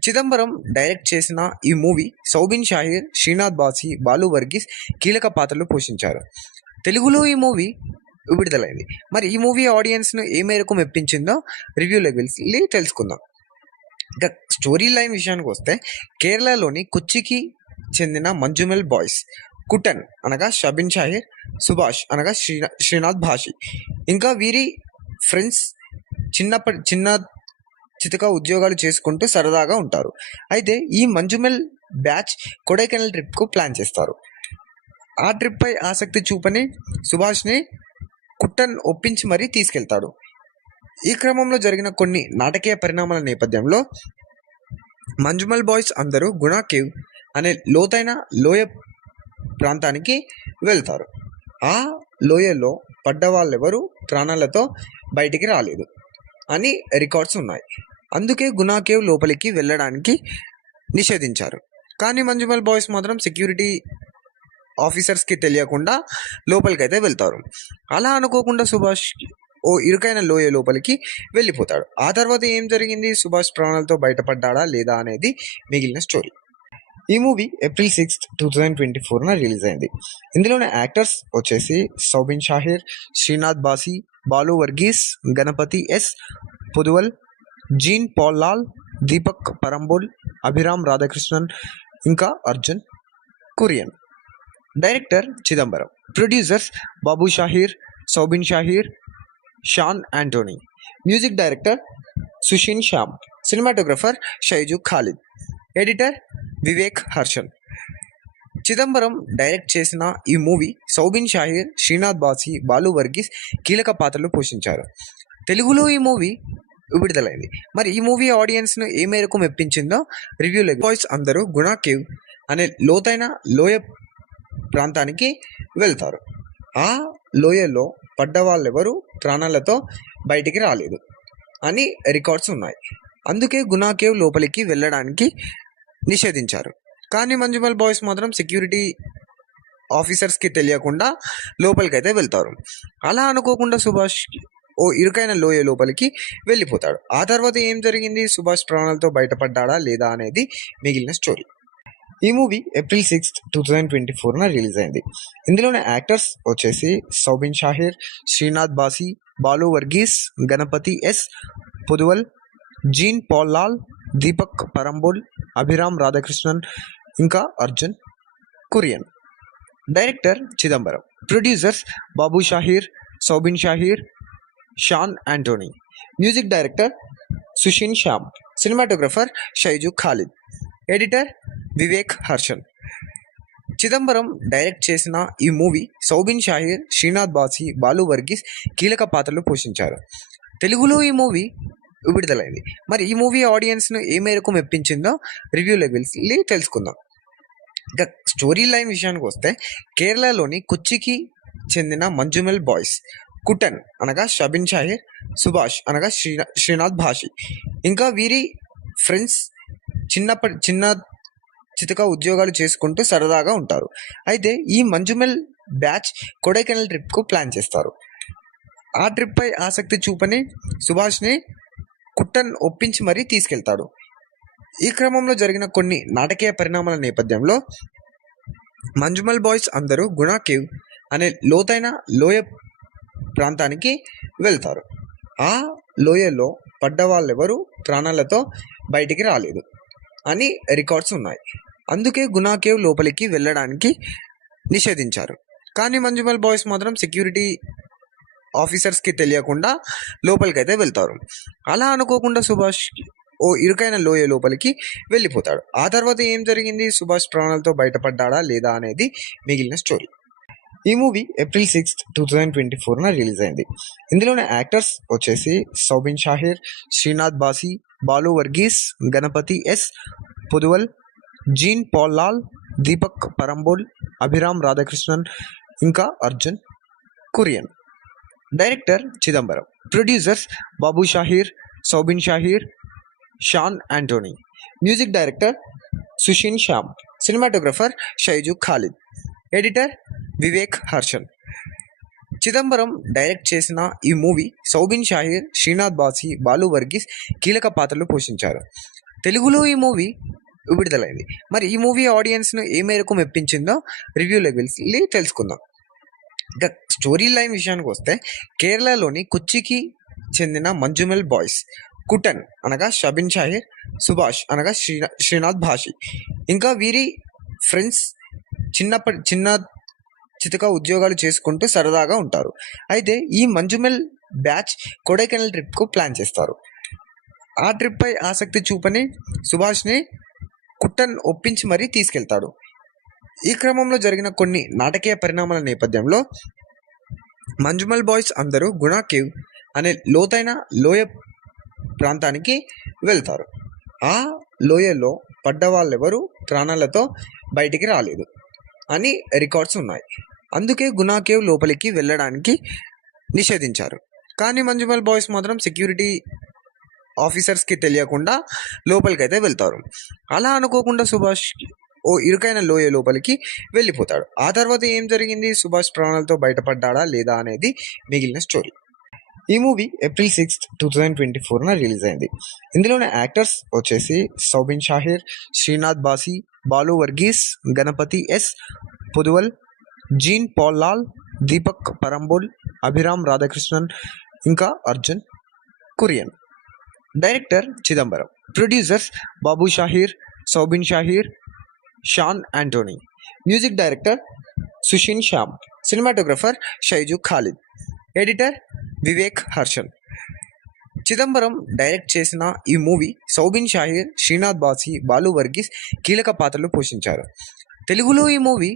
Chidambaram direct చేసిన ఈ మూవీ సౌబిన్ షాహీర్, శ్రీనాథ్ బాసి, బాలు వర్గీస్ కీలక పాత్రలు పోషించారు. తెలుగులో ఈ మూవీ విడుదలైంది. మరి ఈ మూవీ ఆడియన్స్ను ఏ మేరకు మెప్పించిందో రివ్యూలోకి వెళ్ళి తెలుసుకుందాం. ఇక స్టోరీ లైన్ విషయానికి వస్తే, కేరళలోని కొచ్చికి చెందిన మంజుమెల్ బాయ్స్ కుటన్ అనగా షబిన్ షాహిర్, సుభాష్ అనగా శ్రీనాథ్ భాషి, ఇంకా వీరి ఫ్రెండ్స్ చిన్న చితక ఉద్యోగాలు చేసుకుంటూ సరదాగా ఉంటారు. అయితే ఈ మంజుమెల్ బ్యాచ్ కొడైకెనాల్ ట్రిప్కు ప్లాన్ చేస్తారు. ఆ ట్రిప్పై ఆసక్తి చూపని సుభాష్ని కుట్టన్ ఒప్పించి మరీ తీసుకెళ్తాడు. ఈ క్రమంలో జరిగిన కొన్ని నాటకీయ పరిణామాల నేపథ్యంలో మంజుమల్ బాయ్స్ అందరూ గుణా కేవ్ అనే లోతైన లోయ ప్రాంతానికి వెళ్తారు. ఆ లోయలో పడ్డ వాళ్ళెవరూ ప్రాణాలతో బయటికి రాలేదు అని రికార్డ్స్ ఉన్నాయి. అందుకే గుణా కేవ్ లోపలికి వెళ్ళడానికి నిషేధించారు. కానీ మంజుమల్ బాయ్స్ మాత్రం సెక్యూరిటీ ఆఫీసర్స్కి తెలియకుండా లోపలికైతే వెళ్తారు. అలా అనుకోకుండా సుభాష్ ఓ ఇరుకైన లోయ లోపలికి వెళ్ళిపోతాడు. ఆ తర్వాత ఏం జరిగింది, సుభాష్ ప్రాణాలతో బయటపడ్డాడా లేదా అనేది మిగిలిన స్టోరీ. ఈ మూవీ ఏప్రిల్ 6, 2024 రిలీజ్ అయింది. ఇందులోని యాక్టర్స్ వచ్చేసి Soubin Shahir, Sreenath బాసి, Balu Varghese, Ganapathi yes Poduval, Jean Paul Lal, Deepak Parambol, Abhiram Radhakrishnan, ఇంకా Arjun Kurian. Director Chidambaram. Producers Babu Shahir, Soubin Shahir, Shan Anthony. Music director Sushin Shyam. Cinematographer Shyju Khalid. Editor Vivek Harshan. Chidambaram direct చేసిన ఈ మూవీ సౌబిన్ షాహీర్, శ్రీనాథ్ బాసి, బాలు వర్గీస్ కీలక పాత్రలు పోషించారు. తెలుగులో ఈ మూవీ విడుదలైంది. మరి ఈ మూవీ ఆడియన్స్ను ఏ మేరకు మెప్పించిందో రివ్యూలోకి. బాయ్స్ అందరూ గుణా కేవ్ అనే లోతైన లోయ ప్రాంతానికి వెళ్తారు. ఆ లోయలో పడ్డ వాళ్ళెవరూ ప్రాణాలతో బయటికి రాలేదు అని రికార్డ్స్ ఉన్నాయి. అందుకే గుణా కేవ్ లోపలికి వెళ్ళడానికి నిషేధించారు. కానీ మంజుమల్ బాయ్స్ మాత్రం సెక్యూరిటీ ఆఫీసర్స్కి తెలియకుండా లోపలికైతే వెళ్తారు. అలా అనుకోకుండా సుభాష్ ఓ ఇరుకైన లోయ లోపలికి వెళ్ళిపోతాడు. ఆ తర్వాత ఏం జరిగింది, సుభాష్ ప్రాణాలతో బయటపడ్డాడా లేదా అనేది మిగిలిన స్టోరీ. ఈ మూవీ ఏప్రిల్ 6, 2024న రిలీజ్ అయింది. ఇందులోని యాక్టర్స్ వచ్చేసి Soubin Shahir, Sreenath బాసి, Balu Varghese, Ganapathi yes, Poduval, Jean Paul Lal, Deepak Parambol, Abhiram Radhakrishnan, ఇంకా Arjun Kurian. Director Chidambaram. Producers Babu Shahir, Soubin Shahir, Shan Anthony. Music director Sushin Shyam. Cinematographer Shyju Khalid. Editor Vivek Harshan. Chidambaram direct చేసిన ఈ మూవీ సౌబిన్ షాహీర్, శ్రీనాథ్ బాసి, బాలు వర్గీస్ కీలక పాత్రలు పోషించారు. తెలుగులో ఈ మూవీ విడుదలైంది. మరి ఈ మూవీ ఆడియన్స్ను ఏ మేరకు మెప్పించిందో రివ్యూలోకి వెళ్ళి తెలుసుకుందాం. ఇక స్టోరీ లైన్ విషయానికి వస్తే, కేరళలోని కొచ్చికి చెందిన మంజుమెల్ బాయ్స్ కుటన్ అనగా షబిన్ షాహిర్, సుభాష్ అనగా శ్రీనాథ్ భాషి, ఇంకా వీరి ఫ్రెండ్స్ చిన్న చితక ఉద్యోగాలు చేసుకుంటూ సరదాగా ఉంటారు. అయితే ఈ మంజుమెల్ బ్యాచ్ కొడైకెనాల్ ట్రిప్కు ప్లాన్ చేస్తారు. ఆ ట్రిప్పై ఆసక్తి చూపని సుభాష్ని కుట్టన్ ఒప్పించి మరీ తీసుకెళ్తాడు. ఈ క్రమంలో జరిగిన కొన్ని నాటకీయ పరిణామాల నేపథ్యంలో మంజుమల్ బాయ్స్ అందరూ గుణా కేవ్ అనే లోతైన లోయ ప్రాంతానికి వెళ్తారు. ఆ లోయలో పడ్డ వాళ్ళెవరూ ప్రాణాలతో బయటికి రాలేదు అని రికార్డ్స్ ఉన్నాయి. అందుకే గుణా కేవ్ లోపలికి వెళ్ళడానికి నిషేధించారు. కానీ మంజుమల్ బాయ్స్ మాత్రం సెక్యూరిటీ ఆఫీసర్స్కి తెలియకుండా లోపలికైతే వెళ్తారు. అలా అనుకోకుండా సుభాష్ ఓ ఇరుకైన లోయ లోపలికి వెళ్ళిపోతాడు. ఆ తర్వాత ఏం జరిగింది, సుభాష్ ప్రాణాలతో బయటపడ్డా లేదా అనేది మిగిలిన స్టోరీ. ఈ మూవీ ఏప్రిల్ 6, 2024న రిలీజ్ అయింది. ఇందులోని యాక్టర్స్ వచ్చేసి Soubin Shahir, Sreenath బాసి, Balu Varghese, Ganapathi yes, Poduval, Jean Paul Lal, Deepak Parambol, Abhiram Radhakrishnan, ఇంకా Arjun Kurian. Director Chidambaram. Producers Babu Shahir, Soubin Shahir, Shan Anthony. Music director Sushin Shyam. Cinematographer Shyju Khalid. Editor Vivek Harshan. Chidambaram direct చేసిన ఈ మూవీ సౌబిన్ షాహీర్, శ్రీనాథ్ బాసి, బాలు వర్గీస్ కీలక పాత్రలు పోషించారు. తెలుగులో ఈ మూవీ విడుదలైంది. మరి ఈ మూవీ ఆడియన్స్ను ఏ మేరకు మెప్పించిందో రివ్యూలోకి వెళ్ళి తెలుసుకుందాం. ఇక స్టోరీ లైన్ విషయానికి వస్తే, కేరళలోని కొచ్చికి చెందిన మంజుమెల్ బాయ్స్ కుటన్ అనగా షబిన్ షాహిర్, సుభాష్ అనగా శ్రీనాథ్ భాషి, ఇంకా వీరి ఫ్రెండ్స్ చిన్న చితక ఉద్యోగాలు చేసుకుంటూ సరదాగా ఉంటారు. అయితే ఈ మంజుమెల్ బ్యాచ్ కొడైకెనాల్ ట్రిప్కు ప్లాన్ చేస్తారు. ఆ ట్రిప్పై ఆసక్తి చూపని సుభాష్ని కుట్టన్ ఒప్పించి మరీ తీసుకెళ్తాడు. ఈ క్రమంలో జరిగిన కొన్ని నాటకీయ పరిణామాల నేపథ్యంలో మంజుమల్ బాయ్స్ అందరూ గుణా కేవ్ అనే లోతైన లోయ ప్రాంతానికి వెళ్తారు. ఆ లోయలో పడ్డ వాళ్ళెవరూ ప్రాణాలతో బయటికి రాలేదు అని రికార్డ్స్ ఉన్నాయి. అందుకే గుణా కేవ్ లోపలికి వెళ్ళడానికి నిషేధించారు. కానీ మంజుమల్ బాయ్స్ మాత్రం సెక్యూరిటీ ఆఫీసర్స్కి తెలియకుండా లోపలికైతే వెళ్తారు. అలా అనుకోకుండా సుభాష్ ఓ ఇరుకైన లోయ లోపలికి వెళ్ళిపోతాడు. ఆ తర్వాత ఏం జరిగింది, సుభాష్ ప్రాణాలతో బయటపడ్డా లేదా అనేది మిగిలిన స్టోరీ. ఈ మూవీ ఏప్రిల్ 6, 2024న రిలీజ్ అయింది. ఇందులోని యాక్టర్స్ వచ్చేసి Soubin Shahir, Sreenath బాసి, Balu Varghese, Ganapathi yes, Poduval, Jean Paul Lal, Deepak Parambol, Abhiram Radhakrishnan, ఇంకా Arjun Kurian. Director Chidambaram. Producers Babu Shahir, Soubin Shahir, Shan Anthony. Music director Sushin Shyam. Cinematographer Shyju Khalid. Editor Vivek Harshan. Chidambaram direct చేసిన ఈ మూవీ సౌబిన్ షాహీర్, శ్రీనాథ్ బాసి, బాలు వర్గీస్ కీలక పాత్రలు పోషించారు. తెలుగులో ఈ మూవీ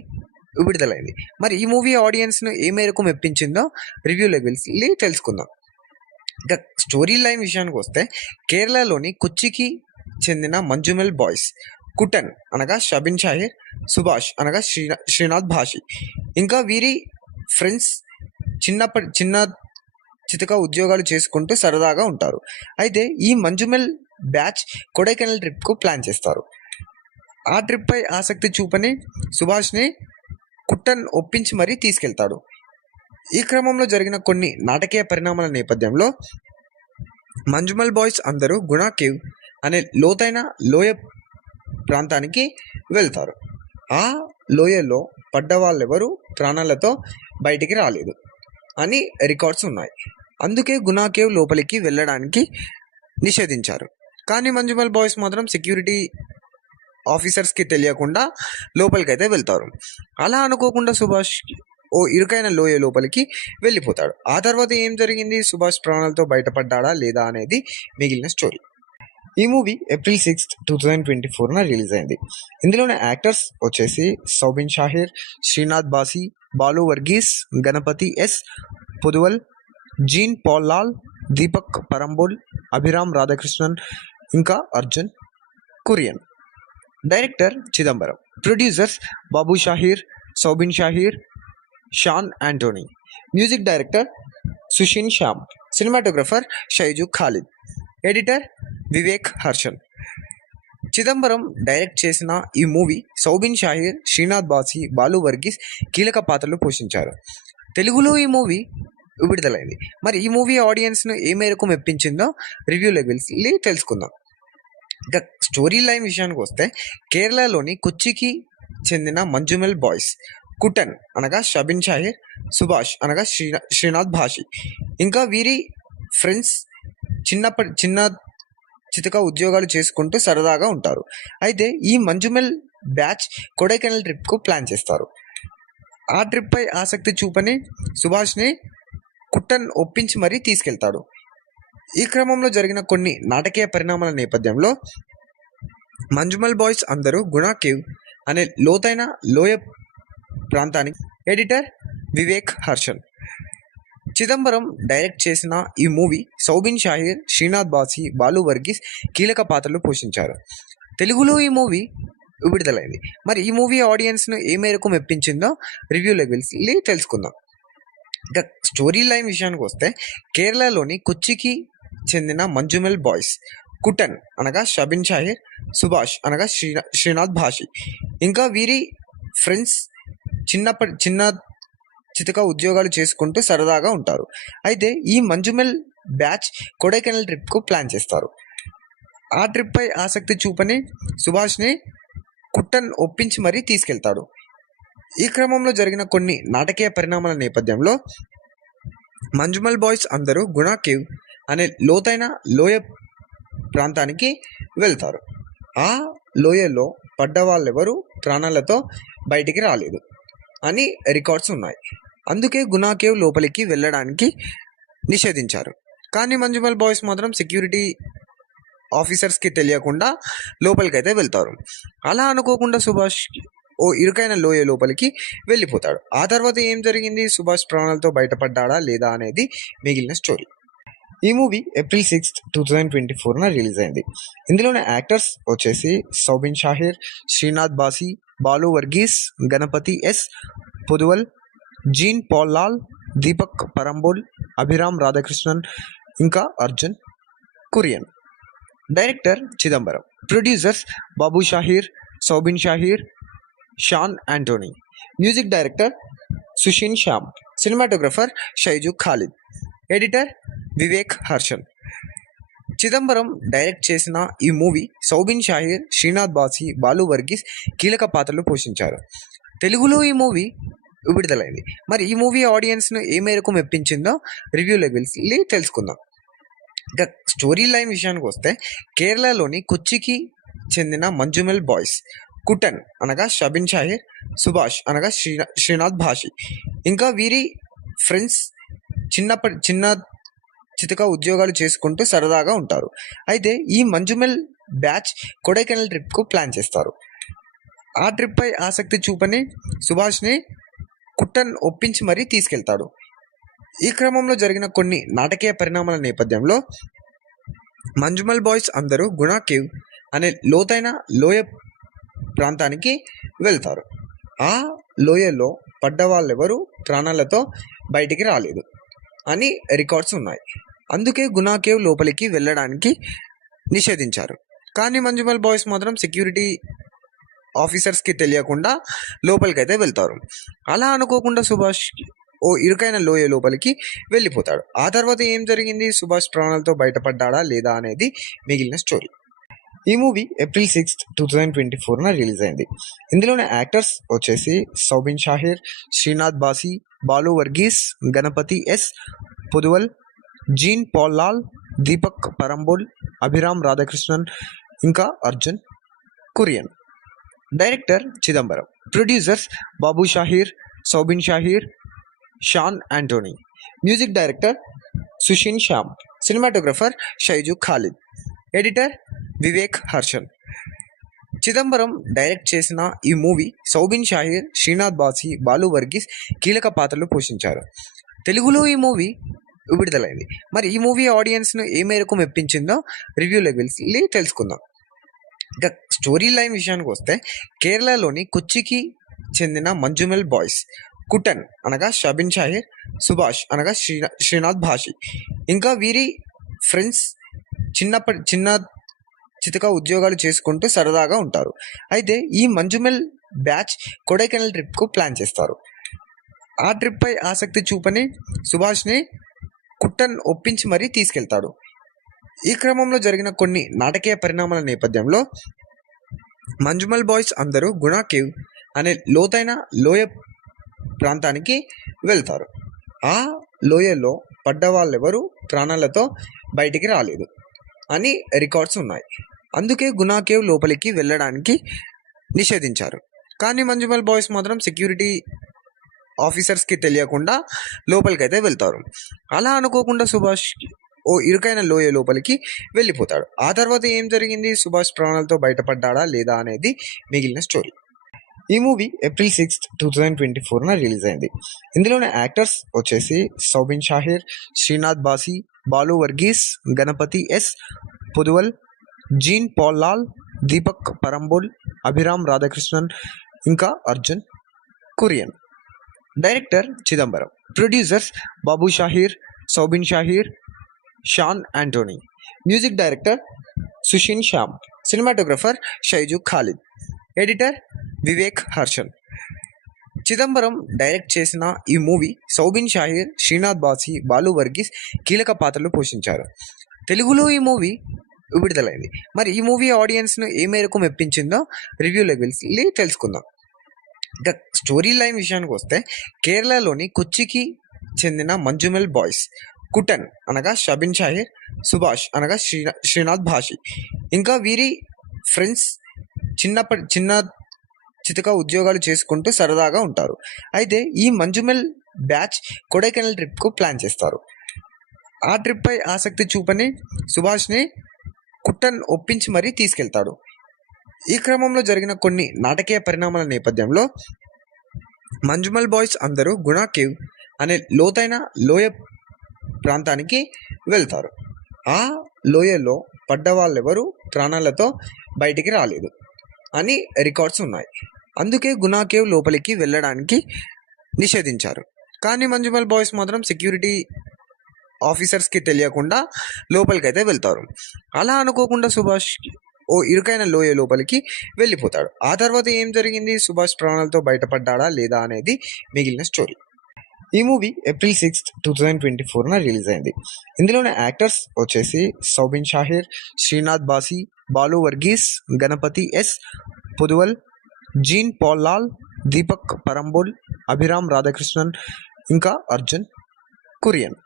విడుదలైంది. మరి ఈ మూవీ ఆడియన్స్ను ఏ మేరకు మెప్పించిందో రివ్యూలోకి వెళ్ళి తెలుసుకుందాం. ఇక స్టోరీ లైన్ విషయానికి వస్తే, కేరళలోని కొచ్చికి చెందిన మంజుమెల్ బాయ్స్ కుటన్ అనగా షబిన్ షాహిర్, సుభాష్ అనగా శ్రీనాథ్ భాషి, ఇంకా వీరి ఫ్రెండ్స్ చిన్న చితక ఉద్యోగాలు చేసుకుంటూ సరదాగా ఉంటారు. అయితే ఈ మంజుమెల్ బ్యాచ్ కొడైకెనాల్ ట్రిప్కు ప్లాన్ చేస్తారు. ఆ ట్రిప్పై ఆసక్తి చూపని సుభాష్ని కుట్టన్ ఒప్పించి మరీ తీసుకెళ్తాడు. ఈ క్రమంలో జరిగిన కొన్ని నాటకీయ పరిణామాల నేపథ్యంలో మంజుమల్ బాయ్స్ అందరూ గుణా కేవ్ అనే లోతైన లోయ ప్రాంతానికి వెళ్తారు. ఆ లోయలో పడ్డ వాళ్ళెవరూ ప్రాణాలతో బయటికి రాలేదు అని రికార్డ్స్ ఉన్నాయి. అందుకే గునా కేవ్ లోపలికి వెళ్ళడానికి నిషేధించారు. కానీ మంజుమల్ బాయ్స్ మాత్రం సెక్యూరిటీ ఆఫీసర్స్కి తెలియకుండా లోపలికైతే వెళ్తారు. అలా అనుకోకుండా సుభాష్ ఓ ఇరుకైన లోయ లోపలికి వెళ్ళిపోతాడు. ఆ తర్వాత ఏం జరిగింది, సుభాష్ ప్రాణాలతో బయటపడ్డాడా లేదా అనేది మిగిలిన స్టోరీ. ఈ మూవీ April 6, 2024 రిలీజ్ అయింది. ఇందులోని యాక్టర్స్ వచ్చేసి Soubin Shahir, Sreenath బాసి, Balu Varghese, Ganapathi yes Poduval, Jean Paul Lal, Deepak Parambol, Abhiram Radhakrishnan, ఇంకా Arjun Kurian. Director Chidambaram. Producers Babu Shahir, Soubin Shahir, Shan Anthony. Music director Sushin Shyam. Cinematographer Shyju Khalid. Editor Vivek Harshan. Chidambaram direct చేసిన ఈ మూవీ సౌబిన్ షాహీర్, శ్రీనాథ్ బాసి, బాలు వర్గీస్ కీలక పాత్రలు పోషించారు. తెలుగులో ఈ మూవీ విడుదలైంది. మరి ఈ మూవీ ఆడియన్స్ను ఏ మేరకు మెప్పించిందో రివ్యూలోకి వెళ్ళి తెలుసుకుందాం. ఇక స్టోరీ లైన్ విషయానికి వస్తే, కేరళలోని కొచ్చికి చెందిన మంజుమల్ బాయ్స్ కుటన్ అనగా షబిన్ షాహిర్, సుభాష్ అనగా శ్రీనాథ్ భాషి, ఇంకా వీరి ఫ్రెండ్స్ చిన్న చితక ఉద్యోగాలు చేసుకుంటూ సరదాగా ఉంటారు. అయితే ఈ మంజుమల్ బ్యాచ్ కొడైకెనాల్ ట్రిప్కు ప్లాన్ చేస్తారు. ఆ ట్రిప్పై ఆసక్తి చూపని సుభాష్ని కుట్టన్ ఒప్పించి మరీ తీసుకెళ్తాడు. ఈ క్రమంలో జరిగిన కొన్ని నాటకీయ పరిణామాల నేపథ్యంలో మంజుమల్ బాయ్స్ అందరూ గునా కేవ్ అనే లోతైన లోయ ప్రాంతానికి. ఎడిటర్ వివేక్ హర్షన్. చిదంబరం డైరెక్ట్ చేసిన ఈ మూవీ సౌబిన్ షాహీర్, శ్రీనాథ్ బాసి, బాలు వర్గీస్ కీలక పాత్రలు పోషించారు. తెలుగులో ఈ మూవీ విడుదలైంది. మరి ఈ మూవీ ఆడియన్స్ను ఏ మేరకు మెప్పించిందో రివ్యూలోకి వెళ్ళి తెలుసుకుందాం. ఇక స్టోరీ లైన్ విషయానికి వస్తే, కేరళలోని కొచ్చికి చెందిన మంజుమల్ బాయ్స్ కుటన్ అనగా షబిన్ షాహిర్, సుభాష్ అనగా శ్రీనాథ్ భాషి, ఇంకా వీరి ఫ్రెండ్స్ చిన్న చితక ఉద్యోగాలు చేసుకుంటూ సరదాగా ఉంటారు. అయితే ఈ మంజుమల్ బ్యాచ్ కొడైకెనాల్ ట్రిప్కు ప్లాన్ చేస్తారు. ఆ ట్రిప్పై ఆసక్తి చూపని సుభాష్ని కుట్టన్ ఒప్పించి మరీ తీసుకెళ్తాడు. ఈ క్రమంలో జరిగిన కొన్ని నాటకీయ పరిణామాల నేపథ్యంలో మంజుమల్ బాయ్స్ అందరూ గునా కేవ్ అనే లోతైన లోయ ప్రాంతానికి వెళ్తారు. ఆ లోయలో పడ్డ వాళ్ళెవరూ ప్రాణాలతో బయటికి రాలేదు అని రికార్డ్స్ ఉన్నాయి. అందుకే గునా కేవ్ లోపలికి వెళ్ళడానికి నిషేధించారు. కానీ మంజుమల్ బాయ్స్ మాత్రం సెక్యూరిటీ ఆఫీసర్స్కి తెలియకుండా లోపలికైతే వెళ్తారు. అలా అనుకోకుండా సుభాష్ ఓ ఇరుకైన లోయ లోపలికి వెళ్ళిపోతాడు. ఆ తర్వాత ఏం జరిగింది, సుభాష్ ప్రాణాలతో బయటపడ్డాడా లేదా అనేది మిగిలిన స్టోరీ. ఈ మూవీ April 6, 2024 రిలీజ్ అయింది. ఇందులోని యాక్టర్స్ వచ్చేసి Soubin Shahir, Sreenath బాసి, Balu Varghese, Ganapathi yes Poduval, Jean Paul Lal, Deepak Parambol, Abhiram Radhakrishnan, ఇంకా Arjun Kurian. Director Chidambaram. Producers Babu Shahir, Soubin Shahir, Shan Anthony. Music director Sushin Shyam. Cinematographer Shyju Khalid. Editor Vivek Harshan. Chidambaram direct చేసిన ఈ మూవీ సౌబిన్ షాహీర్, శ్రీనాథ్ బాసి, బాలు వర్గీస్ కీలక పాత్రలు పోషించారు. తెలుగులో ఈ మూవీ విడుదలైంది. మరి ఈ మూవీ ఆడియన్స్ను ఏ మేరకు మెప్పించిందో రివ్యూలోకి వెళ్ళి తెలుసుకుందాం. ఇక స్టోరీ లైన్ విషయానికి వస్తే, కేరళలోని కొచ్చికి చెందిన మంజుమల్ బాయ్స్ కుటన్ అనగా షబిన్ షాహిర్, సుభాష్ అనగా శ్రీనాథ్ భాషి, ఇంకా వీరి ఫ్రెండ్స్ చిన్న చితక ఉద్యోగాలు చేసుకుంటూ సరదాగా ఉంటారు. అయితే ఈ మంజుమల్ బ్యాచ్ కొడైకెనాల్ ట్రిప్కు ప్లాన్ చేస్తారు. ఆ ట్రిప్పై ఆసక్తి చూపని సుభాష్ని కుట్టన్ ఒప్పించి మరీ తీసుకెళ్తాడు. ఈ క్రమంలో జరిగిన కొన్ని నాటకీయ పరిణామాల నేపథ్యంలో మంజుమల్ బాయ్స్ అందరూ గునా కేవ్ అనే లోతైన లోయ ప్రాంతానికి వెళ్తారు. ఆ లోయలో పడ్డ వాళ్ళెవరూ ప్రాణాలతో బయటికి రాలేదు అని రికార్డ్స్ ఉన్నాయి. అందుకే గునా కేవ్ లోపలికి వెళ్ళడానికి నిషేధించారు. కానీ మంజుమల్ బాయ్స్ మాత్రం సెక్యూరిటీ ఆఫీసర్స్కి తెలియకుండా లోపలికైతే వెళ్తారు. అలా అనుకోకుండా సుభాష్ ఓ ఇరుకైన లోయ లోపలికి వెళ్ళిపోతాడు. ఆ తర్వాత ఏం జరిగింది, సుభాష్ ప్రాణాలతో బయటపడ్డాడా లేదా అనేది మిగిలిన స్టోరీ. ఈ మూవీ ఏప్రిల్ 6, 2024 రిలీజ్ అయింది. ఇందులోని యాక్టర్స్ వచ్చేసి Soubin Shahir, Sreenath బాసి, Balu Varghese, Ganapathi yes, Poduval, Jean Paul Lal, Deepak Parambol, Abhiram Radhakrishnan, ఇంకా Arjun Kurian. Director Chidambaram. Producers Babu Shahir, Soubin Shahir, Shan Anthony. Music director Sushin Shyam. Cinematographer Shyju Khalid. Editor Vivek Harshan. Chidambaram direct చేసిన ఈ మూవీ సౌబిన్ షాహీర్, శ్రీనాథ్ బాసి, బాలు వర్గీస్ కీలక పాత్రలు పోషించారు. తెలుగులో ఈ మూవీ విడుదలైంది. మరి ఈ మూవీ ఆడియన్స్ను ఏ మేరకు మెప్పించిందో రివ్యూలోకి వెళ్ళి తెలుసుకుందాం. ఇక స్టోరీ లైన్ విషయానికి వస్తే, కేరళలోని కొచ్చికి చెందిన మంజుమెల్ బాయ్స్ కుటన్ అనగా షబిన్ షాహిర్, సుభాష్ అనగా శ్రీనాథ్ భాషి, ఇంకా వీరి ఫ్రెండ్స్ చిన్న చితక ఉద్యోగాలు చేసుకుంటూ సరదాగా ఉంటారు. అయితే ఈ మంజుమెల్ బ్యాచ్ కొడైకెనాల్ ట్రిప్కు ప్లాన్ చేస్తారు. ఆ ట్రిప్పై ఆసక్తి చూపని సుభాష్ని కుట్టన్ ఒప్పించి మరీ తీసుకెళ్తాడు. ఈ క్రమంలో జరిగిన కొన్ని నాటకీయ పరిణామాల నేపథ్యంలో మంజుమల్ బాయ్స్ అందరూ గుణా కేవ్ అనే లోతైన లోయ ప్రాంతానికి వెళ్తారు. ఆ లోయలో పడ్డ వాళ్ళెవరూ ప్రాణాలతో బయటికి రాలేదు అని రికార్డ్స్ ఉన్నాయి. అందుకే గుణా కేవ్ లోపలికి వెళ్ళడానికి నిషేధించారు. కానీ మంజుమల్ బాయ్స్ మాత్రం సెక్యూరిటీ ఆఫీసర్స్కి తెలియకుండా లోపలికైతే వెళ్తారు. అలా అనుకోకుండా సుభాష్ ఓ ఇరుకైన లోయ లోపలికి వెళ్ళిపోతాడు. ఆ తర్వాత ఏం జరిగింది, సుభాష్ ప్రాణాలతో బయటపడ్డా లేదా అనేది మిగిలిన స్టోరీ. ఈ మూవీ ఏప్రిల్ 6, 2024 రిలీజ్ అయింది. ఇందులోని యాక్టర్స్ వచ్చేసి Soubin Shahir, Sreenath బాసి, Balu Varghese, Ganapathi yes, Poduval, Jean Paul Lal, Deepak Parambol, Abhiram Radhakrishnan, ఇంకా Arjun Kurian. Director Chidambaram. Producers Babu Shahir, Soubin Shahir, Shan Anthony. Music director Sushin Shyam. Cinematographer Shyju Khalid. Editor Vivek Harshan. Chidambaram direct చేసిన ఈ మూవీ సౌబిన్ షాహీర్, శ్రీనాథ్ బాసి, బాలు వర్గీస్ కీలక పాత్రలు పోషించారు. తెలుగులో ఈ మూవీ విడుదలైంది. మరి ఈ మూవీ ఆడియన్స్ను ఏ మేరకు మెప్పించిందో రివ్యూలోకి వెళ్ళి తెలుసుకుందాం. ఇక స్టోరీ లైన్ విషయానికి వస్తే, కేరళలోని కొచ్చికి చెందిన మంజుమెల్ బాయ్స్ కుటన్ అనగా షబిన్ షాహిర్, సుభాష్ అనగా శ్రీనాథ్ భాషి, ఇంకా వీరి ఫ్రెండ్స్ చిన్న చితక ఉద్యోగాలు చేసుకుంటూ సరదాగా ఉంటారు. అయితే ఈ మంజుమెల్ బ్యాచ్ కొడైకెనాల్ ట్రిప్కు ప్లాన్ చేస్తారు. ఆ ట్రిప్పై ఆసక్తి చూపని సుభాష్ని కుట్టన్ ఒప్పించి మరీ తీసుకెళ్తాడు. ఈ క్రమంలో జరిగిన కొన్ని నాటకీయ పరిణామాల నేపథ్యంలో మంజుమల్ బాయ్స్ అందరూ గుణా కేవ్ అనే లోతైన లోయ ప్రాంతానికి వెళ్తారు. ఆ లోయలో పడ్డ వాళ్ళెవరూ ప్రాణాలతో బయటికి రాలేదు అని రికార్డ్స్ ఉన్నాయి. అందుకే గుణా కేవ్ లోపలికి వెళ్ళడానికి నిషేధించారు. కానీ మంజుమల్ బాయ్స్ మాత్రం సెక్యూరిటీ ఆఫీసర్స్కి తెలియకుండా లోపలికైతే వెళ్తారు. అలా అనుకోకుండా సుభాష్ ఓ ఇరుకైన లోయ లోపలికి వెళ్ళిపోతాడు. ఆ తర్వాత ఏం జరిగింది, సుభాష్ ప్రాణాలతో బయటపడ్డా లేదా అనేది మిగిలిన స్టోరీ. ఈ మూవీ ఏప్రిల్ 6, 2024 రిలీజ్ అయింది. ఇందులోని యాక్టర్స్ వచ్చేసి Soubin Shahir, Sreenath బాసి, Balu Varghese, Ganapathi yes, Poduval, Jean Paul Lal, Deepak Parambol, Abhiram Radhakrishnan, ఇంకా Arjun Kurian.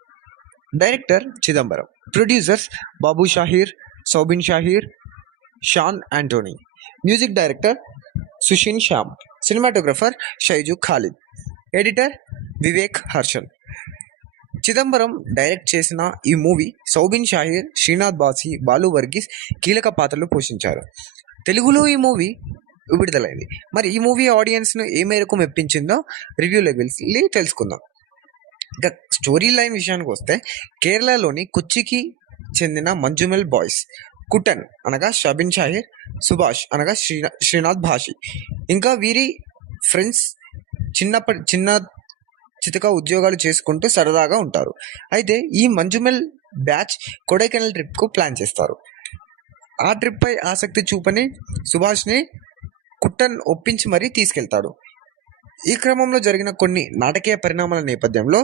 Director Chidambaram. Producers Babu Shahir, Soubin Shahir, Shan Anthony. Music director Sushin Shyam. Cinematographer Shyju Khalid. Editor Vivek Harshan. Chidambaram direct చేసిన ఈ మూవీ సౌబిన్ షాహీర్, శ్రీనాథ్ బాసి, బాలు వర్గీస్ కీలక పాత్రలు పోషించారు. తెలుగులో ఈ మూవీ విడుదలైంది. మరి ఈ మూవీ ఆడియన్స్ను ఏ మేరకు మెప్పించిందో రివ్యూలోకి వెళ్ళి తెలుసుకుందాం. ఇక స్టోరీ లైన్ విషయానికి వస్తే, కేరళలోని కొచ్చికి చెందిన మంజుమెల్ బాయ్స్ కుటన్ అనగా షబిన్ షాహిర్, సుభాష్ అనగా శ్రీనాథ్ భాషి, ఇంకా వీరి ఫ్రెండ్స్ చిన్న చితక ఉద్యోగాలు చేసుకుంటూ సరదాగా ఉంటారు. అయితే ఈ మంజుమెల్ బ్యాచ్ కొడైకెనాల్ ట్రిప్కు ప్లాన్ చేస్తారు. ఆ ట్రిప్పై ఆసక్తి చూపని సుభాష్ని కుట్టన్ ఒప్పించి మరీ తీసుకెళ్తాడు. ఈ క్రమంలో జరిగిన కొన్ని నాటకీయ పరిణామాల నేపథ్యంలో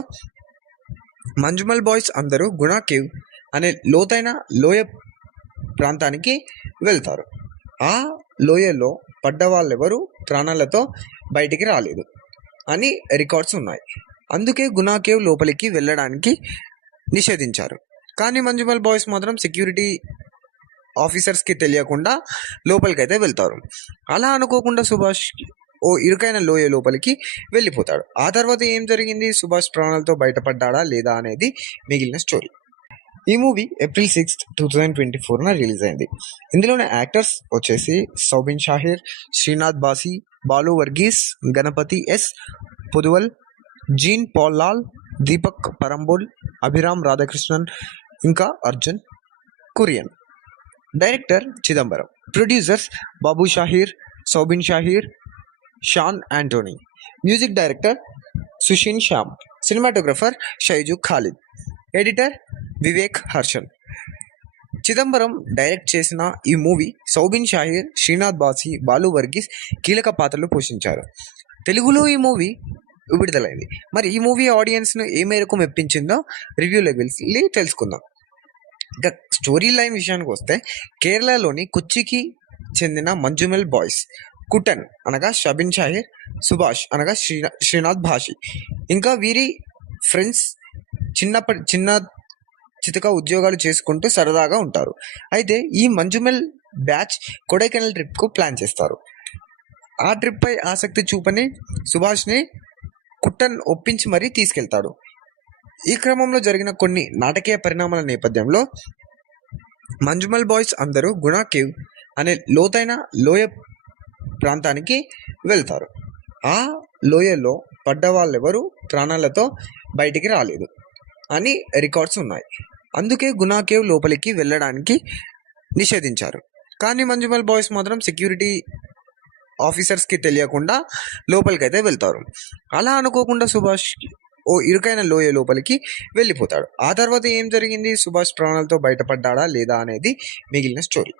మంజుమల్ బాయ్స్ అందరూ గుణా కేవ్ అనే లోతైన లోయ ప్రాంతానికి వెళ్తారు. ఆ లోయలో పడ్డ వాళ్ళెవరూ ప్రాణాలతో బయటికి రాలేదు అని రికార్డ్స్ ఉన్నాయి. అందుకే గునా కేవ్ లోపలికి వెళ్ళడానికి నిషేధించారు. కానీ మంజుమల్ బాయ్స్ మాత్రం సెక్యూరిటీ ఆఫీసర్స్కి తెలియకుండా లోపలికైతే వెళ్తారు. అలా అనుకోకుండా సుభాష్ ఓ ఇరుకైన లోయ లోపలికి వెళ్ళిపోతాడు. ఆ తర్వాత ఏం జరిగింది, సుభాష్ ప్రాణాలతో బయటపడ్డాడా లేదా అనేది మిగిలిన స్టోరీ. ఈ మూవీ April 6, 2024 రిలీజ్ అయింది. ఇందులోని యాక్టర్స్ వచ్చేసి Soubin Shahir, Sreenath బాసి, Balu Varghese, Ganapathi yes Poduval, Jean Paul Lal, Deepak Parambol, Abhiram Radhakrishnan, ఇంకా Arjun Kurian. Director Chidambaram. Producers Babu Shahir, Soubin Shahir, Shan Anthony. Music director Sushin Shyam. Cinematographer Shyju Khalid. Editor Vivek Harshan. Chidambaram direct చేసిన ఈ మూవీ సౌబిన్ షాహీర్, శ్రీనాథ్ బాసి, బాలు వర్గీస్ కీలక పాత్రలు పోషించారు. తెలుగులో ఈ మూవీ విడుదలైంది. మరి ఈ మూవీ ఆడియన్స్ను ఏ మేరకు మెప్పించిందో రివ్యూలోకి వెళ్ళి తెలుసుకుందాం. ఇక స్టోరీ లైన్ విషయానికి వస్తే, కేరళలోని కొచ్చికి చెందిన మంజుమల్ బాయ్స్ కుటన్ అనగా షబిన్ షాహిర్, సుభాష్ అనగా శ్రీనాథ్ భాషి, ఇంకా వీరి ఫ్రెండ్స్ చిన్న చితక ఉద్యోగాలు చేసుకుంటూ సరదాగా ఉంటారు. అయితే ఈ మంజుమల్ బ్యాచ్ కొడైకెనాల్ ట్రిప్కు ప్లాన్ చేస్తారు. ఆ ట్రిప్పై ఆసక్తి చూపని సుభాష్ని కుట్టన్ ఒప్పించి మరీ తీసుకెళ్తాడు. ఈ క్రమంలో జరిగిన కొన్ని నాటకీయ పరిణామాల నేపథ్యంలో మంజుమల్ బాయ్స్ అందరూ గునా కేవ్ అనే లోతైన లోయ ప్రాంతానికి వెళ్తారు. ఆ లోయలో పడ్డ వాళ్ళెవరూ ప్రాణాలతో బయటికి రాలేదు అని రికార్డ్స్ ఉన్నాయి. అందుకే గునా కేవ్ లోపలికి వెళ్ళడానికి నిషేధించారు. కానీ మంజుమల్ బాయ్స్ మాత్రం సెక్యూరిటీ ఆఫీసర్స్కి తెలియకుండా లోపలికైతే వెళ్తారు. అలా అనుకోకుండా సుభాష్ ఓ ఇరుకైన లోయ లోపలికి వెళ్ళిపోతాడు. ఆ తర్వాత ఏం జరిగింది, సుభాష్ ప్రాణాలతో బయటపడ్డాడా లేదా అనేది మిగిలిన స్టోరీ.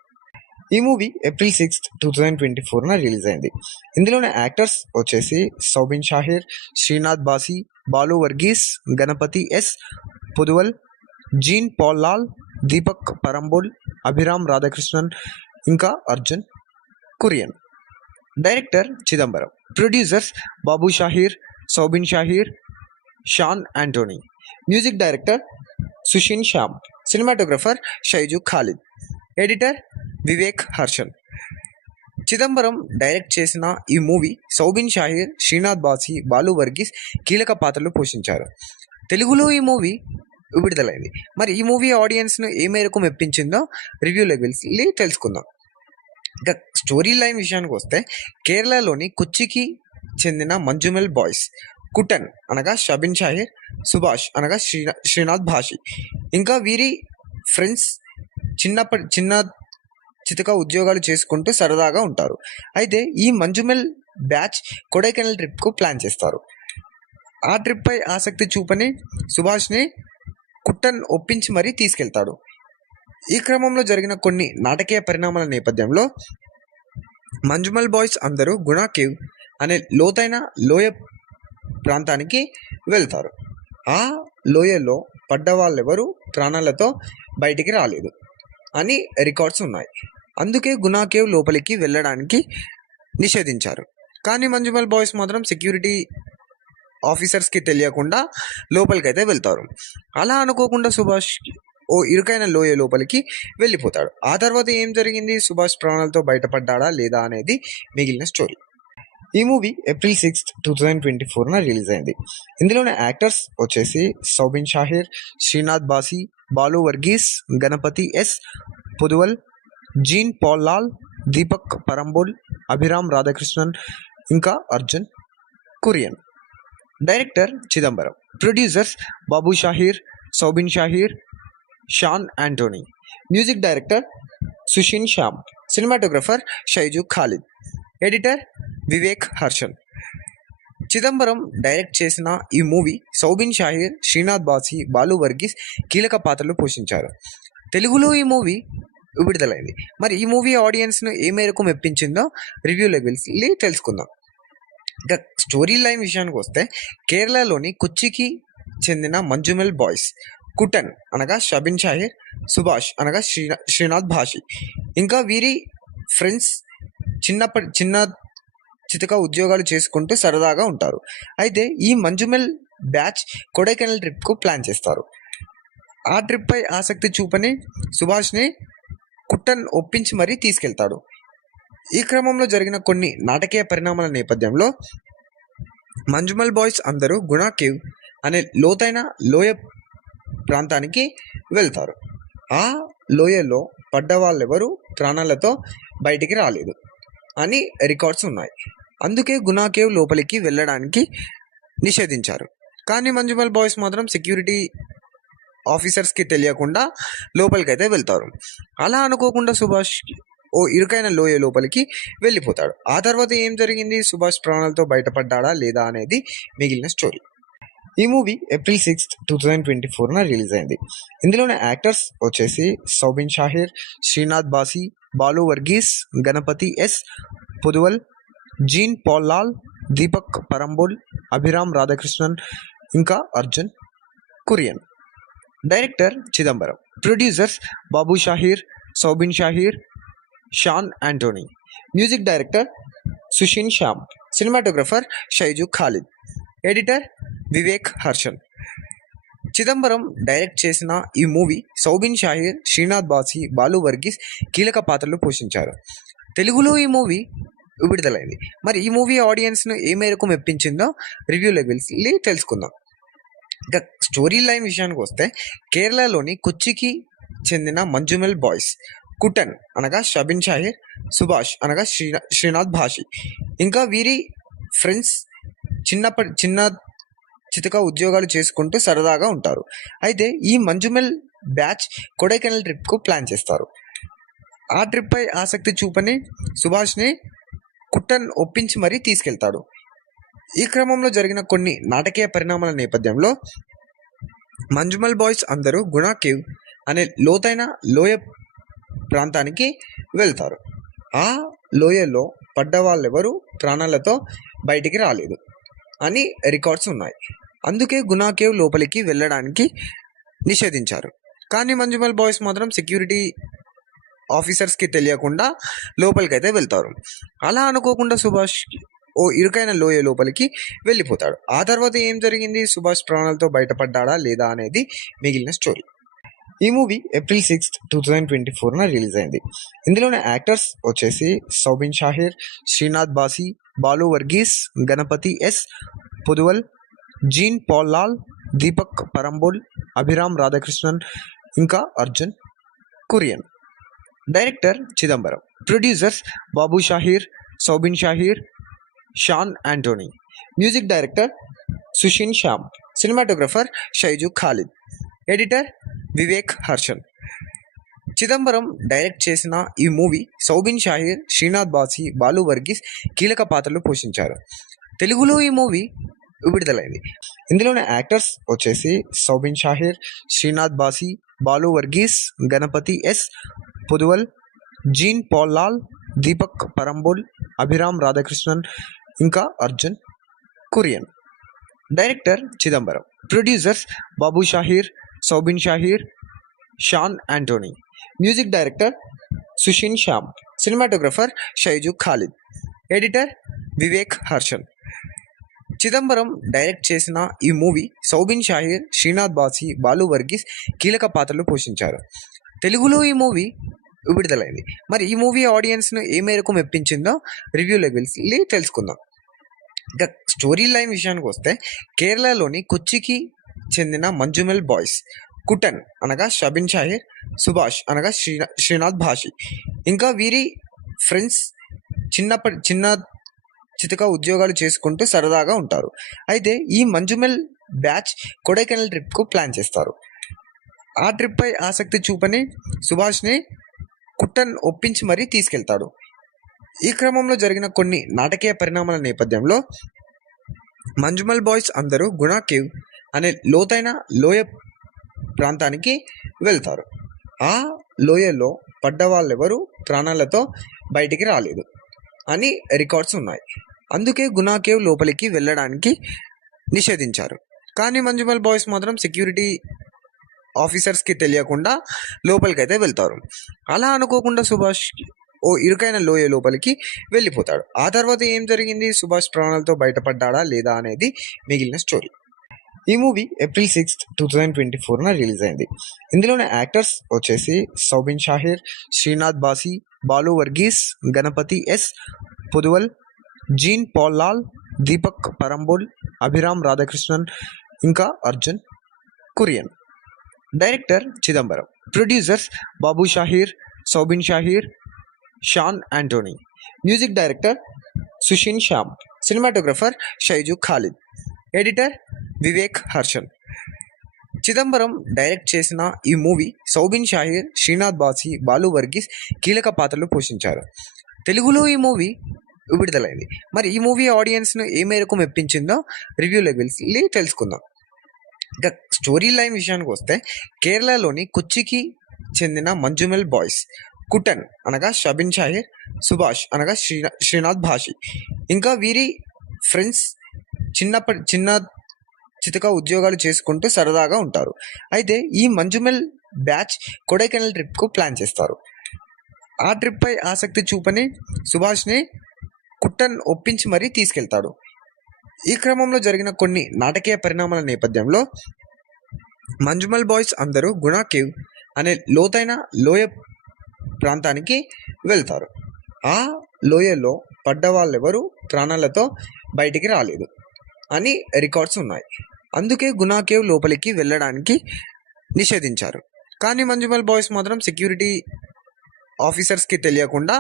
ఈ మూవీ April 6, 2024 రిలీజ్ అయింది. ఇందులోని యాక్టర్స్ వచ్చేసి Soubin Shahir, Sreenath బాసి, Balu Varghese, Ganapathi yes Poduval, Jean Paul Lal, Deepak Parambol, Abhiram Radhakrishnan, ఇంకా Arjun Kurian. Director Chidambaram. Producers Babu Shahir, Soubin Shahir, Shan Anthony. Music director Sushin Shyam. Cinematographer Shyju Khalid. Editor Vivek Harshan. Chidambaram direct చేసిన ఈ మూవీ సౌబిన్ షాహీర్, శ్రీనాథ్ బాసి, బాలు వర్గీస్ కీలక పాత్రలు పోషించారు. తెలుగులో ఈ మూవీ విడుదలైంది. మరి ఈ మూవీ ఆడియన్స్ను ఏ మేరకు మెప్పించిందో రివ్యూలోకి వెళ్ళి తెలుసుకుందాం. ఇక స్టోరీ లైన్ విషయానికి వస్తే, కేరళలోని కొచ్చికి చెందిన మంజుమల్ బాయ్స్ కుటన్ అనగా షబిన్ షాహిర్, సుభాష్ అనగా శ్రీనాథ్ భాషి, ఇంకా వీరి ఫ్రెండ్స్ చిన్న చితక ఉద్యోగాలు చేసుకుంటూ సరదాగా ఉంటారు. అయితే ఈ మంజుమల్ బ్యాచ్ కొడైకెనాల్ ట్రిప్కు ప్లాన్ చేస్తారు. ఆ ట్రిప్పై ఆసక్తి చూపని సుభాష్ని కుట్టన్ ఒప్పించి మరీ తీసుకెళ్తాడు. ఈ క్రమంలో జరిగిన కొన్ని నాటకీయ పరిణామాల నేపథ్యంలో మంజుమల్ బాయ్స్ అందరూ గునా కేవ్ అనే లోతైన లోయ ప్రాంతానికి వెళ్తారు. ఆ లోయలో పడ్డ వాళ్ళెవరూ ప్రాణాలతో బయటికి రాలేదు అని రికార్డ్స్ ఉన్నాయి. అందుకే గునా కేవ్ లోపలికి వెళ్ళడానికి నిషేధించారు. కానీ మంజుమల్ బాయ్స్ మాత్రం సెక్యూరిటీ ఆఫీసర్స్కి తెలియకుండా లోపలికైతే వెళ్తారు. అలా అనుకోకుండా సుభాష్ ఓ ఇరుకైన లోయ లోపలికి వెళ్ళిపోతాడు. ఆ తర్వాత ఏం జరిగింది, సుభాష్ ప్రాణాలతో బయటపడ్డాడా లేదా అనేది మిగిలిన స్టోరీ. ఈ మూవీ April 6, 2024 రిలీజ్ అయింది. ఇందులోని యాక్టర్స్ వచ్చేసి Soubin Shahir, Sreenath బాసి, Balu Varghese, Ganapathi yes Poduval, Jean Paul Lal, Deepak Parambol, Abhiram Radhakrishnan, ఇంకా Arjun Kurian. Director Chidambaram. Producers Babu Shahir, Soubin Shahir, Shan Anthony. Music director Sushin Shyam. Cinematographer Shyju Khalid. Editor Vivek Harshan. Chidambaram direct చేసిన ఈ మూవీ సౌబిన్ షాహీర్, శ్రీనాథ్ బాసి, బాలు వర్గీస్ కీలక పాత్రలు పోషించారు. తెలుగులో ఈ మూవీ విడుదలైంది. మరి ఈ మూవీ ఆడియన్స్ను ఏ మేరకు మెప్పించిందో రివ్యూలోకి వెళ్ళి తెలుసుకుందాం. ఇక స్టోరీ లైన్ విషయానికి వస్తే, కేరళలోని కొచ్చికి చెందిన మంజుమల్ బాయ్స్ కుటన్ అనగా షబిన్ షాహిర్, సుభాష్ అనగా శ్రీనాథ్ భాషి, ఇంకా వీరి ఫ్రెండ్స్ చిన్న చితక ఉద్యోగాలు చేసుకుంటూ సరదాగా ఉంటారు. అయితే ఈ మంజుమెల్ బ్యాచ్ కొడైకెనాల్ ట్రిప్కు ప్లాన్ చేస్తారు. ఆ ట్రిప్పై ఆసక్తి చూపని సుభాష్ని కుట్టన్ ఒప్పించి మరీ తీసుకెళ్తాడు. ఈ క్రమంలో జరిగిన కొన్ని నాటకీయ పరిణామాల నేపథ్యంలో మంజుమల్ బాయ్స్ అందరూ గుణా కేవ్ అనే లోతైన లోయ ప్రాంతానికి వెళ్తారు. ఆ లోయలో పడ్డ వాళ్ళెవరూ ప్రాణాలతో బయటికి రాలేదు అని రికార్డ్స్ ఉన్నాయి. అందుకే గుణా కేవ్ లోపలికి వెళ్ళడానికి నిషేధించారు. కానీ మంజుమల్ బాయ్స్ మాత్రం సెక్యూరిటీ ఆఫీసర్స్కి తెలియకుండా లోపలికైతే వెళ్తారు. అలా అనుకోకుండా సుభాష్ ఓ ఇరుకైన లోయ లోపలికి వెళ్ళిపోతాడు. ఆ తర్వాత ఏం జరిగింది, సుభాష్ ప్రాణాలతో బయటపడ్డాడా లేదా అనేది మిగిలిన స్టోరీ. ఈ మూవీ April 6, 2024 రిలీజ్ అయింది. ఇందులోని యాక్టర్స్ వచ్చేసి Soubin Shahir, Sreenath బాసి, Balu Varghese, Ganapathi yes Poduval, Jean Paul Lal, Deepak Parambol, Abhiram Radhakrishnan, ఇంకా Arjun Kurian. Director Chidambaram. Producers Babu Shahir, Soubin Shahir, Shan Anthony. Music director Sushin Shyam. Cinematographer Shyju Khalid. Editor Vivek Harshan. Chidambaram direct చేసిన ఈ మూవీ సౌబిన్ షాహీర్, శ్రీనాథ్ బాసి, బాలు వర్గీస్ కీలక పాత్రలు పోషించారు. తెలుగులో ఈ మూవీ విడుదలైంది. మరి ఈ మూవీ ఆడియన్స్ను ఏ మేరకు మెప్పించిందో రివ్యూలోకి వెళ్ళి తెలుసుకుందాం. ఇక స్టోరీ లైన్ విషయానికి వస్తే, కేరళలోని కొచ్చికి చెందిన మంజుమెల్ బాయ్స్ కుటన్ అనగా షబిన్ షాహిర్, సుభాష్ అనగా శ్రీనాథ్ భాషి, ఇంకా వీరి ఫ్రెండ్స్ చిన్న చితక ఉద్యోగాలు చేసుకుంటూ సరదాగా ఉంటారు. అయితే ఈ మంజుమెల్ బ్యాచ్ కొడైకెనాల్ ట్రిప్కు ప్లాన్ చేస్తారు. ఆ ట్రిప్పై ఆసక్తి చూపని సుభాష్ని కుట్టన్ ఒప్పించి మరీ తీసుకెళ్తాడు. ఈ క్రమంలో జరిగిన కొన్ని నాటకీయ పరిణామాల నేపథ్యంలో మంజుమల్ బాయ్స్ అందరూ గుణా కేవ్ అనే లోతైన లోయ ప్రాంతానికి వెళ్తారు. ఆ లోయలో పడ్డ వాళ్ళెవరూ ప్రాణాలతో బయటికి రాలేదు అని రికార్డ్స్ ఉన్నాయి. అందుకే గుణా కేవ్ లోపలికి వెళ్ళడానికి నిషేధించారు. కానీ మంజుమల్ బాయ్స్ మాత్రం సెక్యూరిటీ ఆఫీసర్స్కి తెలియకుండా లోపలికైతే వెళ్తారు. అలా అనుకోకుండా సుభాష్ ఓ ఇరుకైన లోయ లోపలికి వెళ్ళిపోతాడు. ఆ తర్వాత ఏం జరిగింది, సుభాష్ ప్రాణాలతో బయటపడ్డాడా లేదా అనేది మిగిలిన స్టోరీ. ఈ మూవీ April 6, 2024 రిలీజ్ అయింది. ఇందులోని యాక్టర్స్ వచ్చేసి Soubin Shahir, Sreenath బాసి, Balu Varghese, Ganapathi yes Poduval, Jean Paul Lal, Deepak Parambol, Abhiram Radhakrishnan, ఇంకా Arjun Kurian. Director Chidambaram. Producers Babu Shahir, Soubin Shahir, Shan Anthony. Music director Sushin Shyam. Cinematographer Shyju Khalid. Editor Vivek Harshan. Chidambaram direct చేసిన ఈ మూవీ సౌబిన్ షాహీర్, శ్రీనాథ్ బాసి, బాలు వర్గీస్ కీలక పాత్రలు పోషించారు. తెలుగులో ఈ మూవీ విడుదలైంది. ఇందులోని యాక్టర్స్ వచ్చేసి Soubin Shahir, Sreenath బాసి, Balu Varghese, Ganapathi yes Poduval, Jean Paul Lal, Deepak Parambol, Abhiram Radhakrishnan, ఇంకా Arjun Kurian. Director Chidambaram. Producers Babu Shahir, Soubin Shahir, Shan Anthony. Music director Sushin Shyam. Cinematographer Shyju Khalid. Editor Vivek Harshan. Chidambaram direct చేసిన ఈ మూవీ సౌబిన్ షాహీర్, శ్రీనాథ్ బాసి, బాలు వర్గీస్ కీలక పాత్రలు పోషించారు. తెలుగులో ఈ మూవీ విడుదలైంది. మరి ఈ మూవీ ఆడియన్స్ను ఏ మేరకు మెప్పించిందో రివ్యూలోకి వెళ్ళి తెలుసుకుందాం. ఇక స్టోరీ లైన్ విషయానికి వస్తే, కేరళలోని కొచ్చికి చెందిన మంజుమెల్ బాయ్స్ కుటన్ అనగా షబిన్ షాహిర్, సుభాష్ అనగా శ్రీనాథ్ భాషి, ఇంకా వీరి ఫ్రెండ్స్ చిన్న చితక ఉద్యోగాలు చేసుకుంటూ సరదాగా ఉంటారు. అయితే ఈ మంజుమెల్ బ్యాచ్ కొడైకెనాల్ ట్రిప్కు ప్లాన్ చేస్తారు. ఆ ట్రిప్పై ఆసక్తి చూపని సుభాష్ని కుట్టన్ ఒప్పించి మరీ తీసుకెళ్తాడు. ఈ క్రమంలో జరిగిన కొన్ని నాటకీయ పరిణామాల నేపథ్యంలో మంజుమల్ బాయ్స్ అందరూ గుణా కేవ్ అనే లోతైన లోయ ప్రాంతానికి వెళ్తారు. ఆ లోయలో పడ్డ వాళ్ళెవరూ ప్రాణాలతో బయటికి రాలేదు అని రికార్డ్స్ ఉన్నాయి. అందుకే గుణా కేవ్ లోపలికి వెళ్ళడానికి నిషేధించారు. కానీ మంజుమల్ బాయ్స్ మాత్రం సెక్యూరిటీ ఆఫీసర్స్కి తెలియకుండా లోపలికైతే వెళ్తారు. అలా అనుకోకుండా సుభాష్ ఓ ఇరుకైన లోయ లోపలికి వెళ్ళిపోతాడు. ఆ తర్వాత ఏం జరిగింది, సుభాష్ ప్రాణాలతో బయటపడ్డాడా లేదా అనేది మిగిలిన స్టోరీ. ఈ మూవీ April 6, 2024 రిలీజ్ అయింది. ఇందులోని యాక్టర్స్ వచ్చేసి Soubin Shahir, Sreenath బాసి, Balu Varghese, Ganapathi yes Poduval, Jean Paul Lal, Deepak Parambol, Abhiram Radhakrishnan, ఇంకా Arjun Kurian. Director Chidambaram. Producers Babu Shahir, Soubin Shahir, Shan Anthony. Music director Sushin Shyam. Cinematographer Shyju Khalid. Editor Vivek Harshan. Chidambaram direct చేసిన ఈ మూవీ సౌబిన్ షాహీర్, శ్రీనాథ్ బాసి, బాలు వర్గీస్ కీలక పాత్రలు పోషించారు. తెలుగులో ఈ మూవీ విడుదలైంది. మరి ఈ మూవీ ఆడియన్స్ను ఏ మేరకు మెప్పించిందో రివ్యూలోకి వెళ్ళి తెలుసుకుందాం. ఇక స్టోరీ లైన్ విషయానికి వస్తే, కేరళలోని కొచ్చికి చెందిన మంజుమెల్ బాయ్స్ కుటన్ అనగా షబిన్ షాహిర్, సుభాష్ అనగా శ్రీనాథ్ భాషి, ఇంకా వీరి ఫ్రెండ్స్ చిన్న చితక ఉద్యోగాలు చేసుకుంటూ సరదాగా ఉంటారు. అయితే ఈ మంజుమెల్ బ్యాచ్ కొడైకెనాల్ ట్రిప్కు ప్లాన్ చేస్తారు. ఆ ట్రిప్పై ఆసక్తి చూపని సుభాష్ని కుట్టన్ ఒప్పించి మరీ తీసుకెళ్తాడు. ఈ క్రమంలో జరిగిన కొన్ని నాటకీయ పరిణామాల నేపథ్యంలో మంజుమల్ బాయ్స్ అందరూ గుణా కేవ్ అనే లోతైన లోయ ప్రాంతానికి వెళ్తారు. ఆ లోయలో పడ్డ వాళ్ళెవరూ ప్రాణాలతో బయటికి రాలేదు అని రికార్డ్స్ ఉన్నాయి. అందుకే గుణా కేవ్ లోపలికి వెళ్ళడానికి నిషేధించారు. కానీ మంజుమల్ బాయ్స్ మాత్రం సెక్యూరిటీ ఆఫీసర్స్కి తెలియకుండా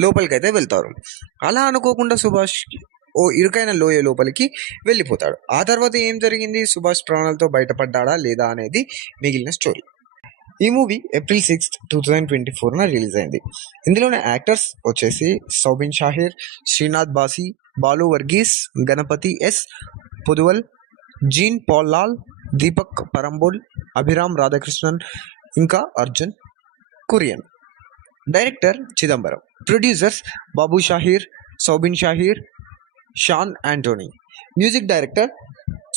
లోపలికైతే వెళ్తారు. అలా అనుకోకుండా సుభాష్ ఓ ఇరుకైన లోయ లోపలికి వెళ్ళిపోతాడు. ఆ తర్వాత ఏం జరిగింది, సుభాష్ ప్రాణాలతో బయటపడ్డాడా లేదా అనేది మిగిలిన స్టోరీ. ఈ మూవీ April 6, 2024 రిలీజ్ అయింది. ఇందులోని యాక్టర్స్ వచ్చేసి Soubin Shahir, Sreenath బాసి, Balu Varghese, Ganapathi yes Poduval, Jean Paul Lal, Deepak Parambol, Abhiram Radhakrishnan, ఇంకా Arjun Kurian. Director Chidambaram. Producers Babu Shahir, Soubin Shahir, Shan Anthony. Music director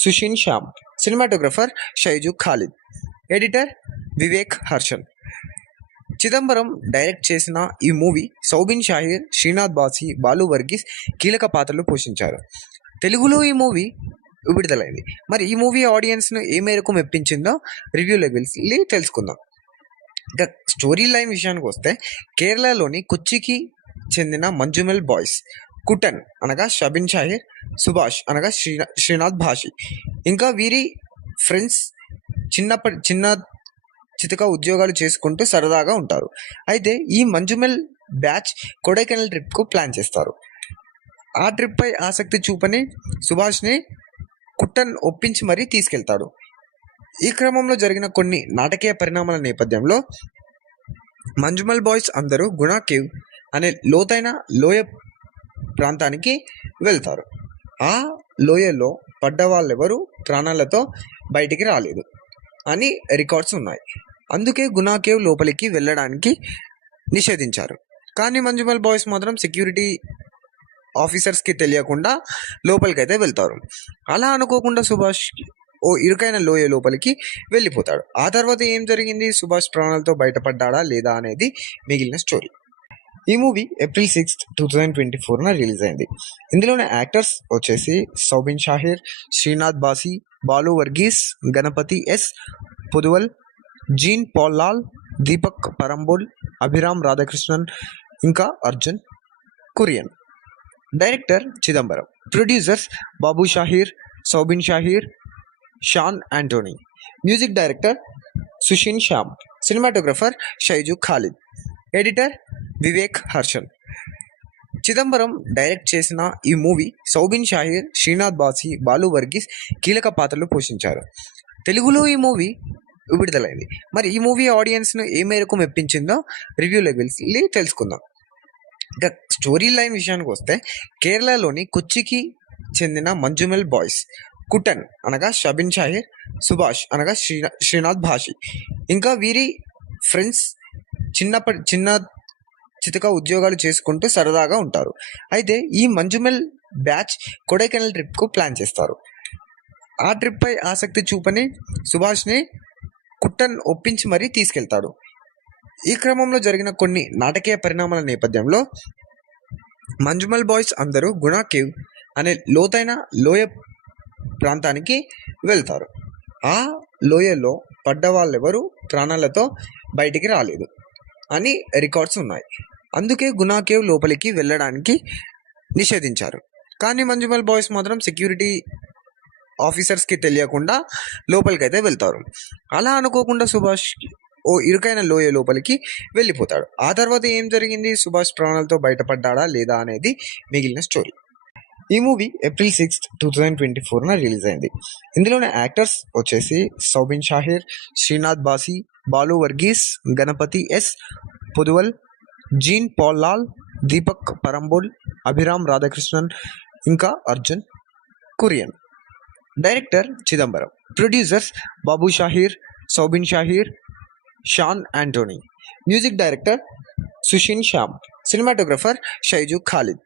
Sushin Shyam. Cinematographer Shyju Khalid. Editor Vivek Harshan. Chidambaram direct చేసిన ఈ మూవీ సౌబిన్ షాహీర్, శ్రీనాథ్ బాసి, బాలు వర్గీస్ కీలక పాత్రలు పోషించారు. తెలుగులో ఈ మూవీ విడుదలైంది. మరి ఈ మూవీ ఆడియన్స్ను ఏ మేరకు మెప్పించిందో రివ్యూలోకి వెళ్ళి తెలుసుకుందాం. ఇక స్టోరీ లైన్ విషయానికి వస్తే, కేరళలోని కొచ్చికి చెందిన మంజుమెల్ బాయ్స్ కుటన్ అనగా షబిన్ షాహిర్, సుభాష్ అనగా శ్రీనాథ్ భాషి, ఇంకా వీరి ఫ్రెండ్స్ చిన్న చితక ఉద్యోగాలు చేసుకుంటూ సరదాగా ఉంటారు. అయితే ఈ మంజుమెల్ బ్యాచ్ కొడైకెనాల్ ట్రిప్కు ప్లాన్ చేస్తారు. ఆ ట్రిప్పై ఆసక్తి చూపని సుభాష్ని కుట్టన్ ఒప్పించి మరీ తీసుకెళ్తాడు. ఈ క్రమంలో జరిగిన కొన్ని నాటకీయ పరిణామాల నేపథ్యంలో మంజుమల్ బాయ్స్ అందరూ గుణా కేవ్ అనే లోతైన లోయ ప్రాంతానికి వెళ్తారు. ఆ లోయలో పడ్డ వాళ్ళెవరూ ప్రాణాలతో బయటికి రాలేదు అని రికార్డ్స్ ఉన్నాయి. అందుకే గుణా కేవ్ లోపలికి వెళ్ళడానికి నిషేధించారు. కానీ మంజుమల్ బాయ్స్ మాత్రం సెక్యూరిటీ ఆఫీసర్స్కి తెలియకుండా లోపలికైతే వెళ్తారు. అలా అనుకోకుండా సుభాష్ ఓ ఇరుకైన లోయ లోపలికి వెళ్ళిపోతాడు. ఆ తర్వాత ఏం జరిగింది, సుభాష్ ప్రాణాలతో బయటపడ్డాడా లేదా అనేది మిగిలిన స్టోరీ. ఈ మూవీ April 6, 2024 రిలీజ్ అయింది. ఇందులోని యాక్టర్స్ వచ్చేసి Soubin Shahir, Sreenath బాసి, Balu Varghese, Ganapathi yes Poduval, Jean Paul Lal, Deepak Parambol, Abhiram Radhakrishnan, ఇంకా Arjun Kurian. Director Chidambaram. Producers Babu Shahir, Soubin Shahir, Shan Anthony. Music director Sushin Shyam. Cinematographer Shyju Khalid. Editor Vivek Harshan. Chidambaram direct చేసిన ఈ మూవీ సౌబిన్ షాహీర్, శ్రీనాథ్ బాసి, బాలు వర్గీస్ కీలక పాత్రలు పోషించారు. తెలుగులో ఈ మూవీ విడుదలైంది. మరి ఈ మూవీ ఆడియన్స్ను ఏ మేరకు మెప్పించిందో రివ్యూలోకి వెళ్ళి తెలుసుకుందాం. ఇక స్టోరీ లైన్ విషయానికి వస్తే, కేరళలోని కొచ్చికి చెందిన మంజుమెల్ బాయ్స్ కుటన్ అనగా షబిన్ షాహిర్, సుభాష్ అనగా శ్రీనాథ్ భాషి, ఇంకా వీరి ఫ్రెండ్స్ చిన్న చితక ఉద్యోగాలు చేసుకుంటూ సరదాగా ఉంటారు. అయితే ఈ మంజుమెల్ బ్యాచ్ కొడైకెనాల్ ట్రిప్కు ప్లాన్ చేస్తారు. ఆ ట్రిప్పై ఆసక్తి చూపని సుభాష్ని కుట్టన్ ఒప్పించి మరీ తీసుకెళ్తాడు. ఈ క్రమంలో జరిగిన కొన్ని నాటకీయ పరిణామాల నేపథ్యంలో మంజుమల్ బాయ్స్ అందరూ గుణా కేవ్ అనే లోతైన లోయ ప్రాంతానికి వెళ్తారు. ఆ లోయలో పడ్డ వాళ్ళెవరూ ప్రాణాలతో బయటికి రాలేదు అని రికార్డ్స్ ఉన్నాయి. అందుకే గుణా కేవ్ లోపలికి వెళ్ళడానికి నిషేధించారు. కానీ మంజుమల్ బాయ్స్ మాత్రం సెక్యూరిటీ ఆఫీసర్స్కి తెలియకుండా లోపలికైతే వెళ్తారు. అలా అనుకోకుండా సుభాష్ ఓ ఇరుకైన లోయ లోపలికి వెళ్ళిపోతాడు. ఆ తర్వాత ఏం జరిగింది, సుభాష్ ప్రాణాలతో బయటపడ్డాడా లేదా అనేది మిగిలిన స్టోరీ. ఈ మూవీ April 6, 2024 రిలీజ్ అయింది. ఇందులోని యాక్టర్స్ వచ్చేసి Soubin Shahir, Sreenath బాసి, Balu Varghese, Ganapathi yes Poduval, Jean Paul Lal, Deepak Parambol, Abhiram Radhakrishnan, ఇంకా Arjun Kurian. Director Chidambaram. Producers Babu Shahir, Soubin Shahir, Shan Anthony. Music director Sushin Shyam. Cinematographer Shyju Khalid.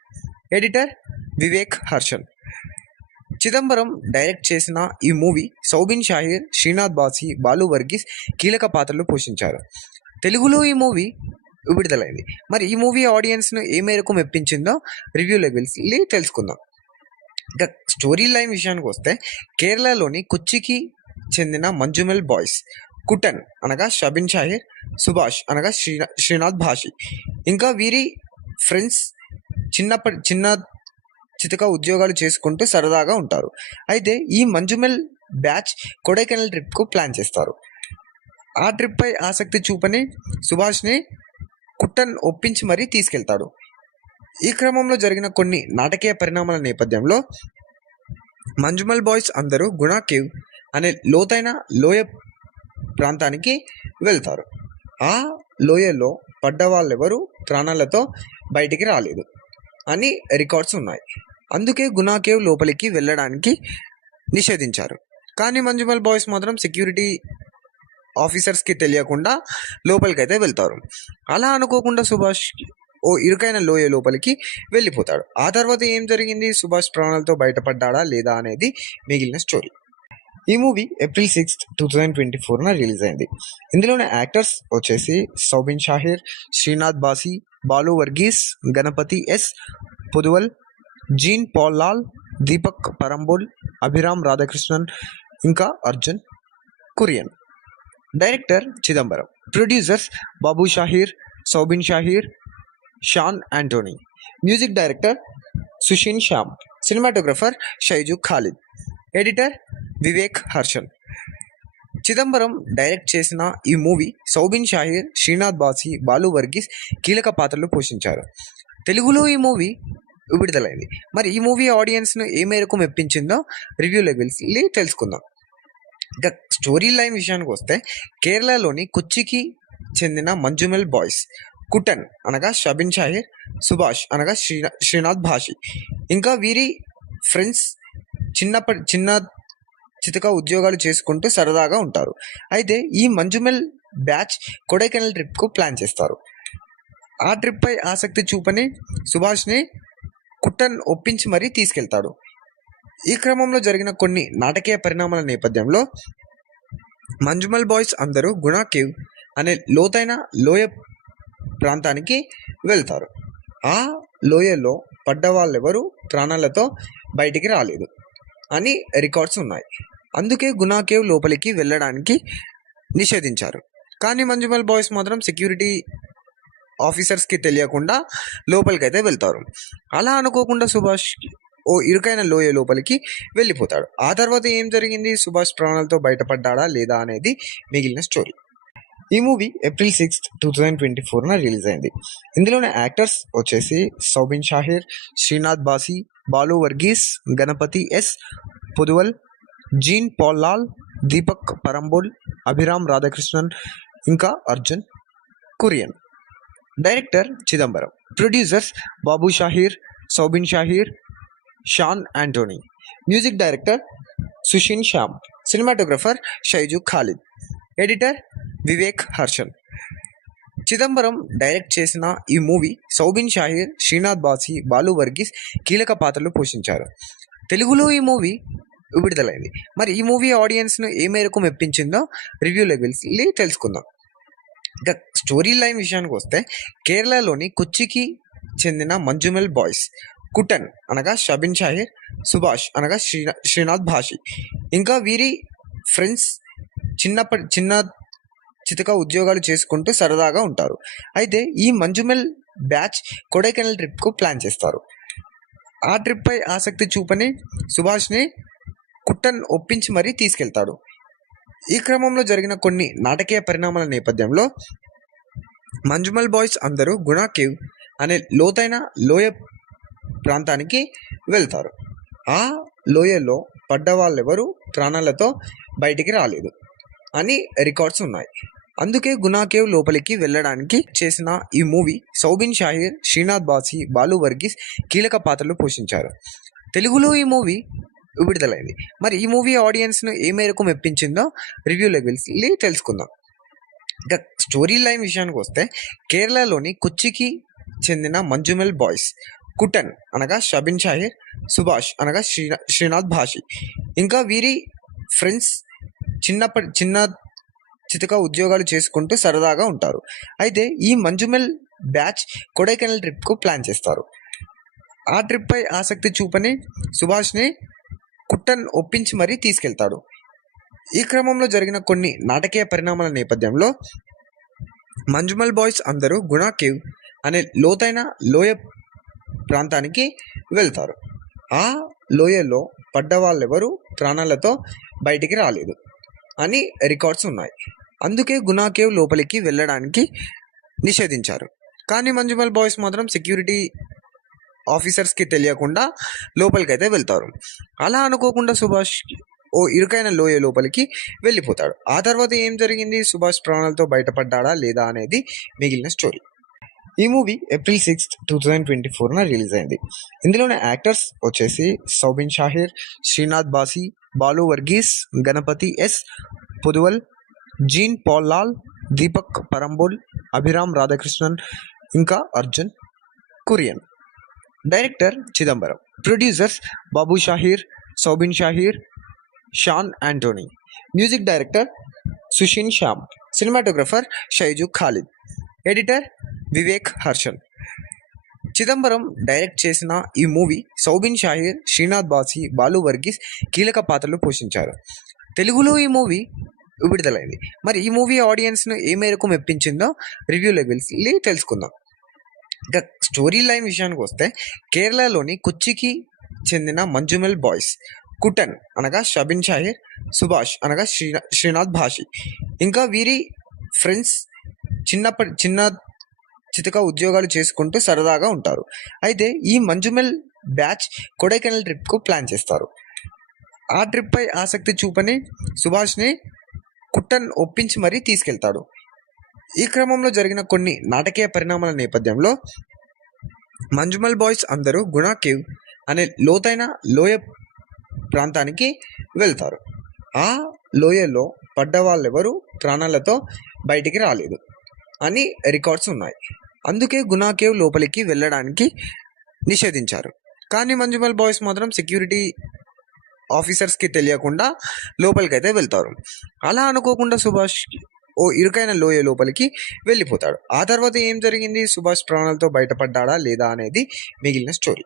Editor Vivek Harshan. Chidambaram direct చేసిన ఈ మూవీ సౌబిన్ షాహీర్, శ్రీనాథ్ బాసి, బాలు వర్గీస్ కీలక పాత్రలు పోషించారు. తెలుగులో ఈ మూవీ విడుదలైంది. మరి ఈ మూవీ ఆడియన్స్ను ఏ మేరకు మెప్పించిందో రివ్యూలోకి వెళ్ళి తెలుసుకుందాం. ఇక స్టోరీ లైన్ విషయానికి వస్తే, కేరళలోని కొచ్చికి చెందిన మంజుమల్ బాయ్స్ కుటన్ అనగా షబిన్ షాహిర్, సుభాష్ అనగా శ్రీనాథ్ భాషి, ఇంకా వీరి ఫ్రెండ్స్ చిన్న చితక ఉద్యోగాలు చేసుకుంటూ సరదాగా ఉంటారు. అయితే ఈ మంజుమల్ బ్యాచ్ కొడైకెనాల్ ట్రిప్కు ప్లాన్ చేస్తారు. ఆ ట్రిప్పై ఆసక్తి చూపని సుభాష్ని కుట్టన్ ఒప్పించి మరీ తీసుకెళ్తాడు. ఈ క్రమంలో జరిగిన కొన్ని నాటకీయ పరిణామాల నేపథ్యంలో మంజుమల్ బాయ్స్ అందరూ గుణా కేవ్ అనే లోతైన లోయ ప్రాంతానికి వెళ్తారు. ఆ లోయలో పడ్డ వాళ్ళెవరూ ప్రాణాలతో బయటికి రాలేదు అని రికార్డ్స్ ఉన్నాయి. అందుకే గుణా కేవ్ లోపలికి వెళ్ళడానికి నిషేధించారు. కానీ మంజుమల్ బాయ్స్ మాత్రం సెక్యూరిటీ ఆఫీసర్స్కి తెలియకుండా లోపలికైతే వెళ్తారు. అలా అనుకోకుండా సుభాష్ ఓ ఇరుకైన లోయ లోపలికి వెళ్ళిపోతాడు. ఆ తర్వాత ఏం జరిగింది, సుభాష్ ప్రాణాలతో బయటపడ్డాడా లేదా అనేది మిగిలిన స్టోరీ. ఈ మూవీ April 6, 2024 రిలీజ్ అయింది. ఇందులోని యాక్టర్స్ వచ్చేసి Soubin Shahir, Sreenath బాసి, Balu Varghese, Ganapathi yes Poduval, Jean Paul Lal, Deepak Parambol, Abhiram Radhakrishnan, ఇంకా Arjun Kurian. Director Chidambaram. Producers Babu Shahir, Soubin Shahir, Shan Anthony. Music director Sushin Shyam. Cinematographer Shyju Khalid. Editor Vivek Harshan. Chidambaram direct చేసిన ఈ మూవీ సౌబిన్ షాహీర్, శ్రీనాథ్ బాసి, బాలు వర్గీస్ కీలక పాత్రలు పోషించారు. తెలుగులో ఈ మూవీ విడుదలైంది. మరి ఈ మూవీ ఆడియన్స్ను ఏ మేరకు మెప్పించిందో రివ్యూలోకి వెళ్ళి తెలుసుకుందాం. ఇక స్టోరీ లైన్ విషయానికి వస్తే, కేరళలోని కొచ్చికి చెందిన మంజుమల్ బాయ్స్ కుటన్ అనగా షబిన్ షాహిర్, సుభాష్ అనగా శ్రీనాథ్ భాషి, ఇంకా వీరి ఫ్రెండ్స్ చిన్న చితక ఉద్యోగాలు చేసుకుంటూ సరదాగా ఉంటారు. అయితే ఈ మంజుమల్ బ్యాచ్ కొడైకెనాల్ ట్రిప్కు ప్లాన్ చేస్తారు. ఆ ట్రిప్పై ఆసక్తి చూపని సుభాష్ని కుట్టన్ ఒప్పించి మరీ తీసుకెళ్తాడు. ఈ క్రమంలో జరిగిన కొన్ని నాటకీయ పరిణామాల నేపథ్యంలో మంజుమల్ బాయ్స్ అందరూ గుణా కేవ్ అనే లోతైన లోయ ప్రాంతానికి వెళ్తారు. ఆ లోయలో పడ్డ వాళ్ళెవరూ ప్రాణాలతో బయటికి రాలేదు అని రికార్డ్స్ ఉన్నాయి. అందుకే గుణా కేవ్ లోపలికి వెళ్ళడానికి నిషేధించారు. కానీ మంజుమల్ బాయ్స్ మాత్రం సెక్యూరిటీ ఆఫీసర్స్కి తెలియకుండా లోపలికైతే వెళ్తారు. అలా అనుకోకుండా సుభాష్ ఓ ఇరుకైన లోయ లోపలికి వెళ్ళిపోతాడు. ఆ తర్వాత ఏం జరిగింది, సుభాష్ ప్రాణాలతో బయటపడ్డాడా లేదా అనేది మిగిలిన స్టోరీ. ఈ మూవీ April 6, 2024 రిలీజ్ అయింది. ఇందులోని యాక్టర్స్ వచ్చేసి Soubin Shahir, Sreenath బాసి, Balu Varghese, Ganapathi yes Poduval, Jean Paul Lal, Deepak Parambol, Abhiram Radhakrishnan, ఇంకా Arjun Kurian. Director Chidambaram. Producers Babu Shahir, Soubin Shahir, Shan Anthony. Music director Sushin Shyam. Cinematographer Shyju Khalid. Editor Vivek Harshan. Chidambaram direct చేసిన ఈ మూవీ సౌబిన్ షాహీర్, శ్రీనాథ్ బాసి, బాలు వర్గీస్ కీలక పాత్రలు పోషించారు. తెలుగులో ఈ మూవీ విడుదలైంది. మరి ఈ మూవీ ఆడియన్స్‌ను ఏ మేరకు మెప్పించిందో రివ్యూలోకి వెళ్లి తెలుసుకుందాం. ఇక స్టోరీ లైన్ విషయానికొస్తే కేరళలోని కొచ్చికి చెందిన మంజుమెల్ బాయ్స్ కుటన్ అనగా షబిన్ షాహిర్, సుభాష్ అనగా శ్రీనాథ్ భాషి ఇంకా వీరి ఫ్రెండ్స్ చిన్న చితక ఉద్యోగాలు చేసుకుంటూ సరదాగా ఉంటారు. అయితే ఈ మంజుమెల్ బ్యాచ్ కొడైకెనాల్ ట్రిప్‌కు ప్లాన్ చేస్తారు. ఆ ట్రిప్పై ఆసక్తి చూపని సుభాష్‌ని కుట్టన్ ఒప్పించి మరీ తీసుకెళ్తాడు. ఈ క్రమంలో జరిగిన కొన్ని నాటకీయ పరిణామాల నేపథ్యంలో మంజుమల్ బాయ్స్ అందరూ గుణా కేవ్ అనే లోతైన లోయ ప్రాంతానికి వెళ్తారు. ఆ లోయలో పడ్డ వాళ్ళెవరూ ప్రాణాలతో బయటికి రాలేదు అని రికార్డ్స్ ఉన్నాయి. అందుకే గుణా కేవ్ లోపలికి వెళ్ళడానికి చేసిన ఈ మూవీ సౌబిన్ షాహిర్, శ్రీనాథ్ బాసి, బాలు వర్గీస్ కీలక పాత్రలు పోషించారు. తెలుగులో ఈ మూవీ విడుదలైంది. మరి ఈ మూవీ ఆడియన్స్‌ను ఏ మేరకు మెప్పించిందో రివ్యూలోకి వెళ్లి తెలుసుకుందాం. ఇక స్టోరీ లైన్ విషయానికొస్తే కేరళలోని కొచ్చికి చెందిన మంజుమెల్ బాయ్స్ కుటన్ అనగా షబిన్ షాహిర్, సుభాష్ అనగా శ్రీనాథ్ భాషి ఇంకా వీరి ఫ్రెండ్స్ చిన్న చితక ఉద్యోగాలు చేసుకుంటూ సరదాగా ఉంటారు. అయితే ఈ మంజుమెల్ బ్యాచ్ కొడైకెనాల్ ట్రిప్‌కు ప్లాన్ చేస్తారు. ఆ ట్రిప్పై ఆసక్తి చూపని సుభాష్‌ని కుట్టన్ ఒప్పించి మరీ తీసుకెళ్తాడు. ఈ క్రమంలో జరిగిన కొన్ని నాటకీయ పరిణామాల నేపథ్యంలో మంజుమల్ బాయ్స్ అందరూ గుణా కేవ్ అనే లోతైన లోయ ప్రాంతానికి వెళ్తారు. ఆ లోయలో పడ్డ వాళ్ళెవరూ ప్రాణాలతో బయటికి రాలేదు అని రికార్డ్స్ ఉన్నాయి. అందుకే గుణా కేవ్ లోపలికి వెళ్ళడానికి నిషేధించారు. కానీ మంజుమల్ బాయ్స్ మాత్రం సెక్యూరిటీ ఆఫీసర్స్కి తెలియకుండా లోపలికైతే వెళ్తారు. అలా అనుకోకుండా సుభాష్ ఓ ఇరుకైన లోయ లోపలికి వెళ్ళిపోతాడు. ఆ తర్వాత ఏం జరిగింది, సుభాష్ ప్రాణాలతో బయటపడ్డాడా లేదా అనేది మిగిలిన స్టోరీ. ఈ మూవీ ఏప్రిల్ 6, 2024 రిలీజ్ అయింది. ఇందులోని యాక్టర్స్ వచ్చేసి Soubin Shahir, Sreenath బాసి, Balu Varghese, Ganapathi yes Poduval, Jean Paul Lal, Deepak Parambol, Abhiram Radhakrishnan ఇంకా Arjun Kurian. Director Chidambaram. Producers Babu Shahir, Soubin Shahir, Shan Anthony. Music director Sushin Shyam. Cinematographer Shyju Khalid. Editor Vivek Harshan. Chidambaram direct చేసిన ఈ మూవీ సౌబిన్ షాహీర్, శ్రీనాథ్ బాసి, బాలు వర్గీస్ కీలక పాత్రలు పోషించారు. తెలుగులో ఈ మూవీ విడుదలైంది. మరి ఈ మూవీ ఆడియన్స్‌ను ఏ మేరకు మెప్పించిందో రివ్యూలోకి వెళ్ళి తెలుసుకుందాం. ఇక స్టోరీ లైన్ విషయానికొస్తే కేరళలోని కొచ్చికి చెందిన మంజుమెల్ బాయ్స్ కుటన్ అనగా షబిన్ షాహిర్, సుభాష్ అనగా శ్రీనాథ్ భాషి ఇంకా వీరి ఫ్రెండ్స్ చిన్న చితక ఉద్యోగాలు చేసుకుంటూ సరదాగా ఉంటారు. అయితే ఈ మంజుమెల్ బ్యాచ్ కొడైకెనాల్ ట్రిప్‌కు ప్లాన్ చేస్తారు. ఆ ట్రిప్పై ఆసక్తి చూపని సుభాష్‌ని కుట్టన్ ఒప్పించి మరీ తీసుకెళ్తాడు. ఈ క్రమంలో జరిగిన కొన్ని నాటకీయ పరిణామాల నేపథ్యంలో మంజుమల్ బాయ్స్ అందరూ గుణా కేవ్ అనే లోతైన లోయ ప్రాంతానికి వెళ్తారు. ఆ లోయలో పడ్డ వాళ్ళెవరూ ప్రాణాలతో బయటికి రాలేదు అని రికార్డ్స్ ఉన్నాయి. అందుకే గుణా కేవ్ లోపలికి వెళ్ళడానికి నిషేధించారు. కానీ మంజుమల్ బాయ్స్ మాత్రం సెక్యూరిటీ ఆఫీసర్స్కి తెలియకుండా లోపలికైతే వెళ్తారు. అలా అనుకోకుండా సుభాష్ ఓ ఇరుకైన లోయ లోపలికి వెళ్ళిపోతాడు. ఆ తర్వాత ఏం జరిగింది, సుభాష్ ప్రాణాలతో బయటపడ్డాడా లేదా అనేది మిగిలిన స్టోరీ.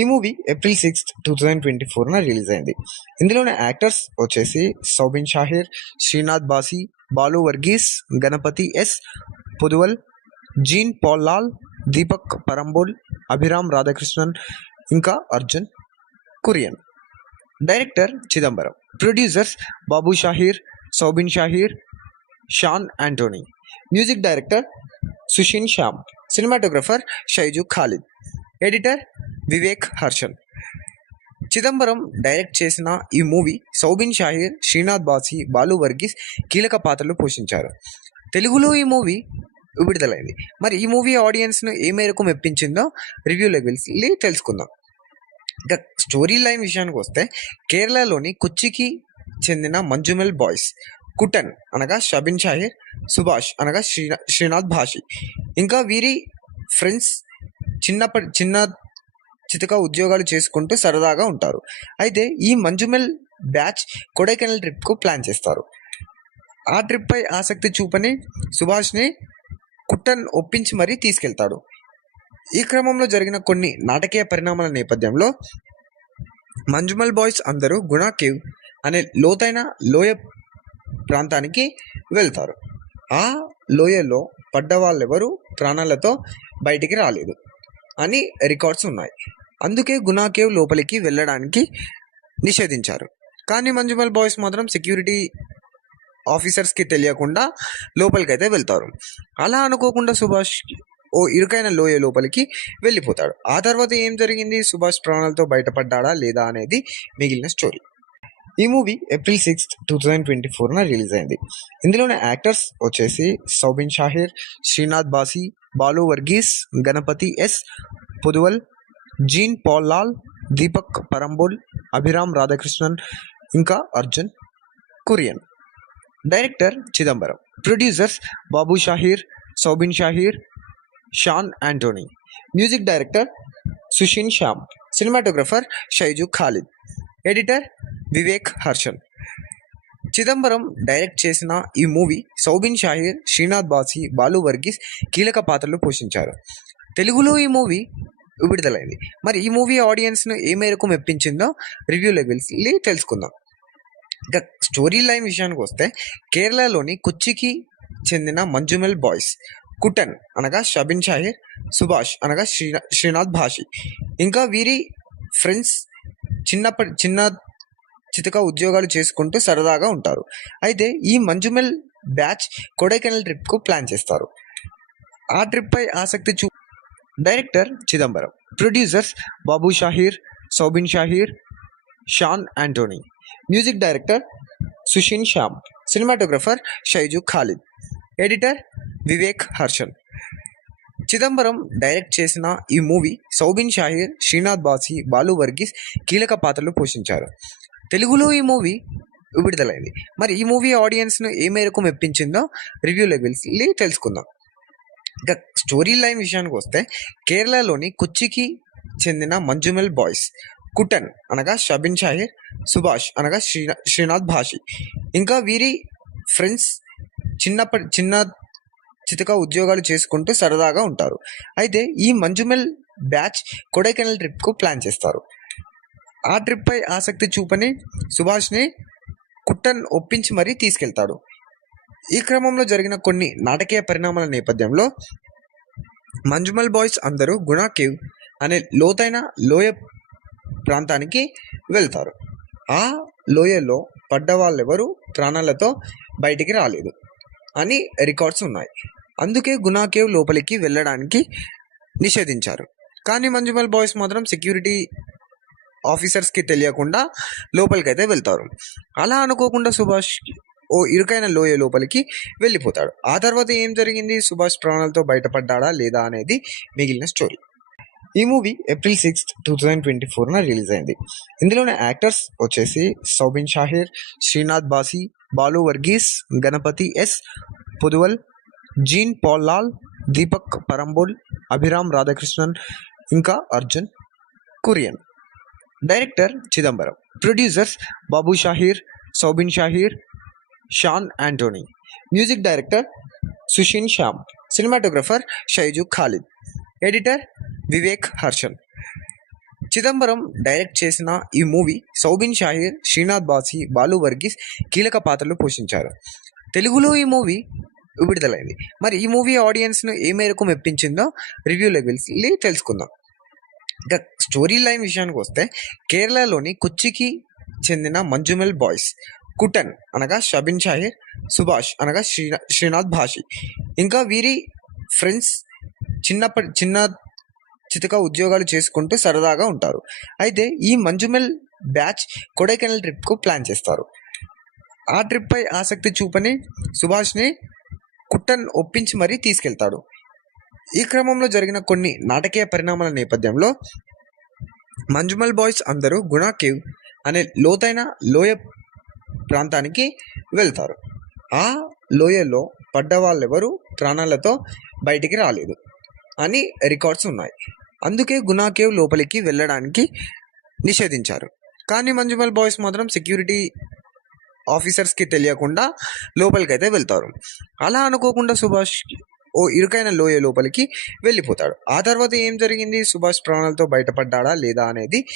ఈ మూవీ ఏప్రిల్ 6, 2024 రిలీజ్ అయింది. ఇందులోని యాక్టర్స్ వచ్చేసి Soubin Shahir, Sreenath బాసి, Balu Varghese, Ganapathi yes Poduval, Jean Paul Lal, Deepak Parambol, Abhiram Radhakrishnan ఇంకా Arjun Kurian. Director Chidambaram. Producers Babu Shahir, Soubin Shahir, Shan Anthony. Music director Sushin Shyam. Cinematographer Shyju Khalid. Editor Vivek Harshan. Chidambaram direct చేసిన ఈ మూవీ సౌబిన్ షాహీర్, శ్రీనాథ్ బాసి, బాలు వర్గీస్ కీలక పాత్రలు పోషించారు. తెలుగులో ఈ మూవీ విడుదలైంది. మరి ఈ మూవీ ఆడియన్స్‌ను ఏ మేరకు మెప్పించిందో రివ్యూలోకి వెళ్ళి తెలుసుకుందాం. ఇక స్టోరీ లైన్ విషయానికొస్తే కేరళలోని కొచ్చికి చెందిన మంజుమెల్ బాయ్స్ కుటన్ అనగా షబిన్ షాహిర్, సుభాష్ అనగా శ్రీనాథ్ భాషి ఇంకా వీరి ఫ్రెండ్స్ చిన్న చితక ఉద్యోగాలు చేసుకుంటూ సరదాగా ఉంటారు. అయితే ఈ మంజుమెల్ బ్యాచ్ కొడైకెనాల్ ట్రిప్కు ప్లాన్ చేస్తారు. ఆ ట్రిప్పై ఆసక్తి చూపని సుభాష్ని కుట్టన్ ఒప్పించి మరీ తీసుకెళ్తాడు. ఈ క్రమంలో జరిగిన కొన్ని నాటకీయ పరిణామాల నేపథ్యంలో మంజుమల్ బాయ్స్ అందరూ గుణా కేవ్ అనే లోతైన లోయ ప్రాంతానికి వెళ్తారు. ఆ లోయలో పడ్డ వాళ్ళెవరూ ప్రాణాలతో బయటికి రాలేదు అని రికార్డ్స్ ఉన్నాయి. అందుకే గుణా కేవ్ లోపలికి వెళ్ళడానికి నిషేధించారు. కానీ మంజుమల్ బాయ్స్ మాత్రం సెక్యూరిటీ ఆఫీసర్స్కి తెలియకుండా లోపలికైతే వెళ్తారు. అలా అనుకోకుండా సుభాష్ ఓ ఇరుకైన లోయ లోపలికి వెళ్ళిపోతాడు. ఆ తర్వాత ఏం జరిగింది, సుభాష్ ప్రాణాలతో బయటపడ్డాడా లేదా అనేది మిగిలిన స్టోరీ. ఈ మూవీ April 6, 2024 రిలీజ్ అయింది. ఇందులోని యాక్టర్స్ వచ్చేసి Soubin Shahir, Sreenath బాసి, Balu Varghese, Ganapathi yes Poduval, Jean Paul Lal, Deepak Parambol, Abhiram Radhakrishnan, ఇంకా Arjun Kurian. Director Chidambaram. Producers Babu Shahir, Soubin Shahir, Shan Anthony. Music director Sushin Shyam. Cinematographer Shyju Khalid. Editor Vivek Harshan. Chidambaram direct చేసిన ఈ మూవీ సౌబిన్ షాహీర్, శ్రీనాథ్ బాసి, బాలు వర్గీస్ కీలక పాత్రలు పోషించారు. తెలుగులో ఈ మూవీ విడుదలైంది. మరి ఈ మూవీ ఆడియన్స్ను ఏ మేరకు మెప్పించిందో రివ్యూలోకి వెళ్ళి తెలుసుకుందాం. ఇక స్టోరీ లైన్ విషయానికి వస్తే, కేరళలోని కొచ్చికి చెందిన మంజుమెల్ బాయ్స్ కుటన్ అనగా షబిన్ షాహిర్, సుభాష్ అనగా శ్రీనాథ్ భాషి, ఇంకా వీరి ఫ్రెండ్స్ చిన్న చితక ఉద్యోగాలు చేసుకుంటూ సరదాగా ఉంటారు. అయితే ఈ మంజుమెల్ బ్యాచ్ కొడైకెనాల్ ట్రిప్కు ప్లాన్ చేస్తారు. ఆ ట్రిప్పై ఆసక్తి director Chidambaram. Producers Babu Shahir, Soubin Shahir, Shan Anthony. Music director Sushin Shyam. Cinematographer Shyju Khalid. Editor Vivek Harshan. Chidambaram direct చేసిన ఈ మూవీ సౌబిన్ షాహీర్, శ్రీనాథ్ బాసి, బాలు వర్గీస్ కీలక పాత్రలు పోషించారు. తెలుగులో ఈ మూవీ విడుదలైంది. మరి ఈ మూవీ ఆడియన్స్ను ఏ మేరకు మెప్పించిందో రివ్యూలోకి వెళ్ళి తెలుసుకుందాం. ఇక స్టోరీ లైన్ విషయానికి వస్తే, కేరళలోని కొచ్చికి చెందిన మంజుమెల్ బాయ్స్ కుటన్ అనగా షబిన్ షాహిర్, సుభాష్ అనగా శ్రీనాథ్ భాషి, ఇంకా వీరి ఫ్రెండ్స్ చిన్న చితక ఉద్యోగాలు చేసుకుంటూ సరదాగా ఉంటారు. అయితే ఈ మంజుమెల్ బ్యాచ్ కొడైకెనాల్ ట్రిప్కు ప్లాన్ చేస్తారు. ఆ ట్రిప్పై ఆసక్తి చూపని సుభాష్ని కుట్టన్ ఒప్పించి మరీ తీసుకెళ్తాడు. ఈ క్రమంలో జరిగిన కొన్ని నాటకీయ పరిణామాల నేపథ్యంలో మంజుమల్ బాయ్స్ అందరూ గుణా కేవ్ అనే లోతైన లోయ ప్రాంతానికి వెళ్తారు. ఆ లోయలో పడ్డ వాళ్ళెవరూ ప్రాణాలతో బయటికి రాలేదు అని రికార్డ్స్ ఉన్నాయి. అందుకే గుణా కేవ్ లోపలికి వెళ్ళడానికి నిషేధించారు. కానీ మంజుమల్ బాయ్స్ మాత్రం సెక్యూరిటీ ఆఫీసర్స్కి తెలియకుండా లోపలికైతే వెళ్తారు. అలా అనుకోకుండా సుభాష్ ఓ ఇరుకైన లోయ లోపలికి వెళ్ళిపోతాడు. ఆ తర్వాత ఏం జరిగింది, సుభాష్ ప్రాణాలతో బయటపడ్డాడా లేదా అనేది మిగిలిన స్టోరీ. ఈ మూవీ April 6, 2024 రిలీజ్ అయింది. ఇందులోని యాక్టర్స్ వచ్చేసి Soubin Shahir, Sreenath బాసి, Balu Varghese, Ganapathi yes Poduval, Jean Paul Lal, Deepak Parambol, Abhiram Radhakrishnan, ఇంకా Arjun Kurian. Director Chidambaram. Producers Babu Shahir, Soubin Shahir, Shan Anthony. Music director Sushin Shyam. Cinematographer Shyju Khalid. Editor Vivek Harshan. Chidambaram direct చేసిన ఈ మూవీ సౌబిన్ షాహీర్, శ్రీనాథ్ బాసి, బాలు వర్గీస్ కీలక పాత్రలు పోషించారు. తెలుగులో ఈ మూవీ విడుదలైంది. మరి ఈ మూవీ ఆడియన్స్ను ఏ మేరకు మెప్పించిందో రివ్యూలోకి వెళ్ళి తెలుసుకుందాం. ఇక స్టోరీ లైన్ విషయానికి వస్తే, కేరళలోని కొచ్చికి చెందిన మంజుమెల్ బాయ్స్ కుటన్ అనగా షబిన్ షాహీర్, సుభాష్ అనగా శ్రీనాథ్ భాషి, ఇంకా వీరి ఫ్రెండ్స్ చిన్న చితక ఉద్యోగాలు చేసుకుంటూ సరదాగా ఉంటారు. అయితే ఈ మంజుమెల్ బ్యాచ్ కొడైకెనాల్ ట్రిప్కు ప్లాన్ చేస్తారు. ఆ ట్రిప్పై ఆసక్తి చూపని సుభాష్ని కుట్టన్ ఒప్పించి మరీ తీసుకెళ్తాడు. ఈ క్రమంలో జరిగిన కొన్ని నాటకీయ పరిణామాల నేపథ్యంలో మంజుమల్ బాయ్స్ అందరూ గుణా కేవ్ అనే లోతైన లోయ ప్రాంతానికి వెళ్తారు. ఆ లోయలో పడ్డ వాళ్ళెవరూ ప్రాణాలతో బయటికి రాలేదు అని రికార్డ్స్ ఉన్నాయి. అందుకే గునా కేవ్ లోపలికి వెళ్ళడానికి నిషేధించారు. కానీ మంజుమల్ బాయ్స్ మాత్రం సెక్యూరిటీ ఆఫీసర్స్కి తెలియకుండా లోపలికైతే వెళ్తారు. అలా అనుకోకుండా సుభాష్ ఓ ఇరుకైన లోయ లోపలికి వెళ్ళిపోతాడు. ఆ తర్వాత ఏం జరిగింది, సుభాష్ ప్రాణాలతో బయటపడ్డాడా లేదా అనేది